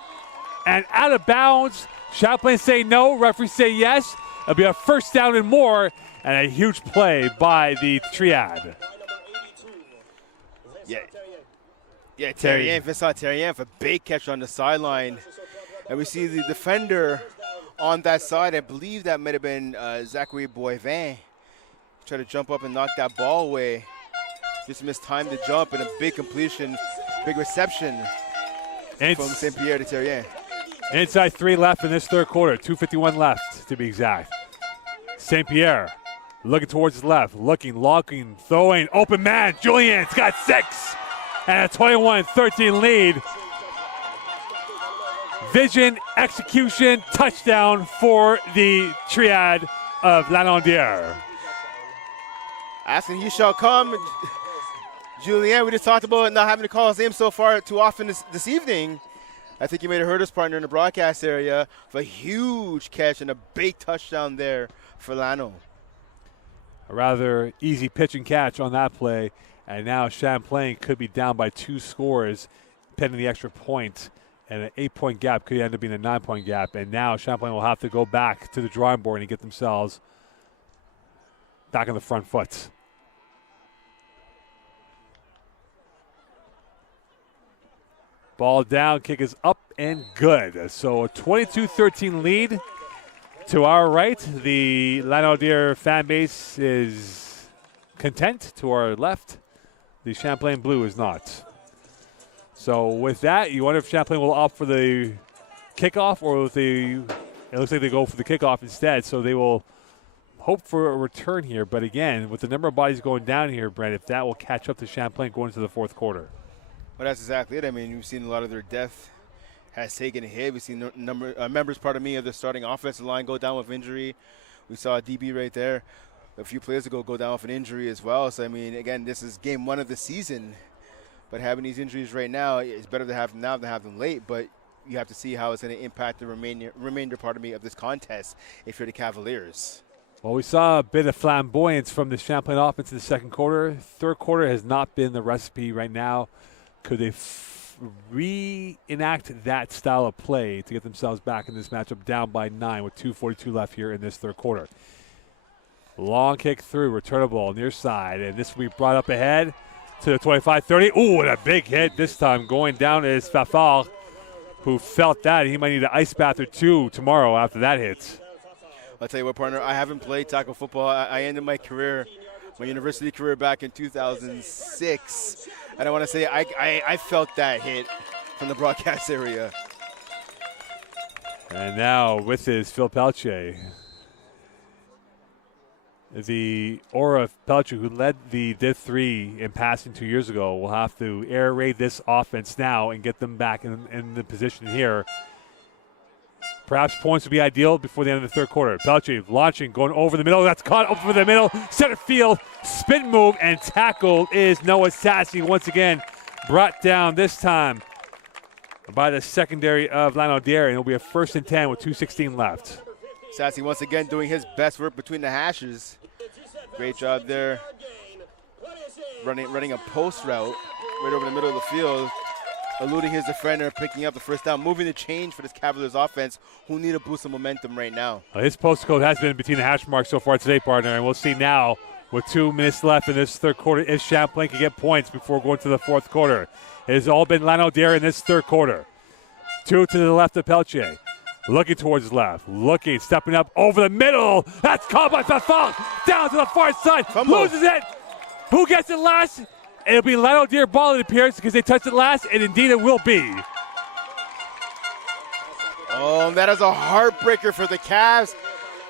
and out of bounds. Champlain say no, referee say yes. It'll be a first down and more, and a huge play by the Triad. Yeah, Terrien, Vincent Terrien, for a big catch on the sideline. And we see the defender on that side. I believe that might have been Zachary Boivin. Tried to jump up and knock that ball away. Just missed time to jump, and a big completion, big reception from St. Pierre to Terrien. Inside 3 left in this third quarter, 2:51 left to be exact. St. Pierre looking towards his left, looking, throwing, open man. Julien's got 6 and a 21-13 lead. Vision, execution, touchdown for the Triad of Lanaudière. Asking you shall come. Julien, we just talked about not having to call his name so far too often this evening. I think you may have heard his partner in the broadcast area for a huge catch and a big touchdown there for Lano. A rather easy pitch and catch on that play, and now Champlain could be down by 2 scores pending the extra point, and an 8-point gap could end up being a 9-point gap, and now Champlain will have to go back to the drawing board and get themselves back on the front foot. Ball down, kick is up and good. So a 22-13 lead to our right. The Lanaudière fan base is content. To our left, the Champlain Blue is not. So with that, you wonder if Champlain will opt for the kickoff, or if it looks like they go for the kickoff instead. So they will hope for a return here. But again, with the number of bodies going down here, Brent, if that will catch up to Champlain going into the fourth quarter. Well, that's exactly it. I mean, we've seen a lot of their depth has taken a hit. We've seen members, of the starting offensive line go down with injury. We saw a DB right there a few players ago go down with an injury as well. So, I mean, again, this is game 1 of the season. But having these injuries right now, it's better to have them now than have them late. But you have to see how it's going to impact the remainder of this contest if you're the Cavaliers. Well, we saw a bit of flamboyance from the Champlain offense in the second quarter. Third quarter has not been the recipe right now. Could they reenact that style of play to get themselves back in this matchup down by 9 with 2:42 left here in this third quarter? Long kick through, returnable near side, and this will be brought up ahead to the 25-30. Ooh, and a big hit this time. Going down is Fafard, who felt that. He might need an ice bath or 2 tomorrow after that hit. I'll tell you what, partner, I haven't played tackle football. I ended my career my university career back in 2006. And I want to say I felt that hit from the broadcast area. And now with his Phil Pelche. The Aura Pelche, who led the Div 3 in passing 2 years ago, will have to air raid this offense now and get them back in the position here. Perhaps points would be ideal before the end of the third quarter. Pelche launching, going over the middle. That's caught over the middle. Center field, spin move, and tackle is Noah Sassy once again. Brought down this time by the secondary of Lanaudière, and it'll be a 1st and 10 with 2:16 left. Sassy once again doing his best work between the hashes. Great job there. Running a post route right over the middle of the field, eluding his defender, picking up the first down, moving the change for this Cavaliers offense, who need a boost of momentum right now. His post code has been between the hash marks so far today, partner, and we'll see now with 2 minutes left in this third quarter if Champlain can get points before going to the fourth quarter. It has all been Lanaudière in this third quarter. 2 to the left of Pelche. Looking towards his left. Looking, stepping up over the middle. That's caught by Fafal. Down to the far side. Fumble. Loses it. Who gets it last? It'll be Lanaudière ball, it appears, because they touched it last, and indeed it will be. Oh, that is a heartbreaker for the Cavs.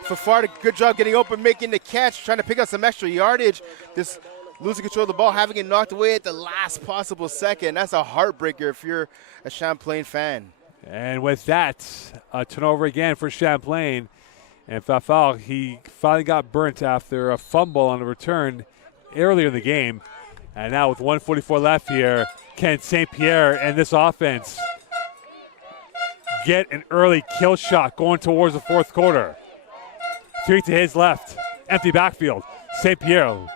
Fafard, good job getting open, making the catch, trying to pick up some extra yardage. Just losing control of the ball, having it knocked away at the last possible second. That's a heartbreaker if you're a Champlain fan. And with that, a turnover again for Champlain. And Fafal, he finally got burnt after a fumble on a return earlier in the game. And now with 1:44 left here, can St. Pierre and this offense get an early kill shot going towards the fourth quarter? 3 to his left, empty backfield. St. Pierre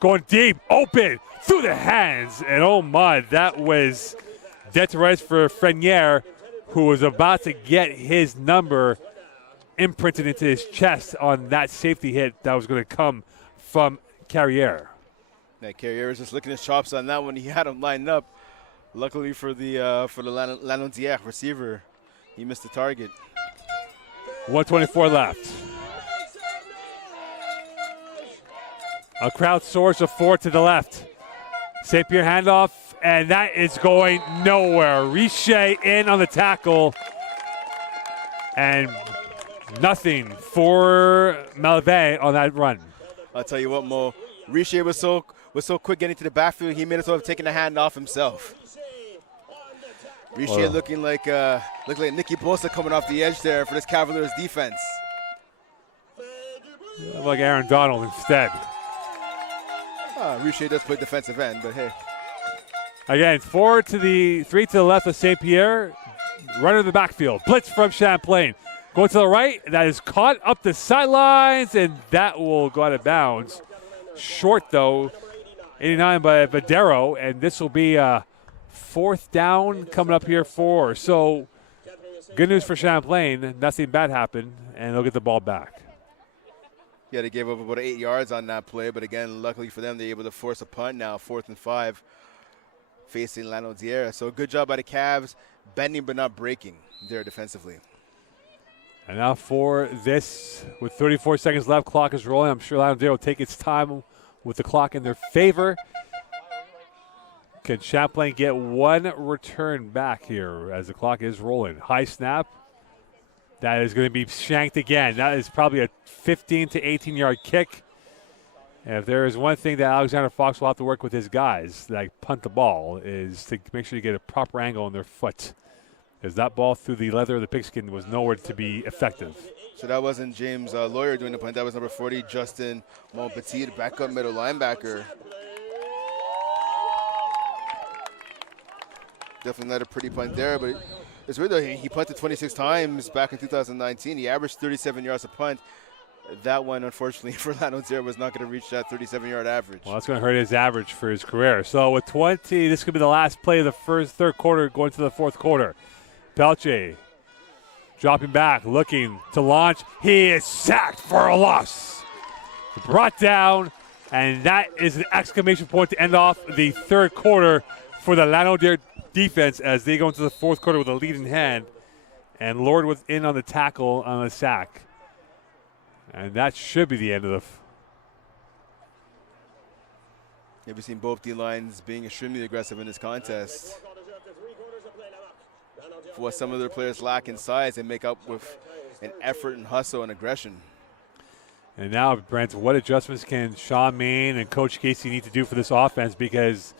going deep, open, through the hands. And oh my, that was dead to rights for Frenier, who was about to get his number imprinted into his chest on that safety hit that was going to come from Carriere. That Carriere was just licking his chops on that one. He had him lined up. Luckily for the Lanaudière receiver, he missed the target. 1:24 left. A crowd source of 4 to the left. St. Pierre handoff, and that is going nowhere. Richer in on the tackle, and nothing for Malvin on that run. I'll tell you what, Mo. Richer was so quick getting to the backfield, he made as well have taken the hand off himself. Richer looking like Nicky Bosa coming off the edge there for this Cavaliers defense. Like Aaron Donald instead. Richer does play defensive end, but hey. Again, 3 to the left of St. Pierre. Runner in the backfield. Blitz from Champlain. Going to the right. That is caught up the sidelines, and that will go out of bounds. Short, though. 89 by Vadero, and this will be a 4th down coming up here for. So, good news for Champlain. Nothing bad happened, and they'll get the ball back. Yeah, they gave up about 8 yards on that play, but again, luckily for them, they're able to force a punt now, 4th and 5, facing Lanaudière. So good job by the Cavs, bending but not breaking there defensively. And now for this, with 34 seconds left, clock is rolling. I'm sure Lanaudière will take its time with the clock in their favor. Can Champlain get one return back here as the clock is rolling? High snap. That is going to be shanked again. That is probably a 15 to 18-yard kick. And if there is one thing that Alexander Fox will have to work with his guys, like punt the ball, is to make sure you get a proper angle on their foot. Because that ball through the leather of the pigskin was nowhere to be effective. So that wasn't James Lawyer doing the punt. That was number 40, Justin Montpetit, backup middle linebacker. Definitely not a pretty punt there, but it's weird though. He punted 26 times back in 2019. He averaged 37 yards a punt. That one, unfortunately, for Lanaudière was not going to reach that 37-yard average. Well, that's going to hurt his average for his career. So with 20, this could be the last play of the third quarter going to the fourth quarter. Pelche dropping back, looking to launch. He is sacked for a loss. Brought down, and that is an exclamation point to end off the third quarter for the Lanaudière defense as they go into the fourth quarter with a lead in hand. And Lord was in on the tackle on the sack. And that should be the end of Yeah, we've seen both D-lines being extremely aggressive in this contest. For what some of their players lack in size, they make up with an effort and hustle and aggression. And now, Brent, what adjustments can Sean Main and Coach Casey need to do for this offense? Because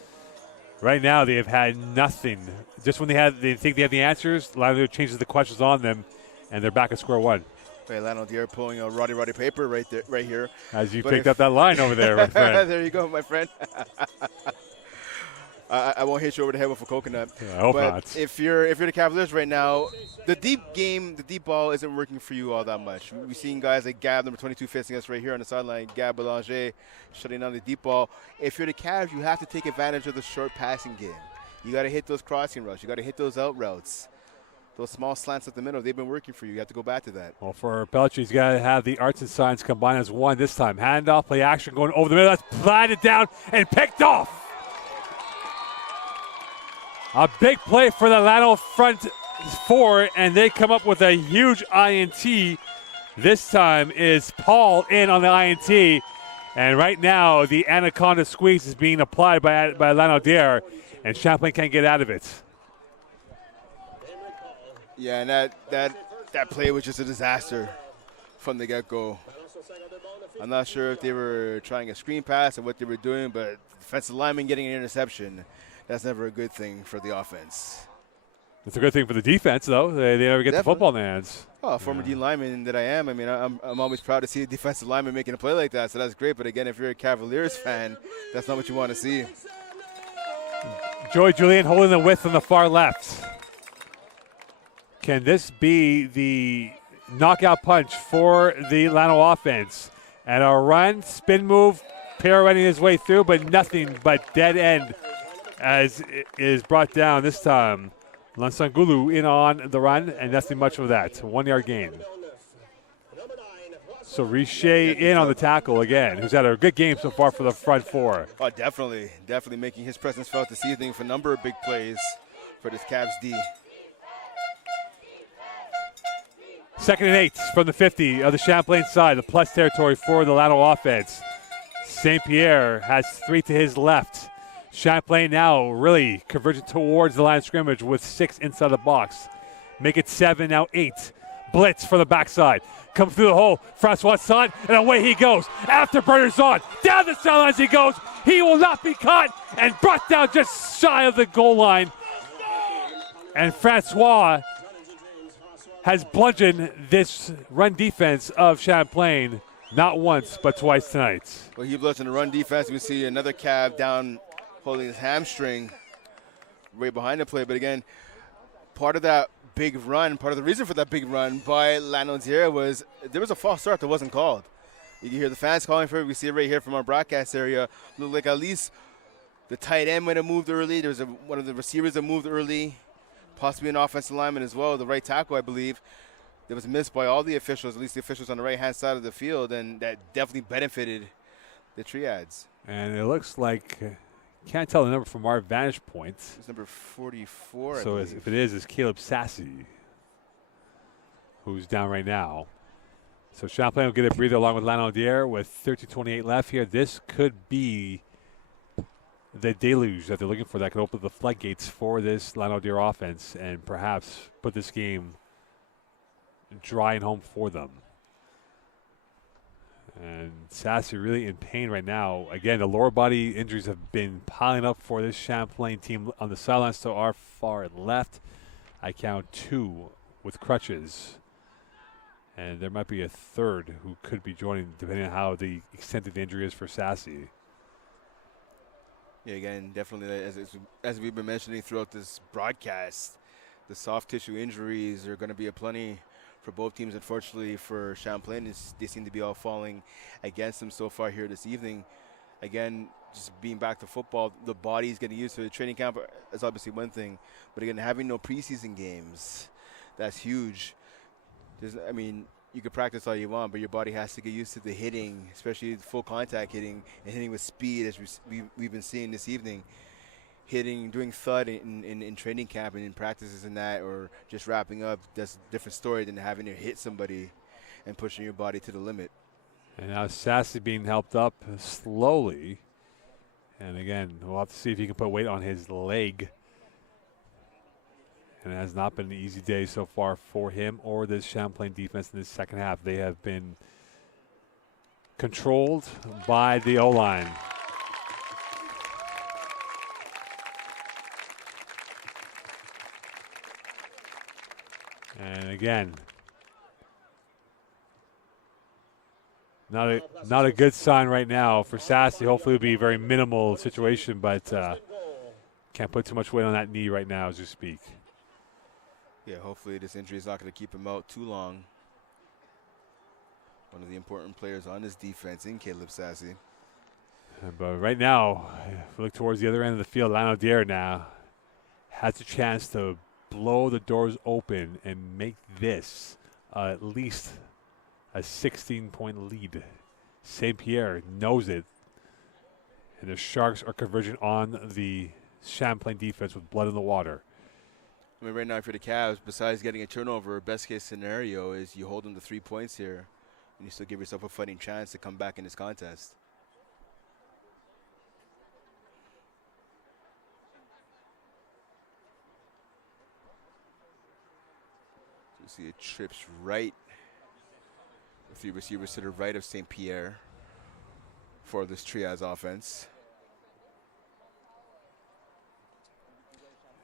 right now they have had nothing. Just when they think they have the answers, Lanaudière changes the questions on them, and they're back at square one. Okay, Lanaudière pulling a Roddy Paper right here. As you picked up that line over there, my friend. There you go, my friend. I won't hit you over the head with a coconut. I hope but not. If you're the Cavaliers right now, the deep ball isn't working for you all that much. We've seen guys like Gab, number 22, facing us right here on the sideline. Gab Belanger shutting down the deep ball. If you're the Cavs, you have to take advantage of the short passing game. You got to hit those crossing routes. You got to hit those out routes. Those small slants up the middle, they've been working for you. You have to go back to that. Well, for Belcher, he's got to have the arts and science combined as one this time. Handoff, play action, going over the middle. That's planted down and picked off. A big play for the Lano front four, and they come up with a huge INT. This time is Paul in on the INT. And right now, the Anaconda squeeze is being applied by Lanaudière, and Champlain can't get out of it. Yeah, and that play was just a disaster from the get-go. I'm not sure if they were trying a screen pass or what they were doing, but defensive lineman getting an interception, that's never a good thing for the offense. It's a good thing for the defense, though. They never get the football in their hands. Oh, former D lineman that I am. I mean, I'm always proud to see a defensive lineman making a play like that, so that's great. But again, if you're a Cavaliers fan, that's not what you want to see. Joey Julian holding the width on the far left. Can this be the knockout punch for the Lano offense? And a run, spin move, pirouetting his way through, but nothing but dead end as it is brought down this time. Lansangulu in on the run, and nothing much of that. 1 yard gain. So Richer in on the tackle again, who's had a good game so far for the front four. Oh, definitely making his presence felt this evening for a number of big plays for this Cavs D. 2nd and 8 from the 50 of the Champlain side, the plus territory for the Lano offense. St. Pierre has 3 to his left. Champlain now really converging towards the line of scrimmage with 6 inside the box. Make it 7, now 8. Blitz for the backside. Comes through the hole. Francois side, and away he goes. Afterburner's on. Down the sidelines he goes. He will not be caught and brought down just shy of the goal line. And Francois has bludgeoned this run defense of Champlain not once but twice tonight. Well, he bludgeoned the run defense. We see another Cav down holding his hamstring right behind the play. But again, part of that big run, part of the reason for that big run by Lanaudière was there was a false start that wasn't called. You can hear the fans calling for it. We see it right here from our broadcast area. Looked like at least the tight end might have moved early. There was one of the receivers that moved early, possibly an offensive lineman as well, the right tackle, I believe. That was missed by all the officials, at least the officials on the right-hand side of the field, and that definitely benefited the Triads. And it looks like, can't tell the number from our vantage point. It's number 44, So if it is, it's Caleb Sassy, who's down right now. So Champlain will get a breather along with Lanaudière with 13:28 left here. This could be the deluge that they're looking for that could open the floodgates for this Lanaudière offense and perhaps put this game dry and home for them. And Sassy really in pain right now. Again, the lower body injuries have been piling up for this Champlain team on the sidelines to our far left. I count 2 with crutches. And there might be a third who could be joining depending on how the extent of the injury is for Sassy. Yeah, again, definitely, as we've been mentioning throughout this broadcast, the soft tissue injuries are going to be aplenty for both teams. Unfortunately for Champlain, they seem to be all falling against them so far here this evening. Again, just being back to football, the body's getting used to the training camp is obviously one thing, but again, having no preseason games, that's huge. I mean, you could practice all you want, but your body has to get used to the hitting, especially full contact hitting and hitting with speed, as we've been seeing this evening. Hitting, doing thud in training camp and in practices and that, or just wrapping up, that's a different story than having to hit somebody and pushing your body to the limit. And now Sassy being helped up slowly. And again, we'll have to see if he can put weight on his leg. And it has not been an easy day so far for him or this Champlain defense in this second half. They have been controlled by the O-line. And again, not a good sign right now for Sassy. Hopefully it'll be a very minimal situation, but can't put too much weight on that knee right now as you speak. Yeah, hopefully this injury is not going to keep him out too long. One of the important players on this defense in Caleb Sassy. But right now, if we look towards the other end of the field, Lanaudière now has a chance to blow the doors open and make this at least a 16-point lead. St. Pierre knows it. And the Sharks are converging on the Champlain defense with blood in the water. I mean, right now for the Cavs, besides getting a turnover, best case scenario is you hold them to 3 points here, and you still give yourself a fighting chance to come back in this contest. So you see it trips right with the receivers to the right of St. Pierre for this Trias offense.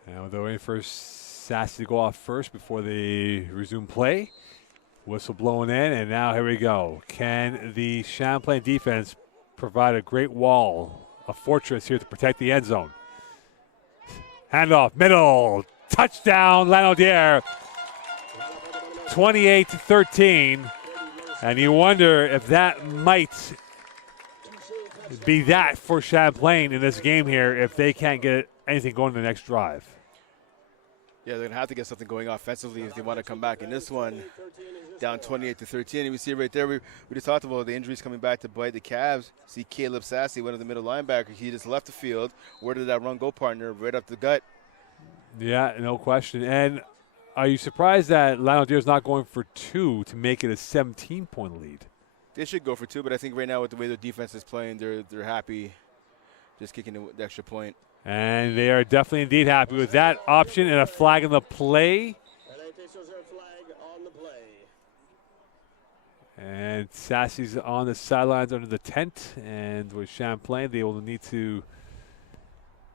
Now they're waiting for Sassy to go off first before they resume play. Whistle blowing in, and now here we go. Can the Champlain defense provide a great wall, a fortress here to protect the end zone? Handoff, middle, touchdown, Lanaudière, 28-13. And you wonder if that might be that for Champlain in this game here if they can't get anything going in the next drive. Yeah, they're going to have to get something going offensively if they want to come back in this one, down 28-13. And we see right there, we just talked about the injuries coming back to bite the Cavs. See Caleb Sassy, one of the middle linebackers, he just left the field. Where did that run go, partner? Right up the gut. Yeah, no question. And are you surprised that Lanaudière is not going for 2 to make it a 17-point lead? They should go for 2, but I think right now with the way their defense is playing, they're happy just kicking the extra point. And they are definitely indeed happy with that option and a flag in the play. And Sassy's on the sidelines under the tent. And with Champlain, they will need to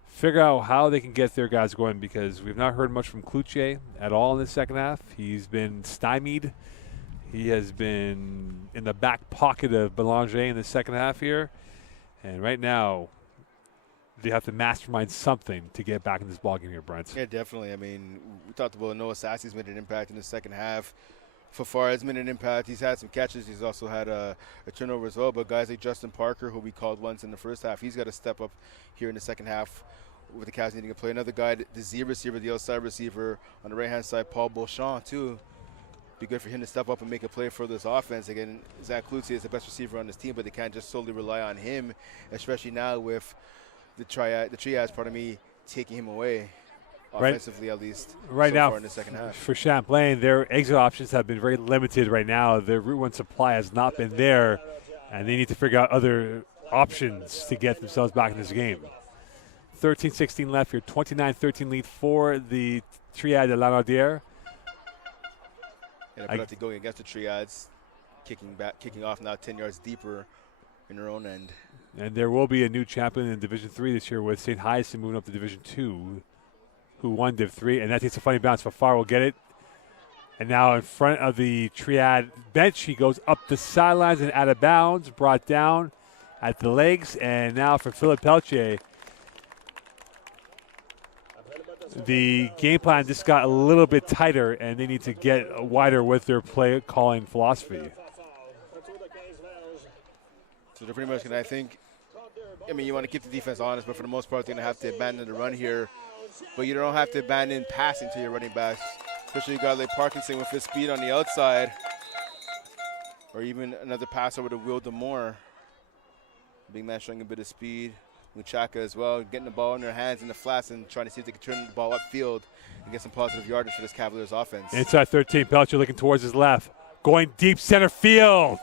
figure out how they can get their guys going because we've not heard much from Cloutier at all in the second half. He's been stymied. He has been in the back pocket of Belanger in the second half here. And right now, they have to mastermind something to get back in this ballgame here, Brent. Yeah, definitely. I mean, we talked about Noah Sassy's made an impact in the second half. Fafar has made an impact. He's had some catches. He's also had a turnover as well. But guys like Justin Parker, who we called once in the first half, he's got to step up here in the second half with the Cavs needing to play. Another guy, the Z receiver, the outside receiver on the right-hand side, Paul Beauchamp, too. Be good for him to step up and make a play for this offense. Again, Zach Cloutier is the best receiver on this team, but they can't just solely rely on him, especially now with the triads, taking him away offensively, at least right so now far in the second half. For Champlain, their exit options have been very limited right now. Their Route 1 supply has not been there, and they need to figure out other options to get themselves back in this game. 13-16 left here, 29-13 lead for the Triad de Lanaudière. And they're to going against the triads, kicking off now 10 yards deeper in their own end. And there will be a new champion in Division 3 this year with St. Hyacinth moving up to Division 2, who won Div 3. And that takes a funny bounce. Fafar will get it. And now in front of the Triad bench, he goes up the sidelines and out of bounds, brought down at the legs. And now for Philip Peltier, the game plan just got a little bit tighter, and they need to get wider with their play calling philosophy. So they're pretty much going to, you want to keep the defense honest, but for the most part, they're going to have to abandon the run here. But you don't have to abandon passing to your running backs, especially a guy like Parkinson with his speed on the outside, or even another pass over to Will Demore. Big man showing a bit of speed. Muchaka as well, getting the ball in their hands in the flats and trying to see if they can turn the ball upfield and get some positive yardage for this Cavaliers offense. Inside 13, Peltier looking towards his left, going deep center field.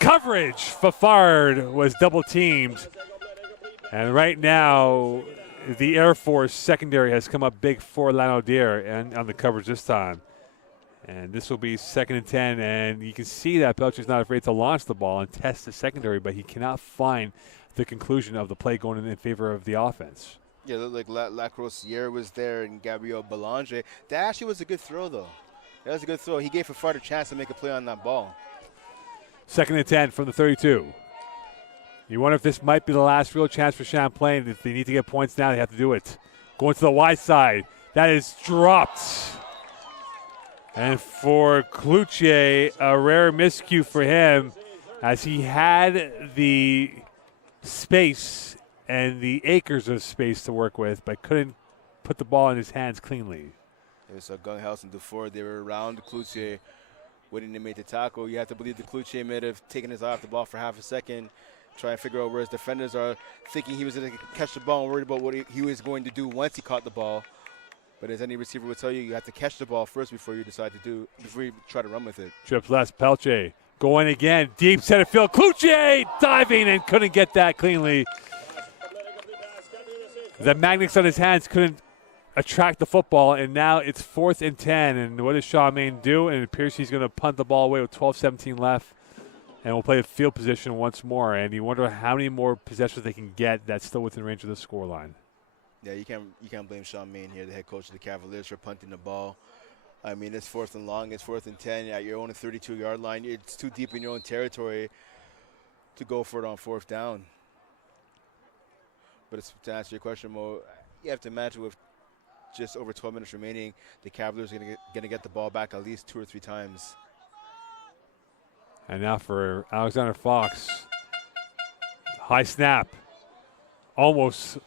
Coverage. Fafard was double teamed. And right now, the Air Force secondary has come up big for Lanaudière and on the coverage this time. And this will be 2nd and 10, and you can see that Belcher's not afraid to launch the ball and test the secondary, but he cannot find the conclusion of the play going in favor of the offense. Yeah, looked like Lacrossière was there and Gabriel Belanger. That actually was a good throw, though. That was a good throw. He gave Fafard a chance to make a play on that ball. 2nd and 10 from the 32. You wonder if this might be the last real chance for Champlain. If they need to get points now, they have to do it. Going to the wide side. That is dropped. And for Cloutier, a rare miscue for him as he had the space and the acres of space to work with, but couldn't put the ball in his hands cleanly. It was Gunghouse and Dufour. They were around Cloutier when they made the tackle. You have to believe the Cloutier may have taken his eye off the ball for half a second, trying to figure out where his defenders are, thinking he was going to catch the ball and worried about what he was going to do once he caught the ball. But as any receiver would tell you, you have to catch the ball first before you try to run with it. Trips left, Pelche going again, deep center field. Cloutier diving and couldn't get that cleanly. The magnets on his hands couldn't attract the football, and now it's 4th and 10. And what does Charmaine do? And it appears he's going to punt the ball away with 12-17 left. And we'll play a field position once more. And you wonder how many more possessions they can get that's still within range of the scoreline. Yeah, you can't blame Sean Main here, the head coach of the Cavaliers, for punting the ball. I mean, it's 4th and long. It's 4th and 10 at your own 32-yard line. It's too deep in your own territory to go for it on 4th down. But to answer your question, Mo, you have to imagine with just over 12 minutes remaining, the Cavaliers are going to get the ball back at least 2 or 3 times. And now for Alexander Fox. High snap. Almost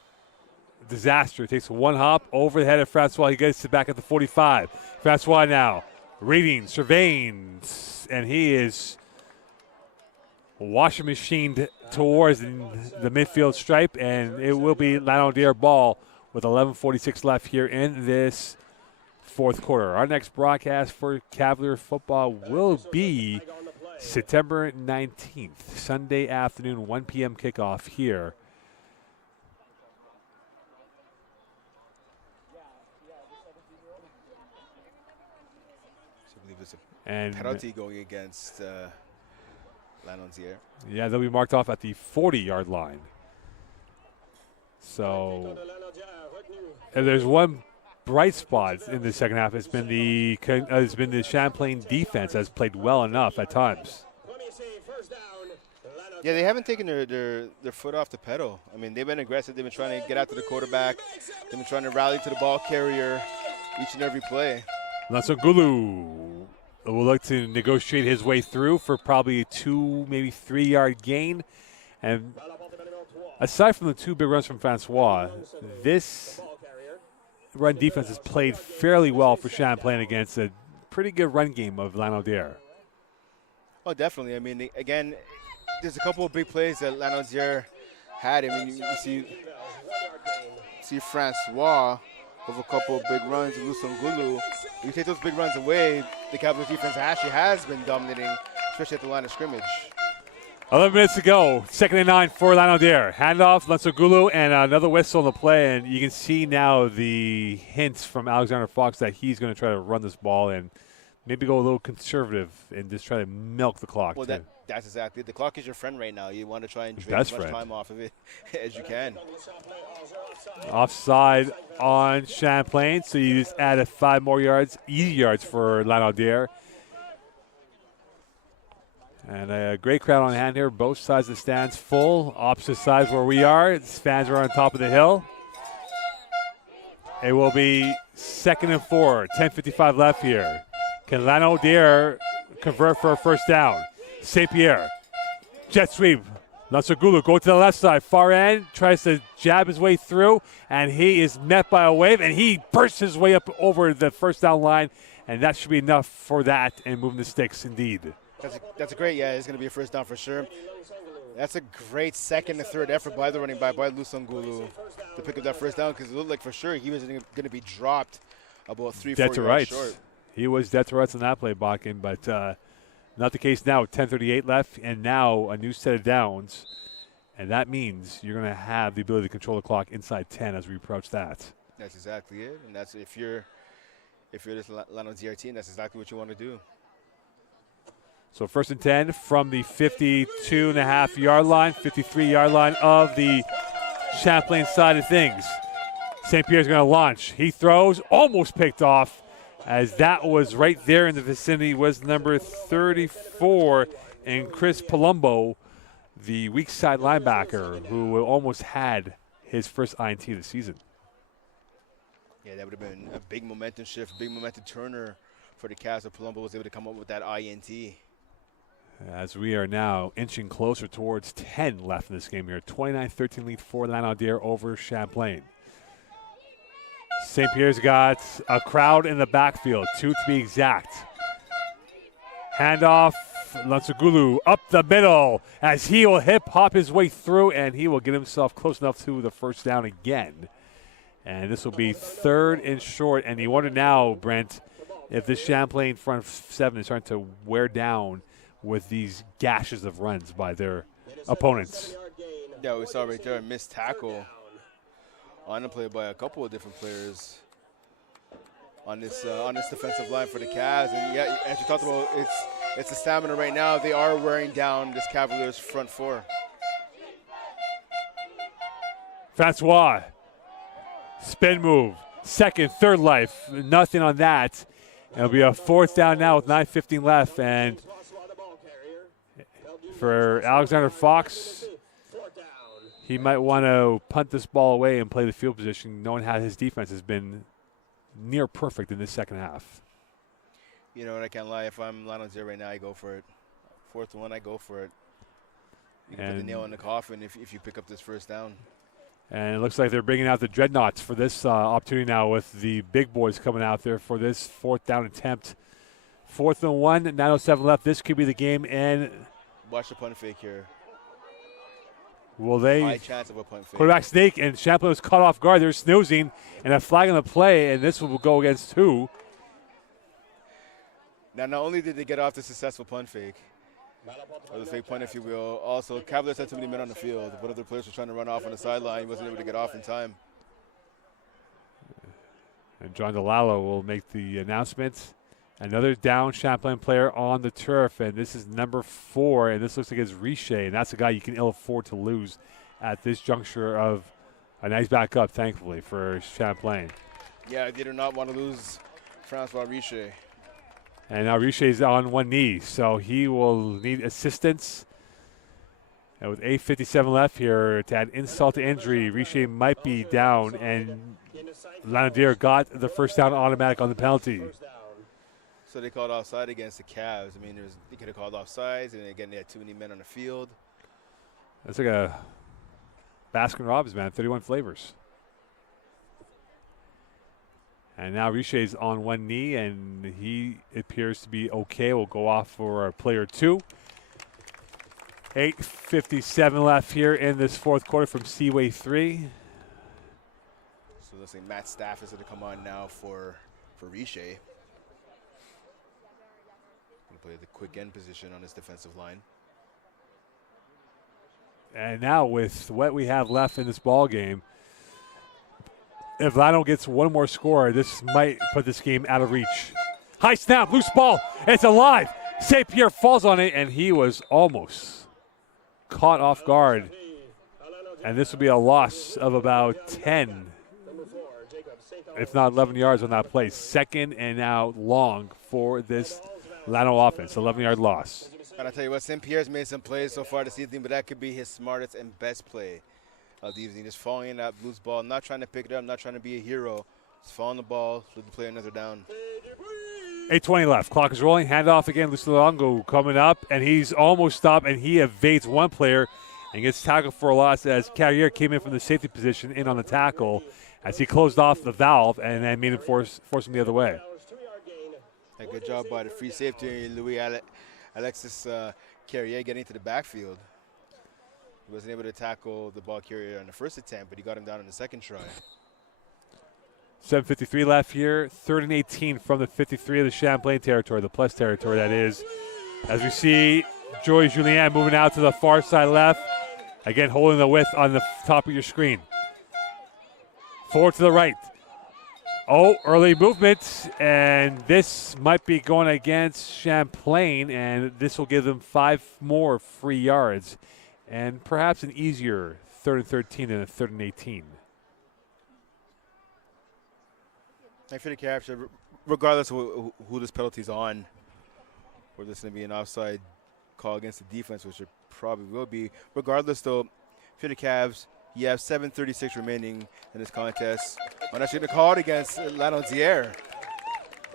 disaster. Takes one hop over the head of Francois. He gets it back at the 45. Francois now reading, surveying, and he is washing machined towards the midfield stripe, and it will be Lanaudière ball with 11:46 left here in this 4th quarter. Our next broadcast for Cavalier football will be September 19th, Sunday afternoon, 1 p.m. kickoff here. And penalty going against Lanaudière. Yeah, they'll be marked off at the 40-yard line. So if there's one bright spot in the second half, it's been the Champlain defense has played well enough at times. Yeah, they haven't taken their foot off the pedal. I mean, they've been aggressive. They've been trying to get after the quarterback. They've been trying to rally to the ball carrier each and every play. Lansogulu will look to negotiate his way through for probably a 2, maybe 3-yard gain. And aside from the 2 big runs from Francois, this run defense has played fairly well for Champlain against a pretty good run game of Lanaudière. Oh, definitely. I mean, again, there's a couple of big plays that Lanaudière had. I mean, you see Francois with a couple of big runs, Lusongulu. You take those big runs away, the Cavaliers defense actually has been dominating, especially at the line of scrimmage. 11 minutes to go. 2nd and 9 for Lanaudière. Handoff, Lansogulu, and another whistle in the play. And you can see now the hints from Alexander Fox that he's going to try to run this ball and maybe go a little conservative and just try to milk the clock. Well, that's exactly it. The clock is your friend right now. You want to try and drain Best as much friend. time off of it as you can. Offside on Champlain, so you just added 5 more yards, easy yards for Lanaudière. And a great crowd on hand here. Both sides of the stands full. Opposite sides where we are. The fans are on top of the hill. It will be 2nd and 4. 10:55 left here. Can Lanaudière convert for a first down? St. Pierre. Jet sweep. Lansogulu go to the left side. Far end. Tries to jab his way through. And he is met by a wave. And he bursts his way up over the first down line. And that should be enough for that and moving the sticks indeed. That's a great, it's going to be a first down for sure. That's a great second and third effort by the running back, by Lusongulu, to pick up that first down, because it looked like for sure he was going to be dropped about 3-4 yards short. He was dead to rights on that play, Bakken, but not the case now. 10:38 left, and now a new set of downs. And that means you're going to have the ability to control the clock inside 10 as we approach that. That's exactly it. And that's if you're this Lanaudière team, that's exactly what you want to do. So 1st and 10 from the 52.5-yard line, 53-yard line of the Champlain side of things. St. Pierre's going to launch. He throws, almost picked off, as that was right there in the vicinity was number 34, and Chris Palumbo, the weak side linebacker, who almost had his first INT of the season. Yeah, that would have been a big momentum shift, big momentum turner for the Cavs if Palumbo was able to come up with that INT. As we are now inching closer towards 10 left in this game here. 29-13 lead for Lanaudière over Champlain. St. Pierre's got a crowd in the backfield, 2 to be exact. Handoff, Lansagulu up the middle as he will hip-hop his way through, and he will get himself close enough to the first down again. And this will be 3rd and short, and you wonder now, Brent, if this Champlain front 7 is starting to wear down with these gashes of runs by their opponents. Yeah, we saw right there a missed tackle on the play by a couple of different players on this defensive line for the Cavs. And yeah, as you talked about, it's the stamina right now. They are wearing down this Cavaliers front 4. Francois, spin move, 2nd, 3rd life, nothing on that. It'll be a 4th down now with 9:15 left, and for Alexander Fox, he might want to punt this ball away and play the field position, knowing how his defense has been near perfect in this second half. You know, and I can't lie, if I'm Lanaudière right now, I go for it. 4th and 1, I go for it. You can put the nail in the coffin if you pick up this first down. And it looks like they're bringing out the Dreadnoughts for this opportunity now with the big boys coming out there for this 4th down attempt. 4th and 1, 9:07 left. This could be the game, and watch the punt fake here. Will they? High chance of a punt fake. Quarterback sneak, and Champlain was caught off guard. They're snoozing, and a flag on the play, and this will go against who? Now, not only did they get off the successful punt fake, or the fake punt, if you will, also Cavaliers had too many men on the field. One of their players was trying to run off on the sideline. He wasn't able to get off in time. And John DeLallo will make the announcement. Another down Champlain player on the turf, and this is number 4, and this looks like it's Richer, and that's a guy you can ill afford to lose at this juncture of a nice backup, thankfully, for Champlain. Yeah, they do not want to lose Francois Richer. And now Richier's on one knee, so he will need assistance. And with 8:57 left here, to add insult to injury, Richer might be down, and Lanaudière got the first down automatic on the penalty. So they called offside against the Cavs. I mean, they could have called offsides, and again, they had too many men on the field. That's like a Baskin-Robbins, man, 31 flavors. And now Richier's on one knee, and he appears to be okay. We'll go off for a player 2. 8:57 left here in this 4th quarter from Seaway 3. So let's say Matt Staff is going to come on now for Richer. Going to play the quick end position on his defensive line. And now with what we have left in this ball game, if Lano gets one more score, this might put this game out of reach. High snap, loose ball. It's alive. St. Pierre falls on it, and he was almost caught off guard. And this will be a loss of about 10, if not 11 yards on that play. 2nd and now long for this Lano offense, 11-yard loss. And I tell you what, St. Pierre's made some plays so far this evening, but that could be his smartest and best play of the evening. Just falling in that loose ball, not trying to pick it up, not trying to be a hero. Just following the ball, looking to play another down. 8:20 left. Clock is rolling. Handoff again. Lusalongo coming up, and he's almost stopped, and he evades one player and gets tackled for a loss as Carrier came in from the safety position in on the tackle as he closed off the valve and then made him force him the other way. A good job by the free safety, Alexis Carrier, getting to the backfield. He wasn't able to tackle the ball carrier on the first attempt, but he got him down on the second try. 7:53 left here. 3rd and 18 from the 53 of the Champlain territory, the plus territory that is. As we see Joey Julien moving out to the far side left Again, holding the width on the top of your screen. Forward to the right. Oh, early movement, and this might be going against Champlain, and this will give them 5 more free yards, and perhaps an easier 3rd and 13 than a 3rd and 18. I feel the Cavs, regardless of who this penalty's on, whether it's going to be an offside call against the defense, which it probably will be. Regardless, though, for the Cavs, you have 7:36 remaining in this contest. I'm actually going to call it against Lanaudière.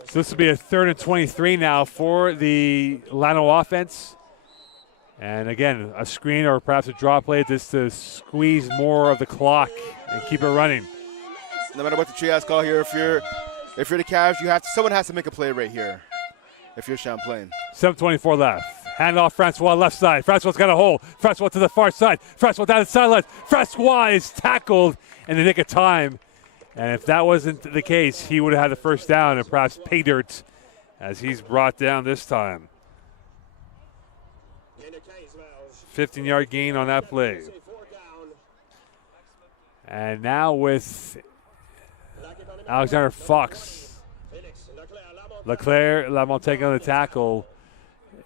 So this will be a 3rd and 23 now for the Lano offense. And again, a screen or perhaps a draw play just to squeeze more of the clock and keep it running. No matter what the triage call here, if you're the Cavs, someone has to make a play right here. If you're Champlain. 7:24 left. Hand off Francois left side. Francois's got a hole. Francois to the far side. Francois down the sideline. Francois is tackled in the nick of time. And if that wasn't the case, he would have had the first down and perhaps pay dirt as he's brought down this time. 15-yard gain on that play. And now with Alexander Fox. Leclerc, Lamont taking on the tackle.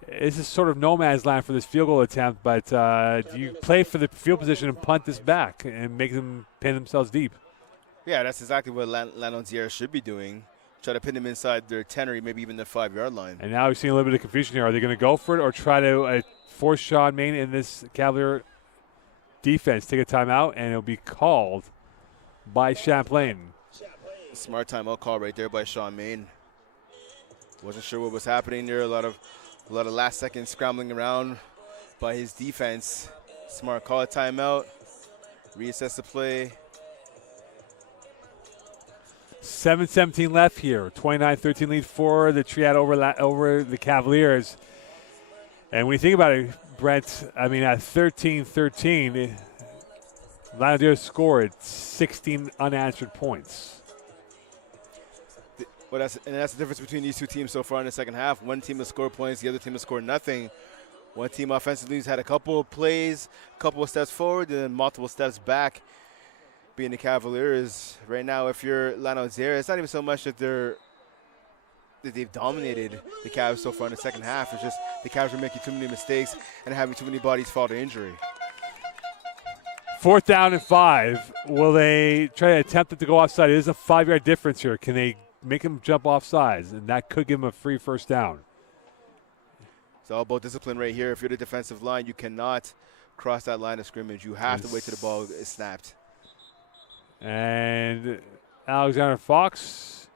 This is sort of no man's land for this field goal attempt, but do you play for the field position and punt this back and make them pin themselves deep? Yeah, that's exactly what Lanaudière should be doing. Try to pin them inside their 10 or maybe even their 5-yard line. And now we're seeing a little bit of confusion here. Are they going to go for it or try to force Sean Main in this Cavalier defense? Take a timeout, and it'll be called by Champlain. Smart timeout call right there by Sean Main. Wasn't sure what was happening there. A lot of last-second scrambling around by his defense. Smart call, a timeout. Reassess the play. 7:17 left here. 29-13 lead for the Triad over the Cavaliers. And when you think about it, Brent, I mean, at 13-13, Lanaudière scored 16 unanswered points. Well, that's the difference between these two teams so far in the second half. One team has scored points, the other team has scored nothing. One team offensively has had a couple of plays, a couple of steps forward, and then multiple steps back. Being the Cavaliers right now, if you're Lanaudière, it's not even so much that they've dominated the Cavs so far in the second half. It's just the Cavs are making too many mistakes and having too many bodies fall to injury. 4th down and 5. Will they try to attempt it to go offside? It is a 5-yard difference here. Can they make him jump off sides? And that could give him a free first down. It's all about discipline right here. If you're the defensive line, you cannot cross that line of scrimmage. You have to wait till the ball is snapped. And Alexander Fox,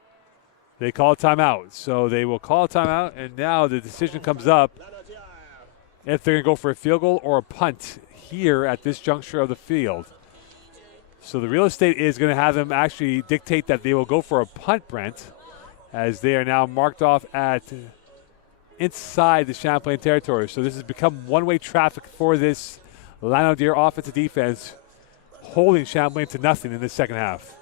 they call a timeout. So they will call a timeout, and now the decision comes up if they're going to go for a field goal or a punt here at this juncture of the field. So the real estate is going to have them actually dictate that they will go for a punt, Brent, as they are now marked off at inside the Champlain territory. So this has become one-way traffic for this Lanaudière offensive defense, holding Champlain to nothing in this second half.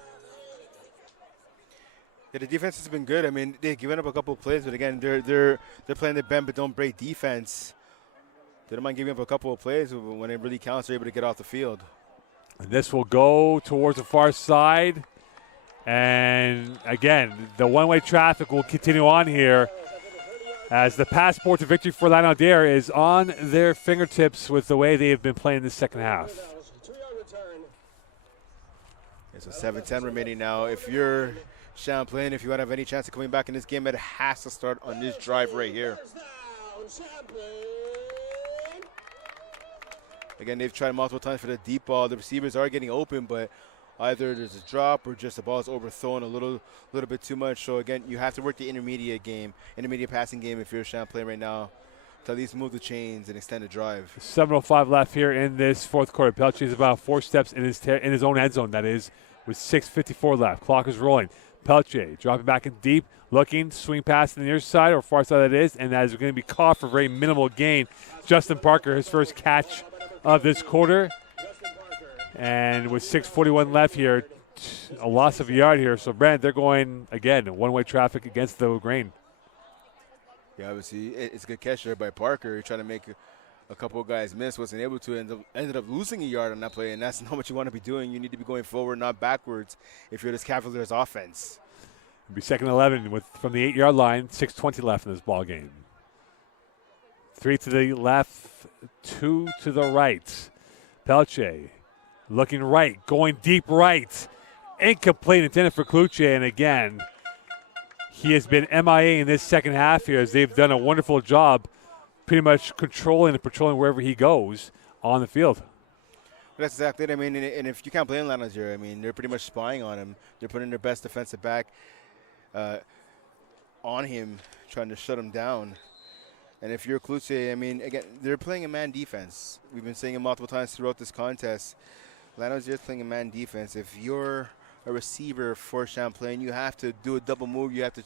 Yeah, the defense has been good. I mean, they've given up a couple of plays, but again, they're playing the bend but don't break defense. They don't mind giving up a couple of plays, but when it really counts, they're able to get off the field. And this will go towards the far side. And again, the one-way traffic will continue on here as the passport to victory for Lanaudière is on their fingertips with the way they have been playing this second half. So 7:10 remaining now. If you're Champlain, if you want to have any chance of coming back in this game, it has to start on this drive right here. Again, they've tried multiple times for the deep ball. The receivers are getting open, but either there's a drop or just the ball is overthrown a little bit too much. So again, you have to work the intermediate passing game if you're Champlain right now to at least move the chains and extend the drive. 7:05 left here in this fourth quarter. Pelche is about 4 steps in his own end zone, that is, with 6:54 left. Clock is rolling. Pelche dropping back in deep, looking, swing pass to the near side or far side that is, and that is going to be caught for very minimal gain. Justin Parker, his first catch of this quarter. And with 6:41 left here, a loss of a yard here. So, Brent, they're going, again, one-way traffic against the grain. Yeah, obviously, it's a good catch there by Parker. He's trying to make a couple of guys missed, wasn't able to, ended up losing a yard on that play, and that's not what you want to be doing. You need to be going forward, not backwards, if you're this Cavaliers offense. It'll be 2nd and 11 from the 8-yard line. 6:20 left in this ball game. 3 to the left, 2 to the right. Pelche looking right, going deep right. Incomplete, intended for Kluche, and again, he has been MIA in this second half here as they've done a wonderful job pretty much controlling and patrolling wherever he goes on the field. That's exactly it. I mean, and if you can't blame Lanaudière, I mean, they're pretty much spying on him. They're putting their best defensive back on him, trying to shut him down. And if you're Kluche, I mean, again, they're playing a man defense. We've been saying it multiple times throughout this contest. Lanaudière is playing a man defense. If you're a receiver for Champlain, you have to do a double move. You have to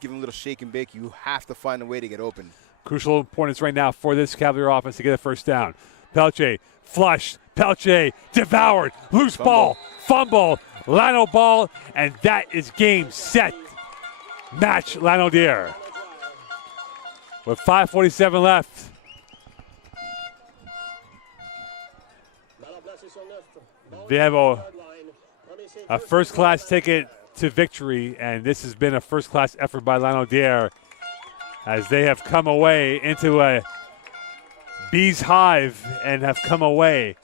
give him a little shake and bake. You have to find a way to get open. Crucial importance right now for this Cavalier offense to get a first down. Pelche flushed. Pelche devoured. Loose ball. Fumble. Lano ball. And that is game, set, match Lanaudière. With 5:47 left. They have a first-class ticket to victory, and this has been a first-class effort by Lanaudière as they have come away into a bee's hive and have come away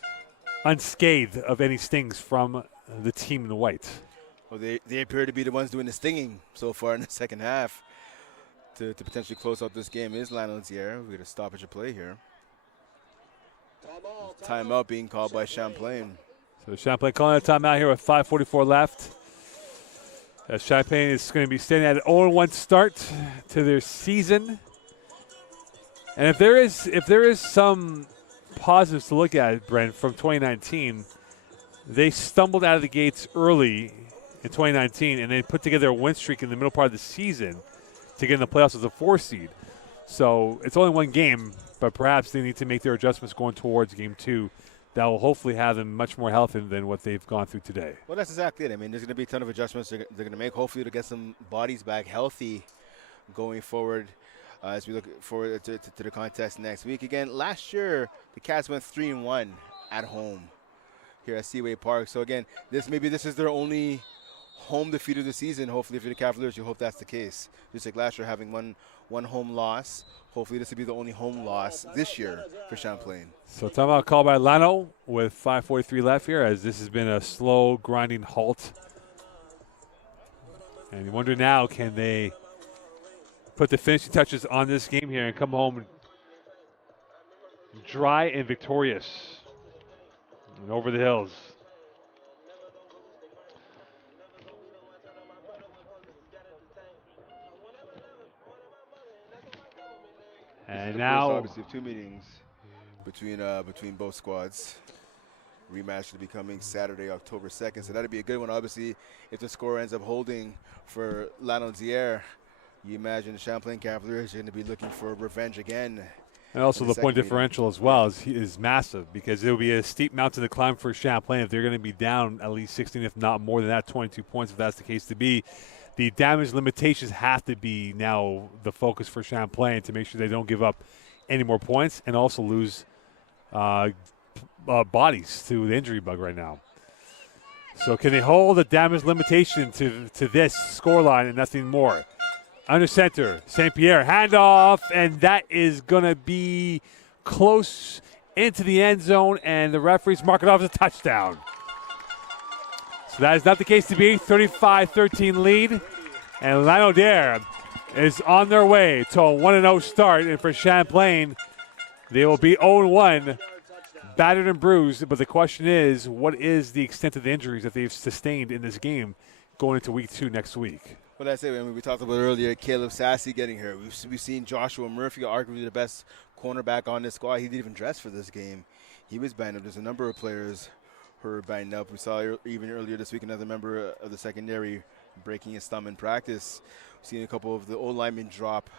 unscathed of any stings from the team in the white. Well, they appear to be the ones doing the stinging so far in the second half. To potentially close out this game is Lanaudière. We got a stoppage of play here. Timeout being called by Champlain. So Champlain calling a timeout here with 5:44 left. As Champlain is going to be standing at an 0-1 start to their season. And if there is some positives to look at, Brent, from 2019, they stumbled out of the gates early in 2019 and they put together a win streak in the middle part of the season to get in the playoffs as a 4 seed. So it's only one game, but perhaps they need to make their adjustments going towards game 2 that will hopefully have them much more healthy than what they've gone through today. Well, that's exactly it. I mean, there's going to be a ton of adjustments they're going to make, hopefully, to get some bodies back healthy going forward as we look forward to the contest next week. Again, last year, the Cats went 3-1 at home here at Seaway Park. So, again, this is their only home defeat of the season. Hopefully, if you're the Cavaliers, you hope that's the case. Just like last year, having one home loss. Hopefully, this will be the only home loss this year for Champlain. So timeout called by Lano with 5:43 left here, as this has been a slow, grinding halt. And you wonder now, can they put the finishing touches on this game here and come home dry and victorious and over the hills? And now, obviously, 2 meetings between both squads. Rematch will be coming Saturday, October 2nd. So that'll be a good one. Obviously, if the score ends up holding for Lanaudière, you imagine the Champlain Cavaliers are going to be looking for revenge again. and also the point meeting. differential as well is massive, because it will be a steep mountain to climb for Champlain if they're going to be down at least 16, if not more than that, 22 points, if that's the case to be. The damage limitations have to be now the focus for Champlain to make sure they don't give up any more points and also lose bodies to the injury bug right now. So can they hold the damage limitation to this scoreline and nothing more? Under center, St. Pierre, handoff, and that is going to be close into the end zone, and the referees mark it off as a touchdown. So that is not the case to be. 35-13 lead, and Lanaudière is on their way to a 1-0 start. And for Champlain, they will be 0-1, battered and bruised. But the question is, what is the extent of the injuries that they've sustained in this game going into week 2 next week? Well, that's it. I mean, we talked about earlier Caleb Sassy getting hurt. We've seen Joshua Murphy, arguably the best cornerback on this squad. He didn't even dress for this game. He was banged up. There's a number of players who are banged up. We saw even earlier this week another member of the secondary breaking his thumb in practice. We've seen a couple of the old linemen drop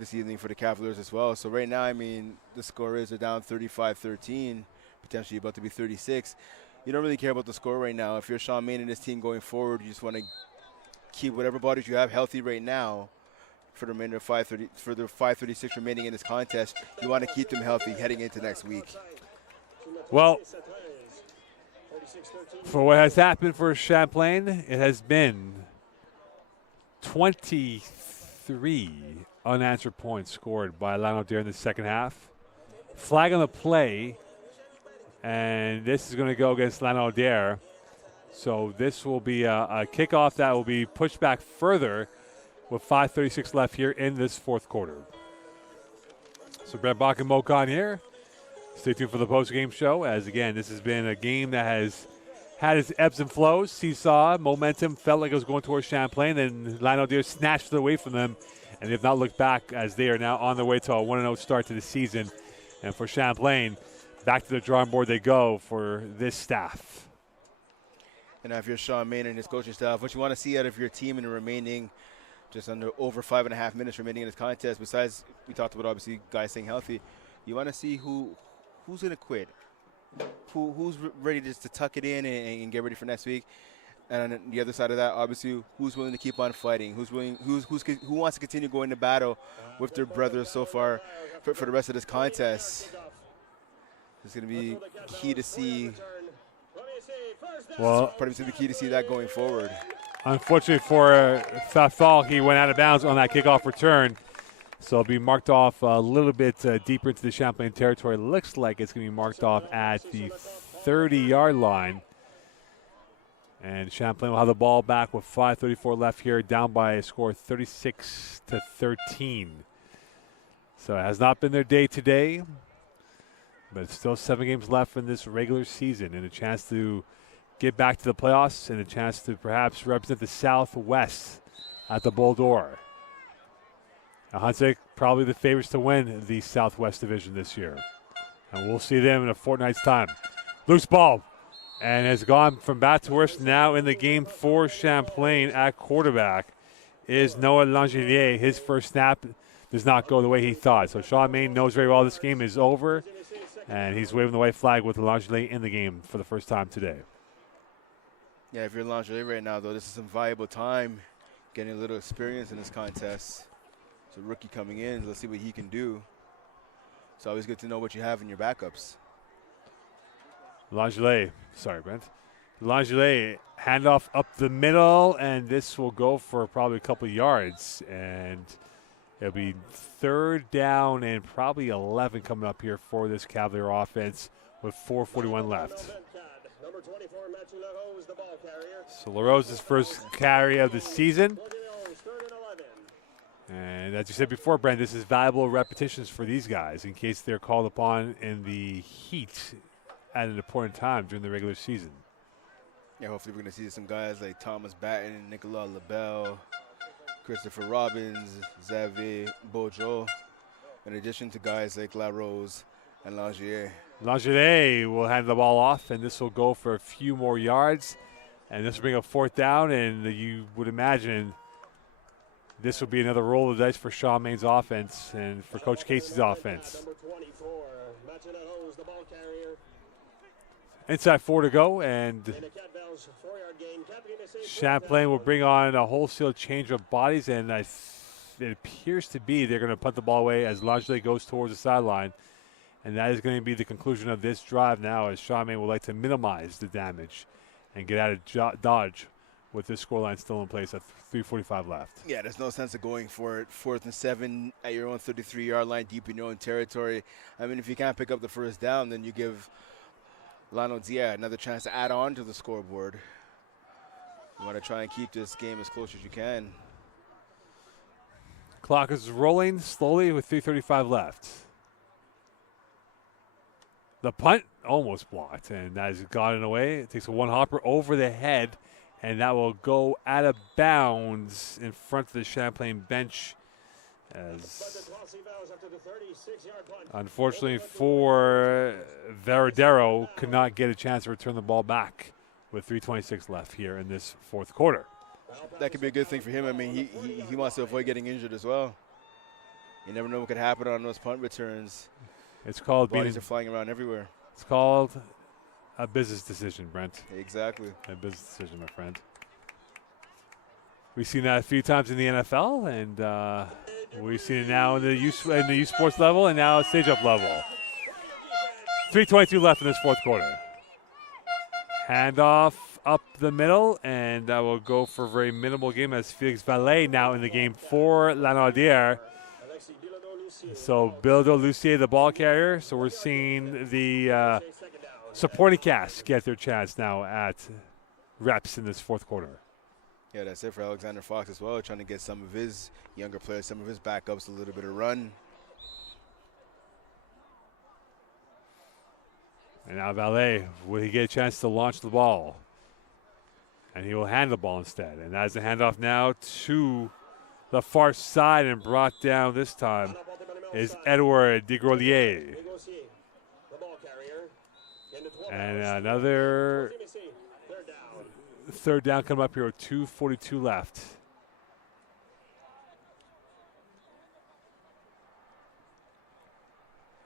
this evening for the Cavaliers as well. So right now, I mean, the score is they're down 35-13, potentially about to be 36. You don't really care about the score right now. If you're Sean Main and his team going forward, you just want to keep whatever bodies you have healthy right now for the remainder of 5:30 for the 5:36 remaining in this contest. You want to keep them healthy heading into next week. Well, for what has happened for Champlain, it has been 23 unanswered points scored by Lanaudière in the second half. Flag on the play, and this is going to go against Lanaudière. So this will be a kickoff that will be pushed back further with 5:36 left here in this fourth quarter. So Brent Bach and Mo Khan here. Stay tuned for the post-game show, as again, this has been a game that has had its ebbs and flows. Seesaw, momentum, felt like it was going towards Champlain, then Lanaudière snatched it away from them, and they've not looked back as they are now on their way to a 1-0 start to the season. And for Champlain, back to the drawing board they go for this staff. And if you're Sean Main and his coaching staff, what you want to see out of your team in the remaining just over 5.5 minutes remaining in this contest, besides we talked about obviously guys staying healthy, you want to see who's going to quit, who's ready just to tuck it in and get ready for next week. And on the other side of that, obviously, who's willing to keep on fighting, who wants to continue going to battle with their brothers so far for the rest of this contest. It's going to be key to see. Well, probably going to be key to see that going forward. Unfortunately for Fafal, he went out of bounds on that kickoff return. So it'll be marked off a little bit deeper into the Champlain territory. Looks like it's going to be marked off at the 30-yard line. And Champlain will have the ball back with 5:34 left here, down by a score 36-13. So it has not been their day today, but it's still 7 games left in this regular season and a chance to get back to the playoffs and a chance to perhaps represent the Southwest at the Bull Door. Now, Huntsick probably the favorites to win the Southwest Division this year. And we'll see them in a fortnight's time. Loose ball. And has gone from bad to worse now in the game for Champlain at quarterback is Noah Langelier. His first snap does not go the way he thought. So Sean Main knows very well this game is over. And he's waving the white flag with Langelier in the game for the first time today. Yeah, if you're Langelier right now, though, this is some valuable time getting a little experience in this contest. It's a rookie coming in. Let's see what he can do. It's always good to know what you have in your backups. Langelier, sorry, Brent. Langelier, handoff up the middle, and this will go for probably a couple of yards. And it'll be 3rd down and probably 11 coming up here for this Cavalier offense with 4:41 left. So LaRose's first carry of the season. And as you said before, Brent, this is valuable repetitions for these guys in case they're called upon in the heat at an important time during the regular season. Yeah, hopefully we're going to see some guys like Thomas Batten, Nicolas LaBelle, Christopher Robbins, Xavier Bojo, in addition to guys like LaRose and Langelier. Langelier will hand the ball off, and this will go for a few more yards. And this will bring up 4th down, and you would imagine this will be another roll of the dice for Sean Main's offense and for Coach Casey's offense. Inside 4 to go, and Champlain will bring on a wholesale change of bodies, and it appears to be they're going to punt the ball away as Langelier goes towards the sideline. And that is going to be the conclusion of this drive now, as Sean Main would like to minimize the damage and get out of Dodge with this scoreline still in place at 3:45 left. Yeah, there's no sense of going for it. 4th and 7 at your own 33-yard line, deep in your own territory. I mean, if you can't pick up the 1st down, then you give Lanaudière another chance to add on to the scoreboard. You want to try and keep this game as close as you can. Clock is rolling slowly with 3:35 left. The punt almost blocked, and that has gotten away. It takes a one-hopper over the head, and that will go out of bounds in front of the Champlain bench. As unfortunately for Varadero, could not get a chance to return the ball back with 3:26 left here in this 4th quarter. That could be a good thing for him. I mean, he wants to avoid getting injured as well. You never know what could happen on those punt returns. It's called bodies are flying around everywhere. It's called a business decision, Brent. Exactly. A business decision, my friend. We've seen that a few times in the NFL, and we've seen it now in the youth sports level, and now stage up level. 3:22 left in this fourth quarter. Handoff up the middle, and that will go for a very minimal game as Felix Valet now in the game for Lanaudière. So Bildo Lucier, the ball carrier. So we're seeing the supporting cast get their chance now at reps in this fourth quarter. Yeah, that's it for Alexander Fox as well, trying to get some of his younger players, some of his backups, a little bit of run. And now Valet, will he get a chance to launch the ball? And he will hand the ball instead. And that's the handoff now to the far side, and brought down this time is Edouard Degrolier. And another third down coming up here with 2:42 left.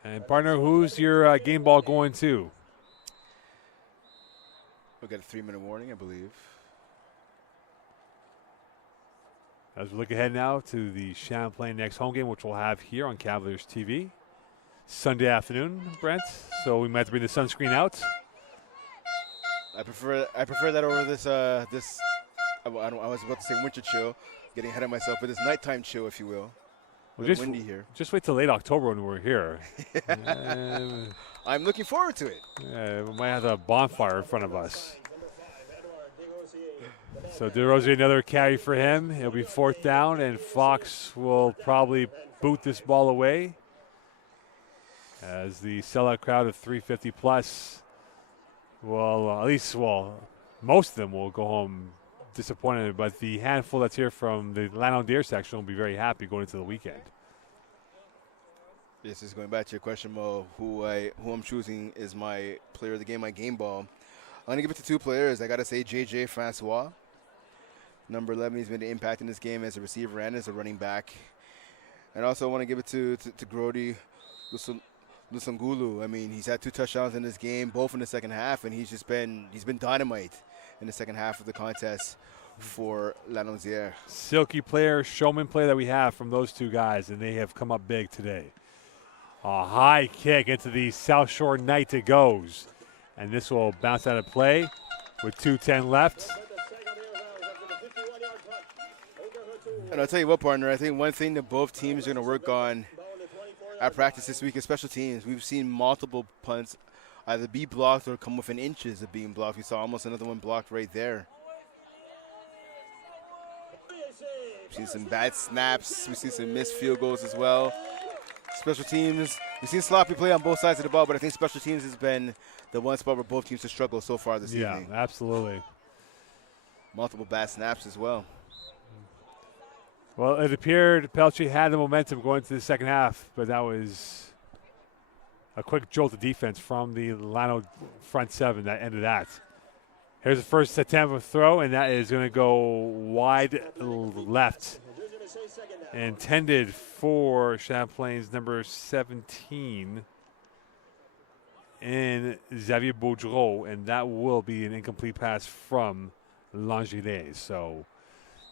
And partner, who's your game ball going to? We'll get a 3-minute warning, I believe. As we look ahead now to the Champlain next home game, which we'll have here on Cavaliers TV. Sunday afternoon, Brent. So we might have to bring the sunscreen out. I prefer that over this I was about to say winter chill, getting ahead of myself, but this nighttime chill, if you will. Well, It's windy here. Just wait till late October when we're here. I'm looking forward to it. We might have a bonfire in front of us. So DeRosier, another carry for him. He'll be fourth down, and Fox will probably boot this ball away as the sellout crowd of 350 plus will, most of them will go home disappointed, but the handful that's here from the Lanaudière section will be very happy going into the weekend. This is going back to your question, Mo, who I'm choosing is my player of the game, my game ball. I'm going to give it to two players. I got to say J.J. Francois. Number 11, he's been an impact in this game as a receiver and as a running back. And also I want to give it to Grody Lusangulu. I mean, he's had 2 touchdowns in this game, both in the second half, and he's been dynamite in the second half of the contest for Lanaudière. Silky player, showman player that we have from those two guys, and they have come up big today. A high kick into the South Shore Knights it goes. And this will bounce out of play with 2:10 left. And I'll tell you what, partner, I think one thing that both teams are going to work on at practice this week is special teams. We've seen multiple punts either be blocked or come within inches of being blocked. We saw almost another one blocked right there. We've seen some bad snaps. We've seen some missed field goals as well. Special teams, we've seen sloppy play on both sides of the ball, but I think special teams has been the one spot where both teams have struggled so far this evening. Yeah, absolutely. Multiple bad snaps as well. Well, it appeared Pelche had the momentum going into the second half, but that was a quick jolt of defense from the Lano front seven that ended that. Here's the first attempt of throw, and that is going to go wide left. Intended for Champlain's number 17 in Xavier Baudreau, and that will be an incomplete pass from Langillet. So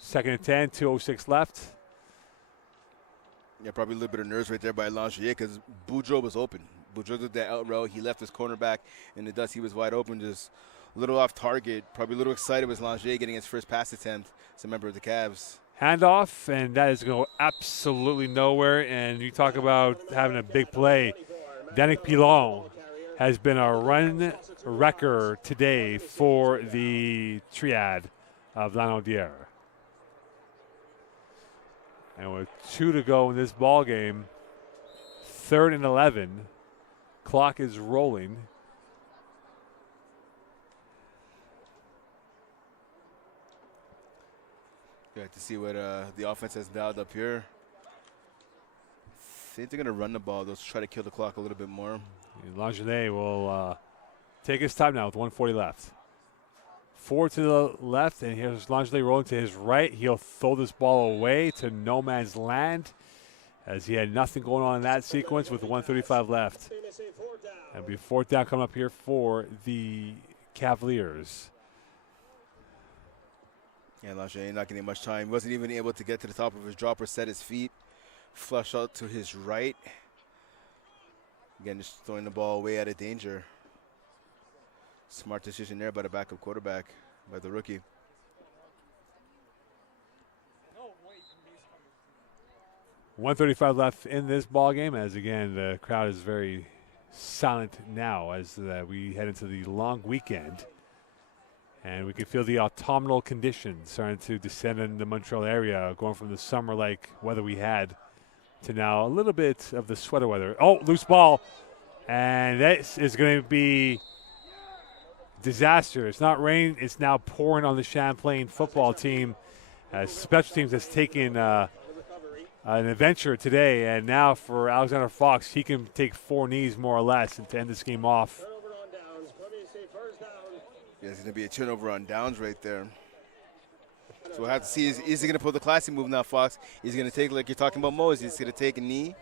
second and 10, 2:06 left. Yeah, probably a little bit of nerves right there by Langier because Boudreau was open. Boudreau did that out route. He left his cornerback in the dust. He was wide open, just a little off target. Probably a little excited with Langier getting his first pass attempt as a member of the Cavs. Handoff, and that is going to go absolutely nowhere. And you talk about having a big play. Danick Pilon has been a run wrecker today for the triad of Lanaudière. And with 2 to go in this ball game, 3rd and 11, clock is rolling. Good to see what the offense has dialed up here. I think they're going to run the ball, though, to try to kill the clock a little bit more. Langillet will take his time now with 1:40 left. 4 to the left, and here's Langillet rolling to his right. He'll throw this ball away to no man's land as he had nothing going on in that sequence with 1:35 left. And be 4th down coming up here for the Cavaliers. Yeah, Lanaudière not getting much time. He wasn't even able to get to the top of his drop or set his feet. Flush out to his right. Again, just throwing the ball away out of danger. Smart decision there by the backup quarterback, by the rookie. 1:35 left in this ball game, as again the crowd is very silent now as we head into the long weekend, and we can feel the autumnal conditions starting to descend in the Montreal area, going from the summer-like weather we had to now a little bit of the sweater weather. Oh, loose ball, and this is going to be disaster. It's not raining; it's now pouring on the Champlain football team. Special teams has taken an adventure today, and now for Alexander Fox, he can take 4 knees more or less and to end this game off. Yeah, there's going to be a turnover on downs right there. So we'll have to see, is he going to pull the classy move now, Fox? Is he going to take, like you're talking about Mo, is he going to take a knee?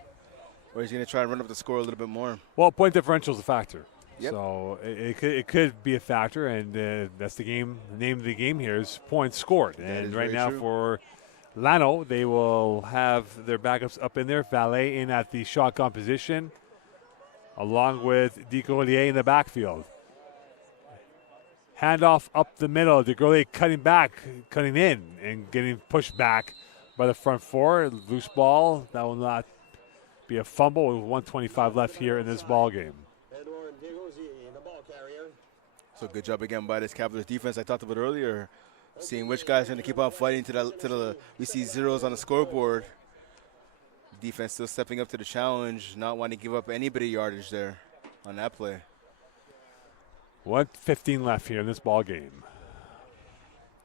Or is he going to try and run up the score a little bit more? Well, point differential is a factor. Yep. So it could be a factor, and that's the game. The name of the game here is points scored. And right now for Lano, they will have their backups up in there. Valet in at the shotgun position, along with DeGaulier in the backfield. Handoff up the middle. DeGaulier cutting in, and getting pushed back by the front four. Loose ball. That will not be a fumble with 1:25 left here in this ball game. So good job again by this Cavaliers defense. I talked about earlier, seeing which guys are going to keep on fighting to the we see zeros on the scoreboard. Defense still stepping up to the challenge, not wanting to give up any bit of yardage there on that play. 1:15 left here in this ball game.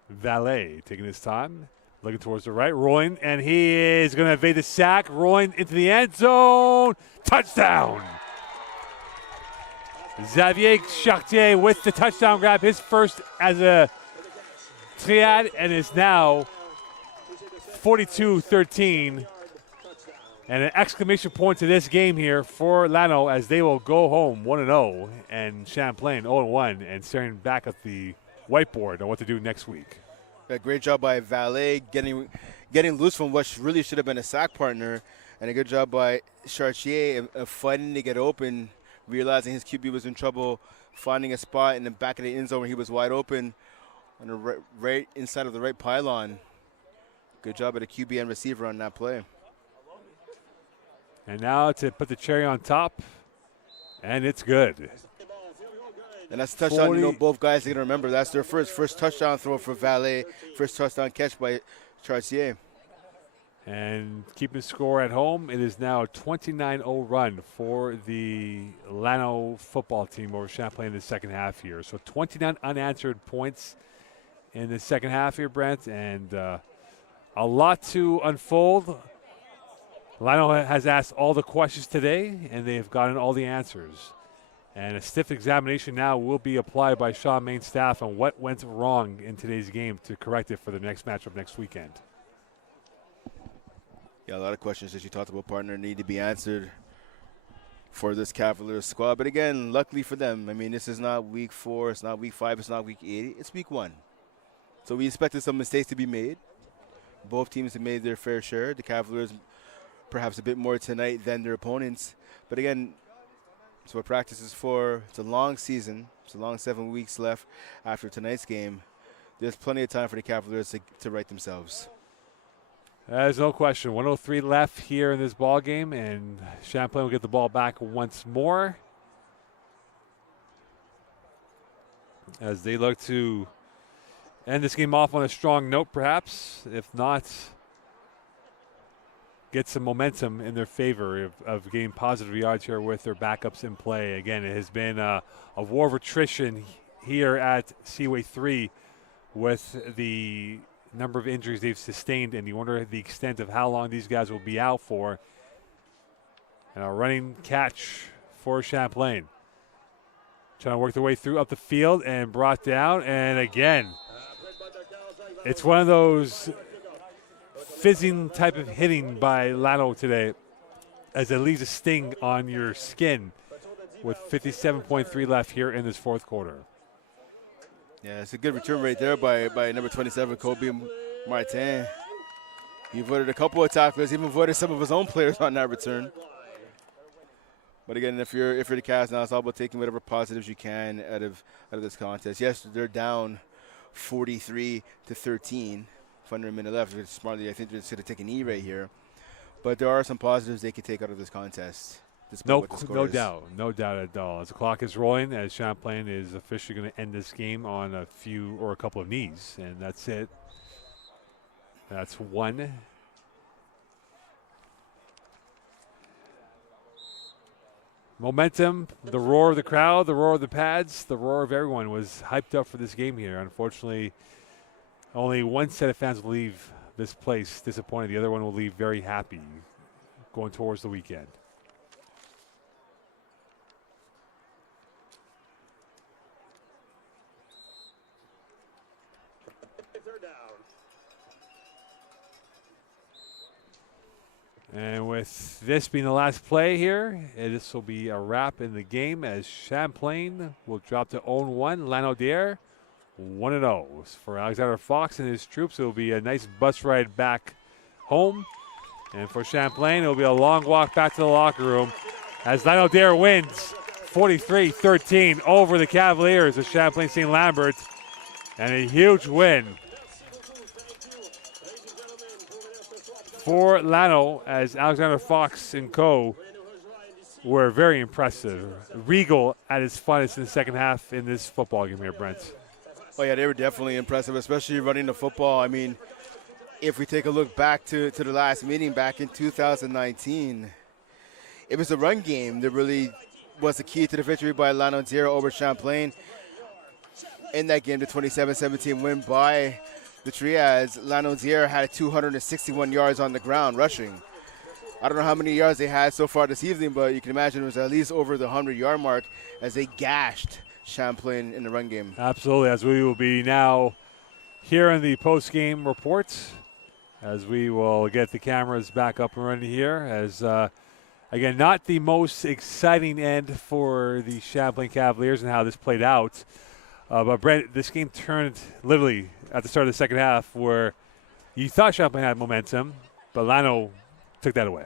Valet taking his time, looking towards the right, rolling, and he is going to evade the sack, rolling into the end zone. Touchdown! Xavier Chartier with the touchdown grab, his first as a triad, and is now 42-13. And an exclamation point to this game here for Lano as they will go home 1-0 and Champlain 0-1 and staring back at the whiteboard on what to do next week. A great job by Valet getting loose from what really should have been a sack partner, and a good job by Chartier of fighting to get open, realizing his QB was in trouble, finding a spot in the back of the end zone where he was wide open on the right inside of the right pylon. Good job at the QB and receiver on that play. And now to put the cherry on top, and it's good. And that's a touchdown. You know, both guys are going to remember. That's their first touchdown throw for Valet, first touchdown catch by Chartier. And keeping score at home, it is now a 29-0 run for the Lano football team over Champlain in the second half here. So 29 unanswered points in the second half here, Brent, and a lot to unfold. Lano has asked all the questions today, and they have gotten all the answers. And a stiff examination now will be applied by Shaw main staff on what went wrong in today's game to correct it for the next matchup next weekend. Yeah, a lot of questions that you talked about, partner, need to be answered for this Cavaliers squad. But again, luckily for them, I mean, this is not week 4, it's not week 5, it's not week 8, it's week 1. So we expected some mistakes to be made. Both teams have made their fair share. The Cavaliers perhaps a bit more tonight than their opponents. But again, it's what practice is for. It's a long season. It's a long 7 weeks left after tonight's game. There's plenty of time for the Cavaliers to right themselves. There's no question. 1:03 left here in this ball game, and Champlain will get the ball back once more as they look to end this game off on a strong note, perhaps. If not, get some momentum in their favor of getting positive yards here with their backups in play. Again, it has been a war of attrition here at Seaway 3 with the number of injuries they've sustained, and you wonder the extent of how long these guys will be out for. And a running catch for Champlain. Trying to work their way through up the field and brought down. And again, it's one of those fizzing type of hitting by Lano today as it leaves a sting on your skin with 57.3 left here in this fourth quarter. Yeah, it's a good return right there by number 27, Kobe Martin. He avoided a couple of tacklers, even avoided some of his own players on that return. But again, if you're the Cavs now, it's all about taking whatever positives you can out of this contest. Yes, they're down 43-13. Under a minute left. Smartly, I think they're just going to take an E right here. But there are some positives they can take out of this contest. No doubt at all. As the clock is rolling, as Champlain is officially going to end this game on a couple of knees, and that's it. That's one. Momentum, the roar of the crowd, the roar of the pads, the roar of everyone was hyped up for this game here. Unfortunately, only one set of fans will leave this place disappointed. The other one will leave very happy going towards the weekend. And with this being the last play here, this will be a wrap in the game as Champlain will drop to 0-1. Lanaudière 1-0. For Alexander Fox and his troops, it will be a nice bus ride back home. And for Champlain, it will be a long walk back to the locker room as Lanaudière wins 43-13 over the Cavaliers of Champlain St. Lambert. And a huge win for Lano, as Alexander Fox and co. were very impressive. Regal at his finest in the second half in this football game here, Brent. Oh, yeah, they were definitely impressive, especially running the football. I mean, if we take a look back to the last meeting back in 2019, it was the run game that really was the key to the victory by Lanaudière over Champlain. In that game, the 27-17 win by the Triads, Lanaudière had 261 yards on the ground rushing. I don't know how many yards they had so far this evening, but you can imagine it was at least over the 100-yard mark as they gashed Champlain in the run game. Absolutely, as we will be now here in the post-game reports, as we will get the cameras back up and running here, as again, not the most exciting end for the Champlain Cavaliers and how this played out. But Brent, this game turned literally at the start of the second half where you thought Champlain had momentum, but Lano took that away.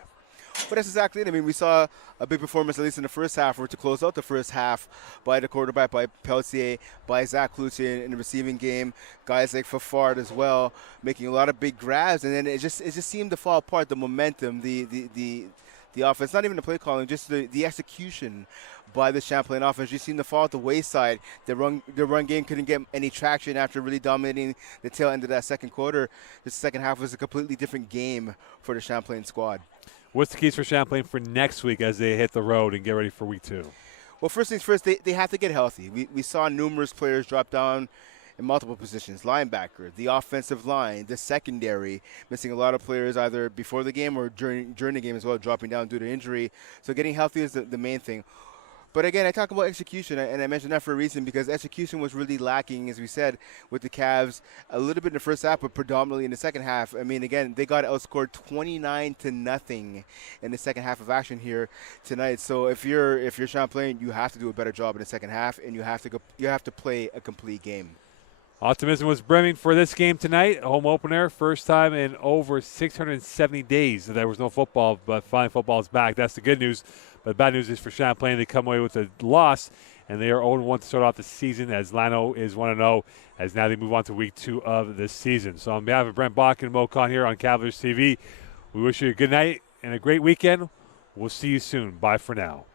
But that's exactly it. I mean, we saw a big performance, at least in the first half, or to close out the first half, by the quarterback, by Pelletier, by Zach Cloutier in the receiving game, guys like Fafard as well, making a lot of big grabs, and then it just seemed to fall apart. The momentum, the offense, not even the play calling, just the execution by the Champlain offense just seemed to fall at the wayside. The run game couldn't get any traction after really dominating the tail end of that second quarter. The second half was a completely different game for the Champlain squad. What's the keys for Champlain for next week as they hit the road and get ready for week 2? Well, first things first, they have to get healthy. We saw numerous players drop down in multiple positions. Linebacker, the offensive line, the secondary, missing a lot of players either before the game or during the game as well, dropping down due to injury. So getting healthy is the main thing. But again, I talk about execution, and I mentioned that for a reason because execution was really lacking, as we said, with the Cavs a little bit in the first half, but predominantly in the second half. I mean, again, they got outscored 29-0 in the second half of action here tonight. So if you're Champlain, you have to do a better job in the second half, and you have to play a complete game. Optimism was brimming for this game tonight. Home opener, first time in over 670 days that there was no football, but finally football is back. That's the good news. But the bad news is for Champlain, they come away with a loss, and they are 0-1 to start off the season as Lano is 1-0, as now they move on to week 2 of the season. So on behalf of Brent Bach and Mo Khan here on Cavaliers TV, we wish you a good night and a great weekend. We'll see you soon. Bye for now.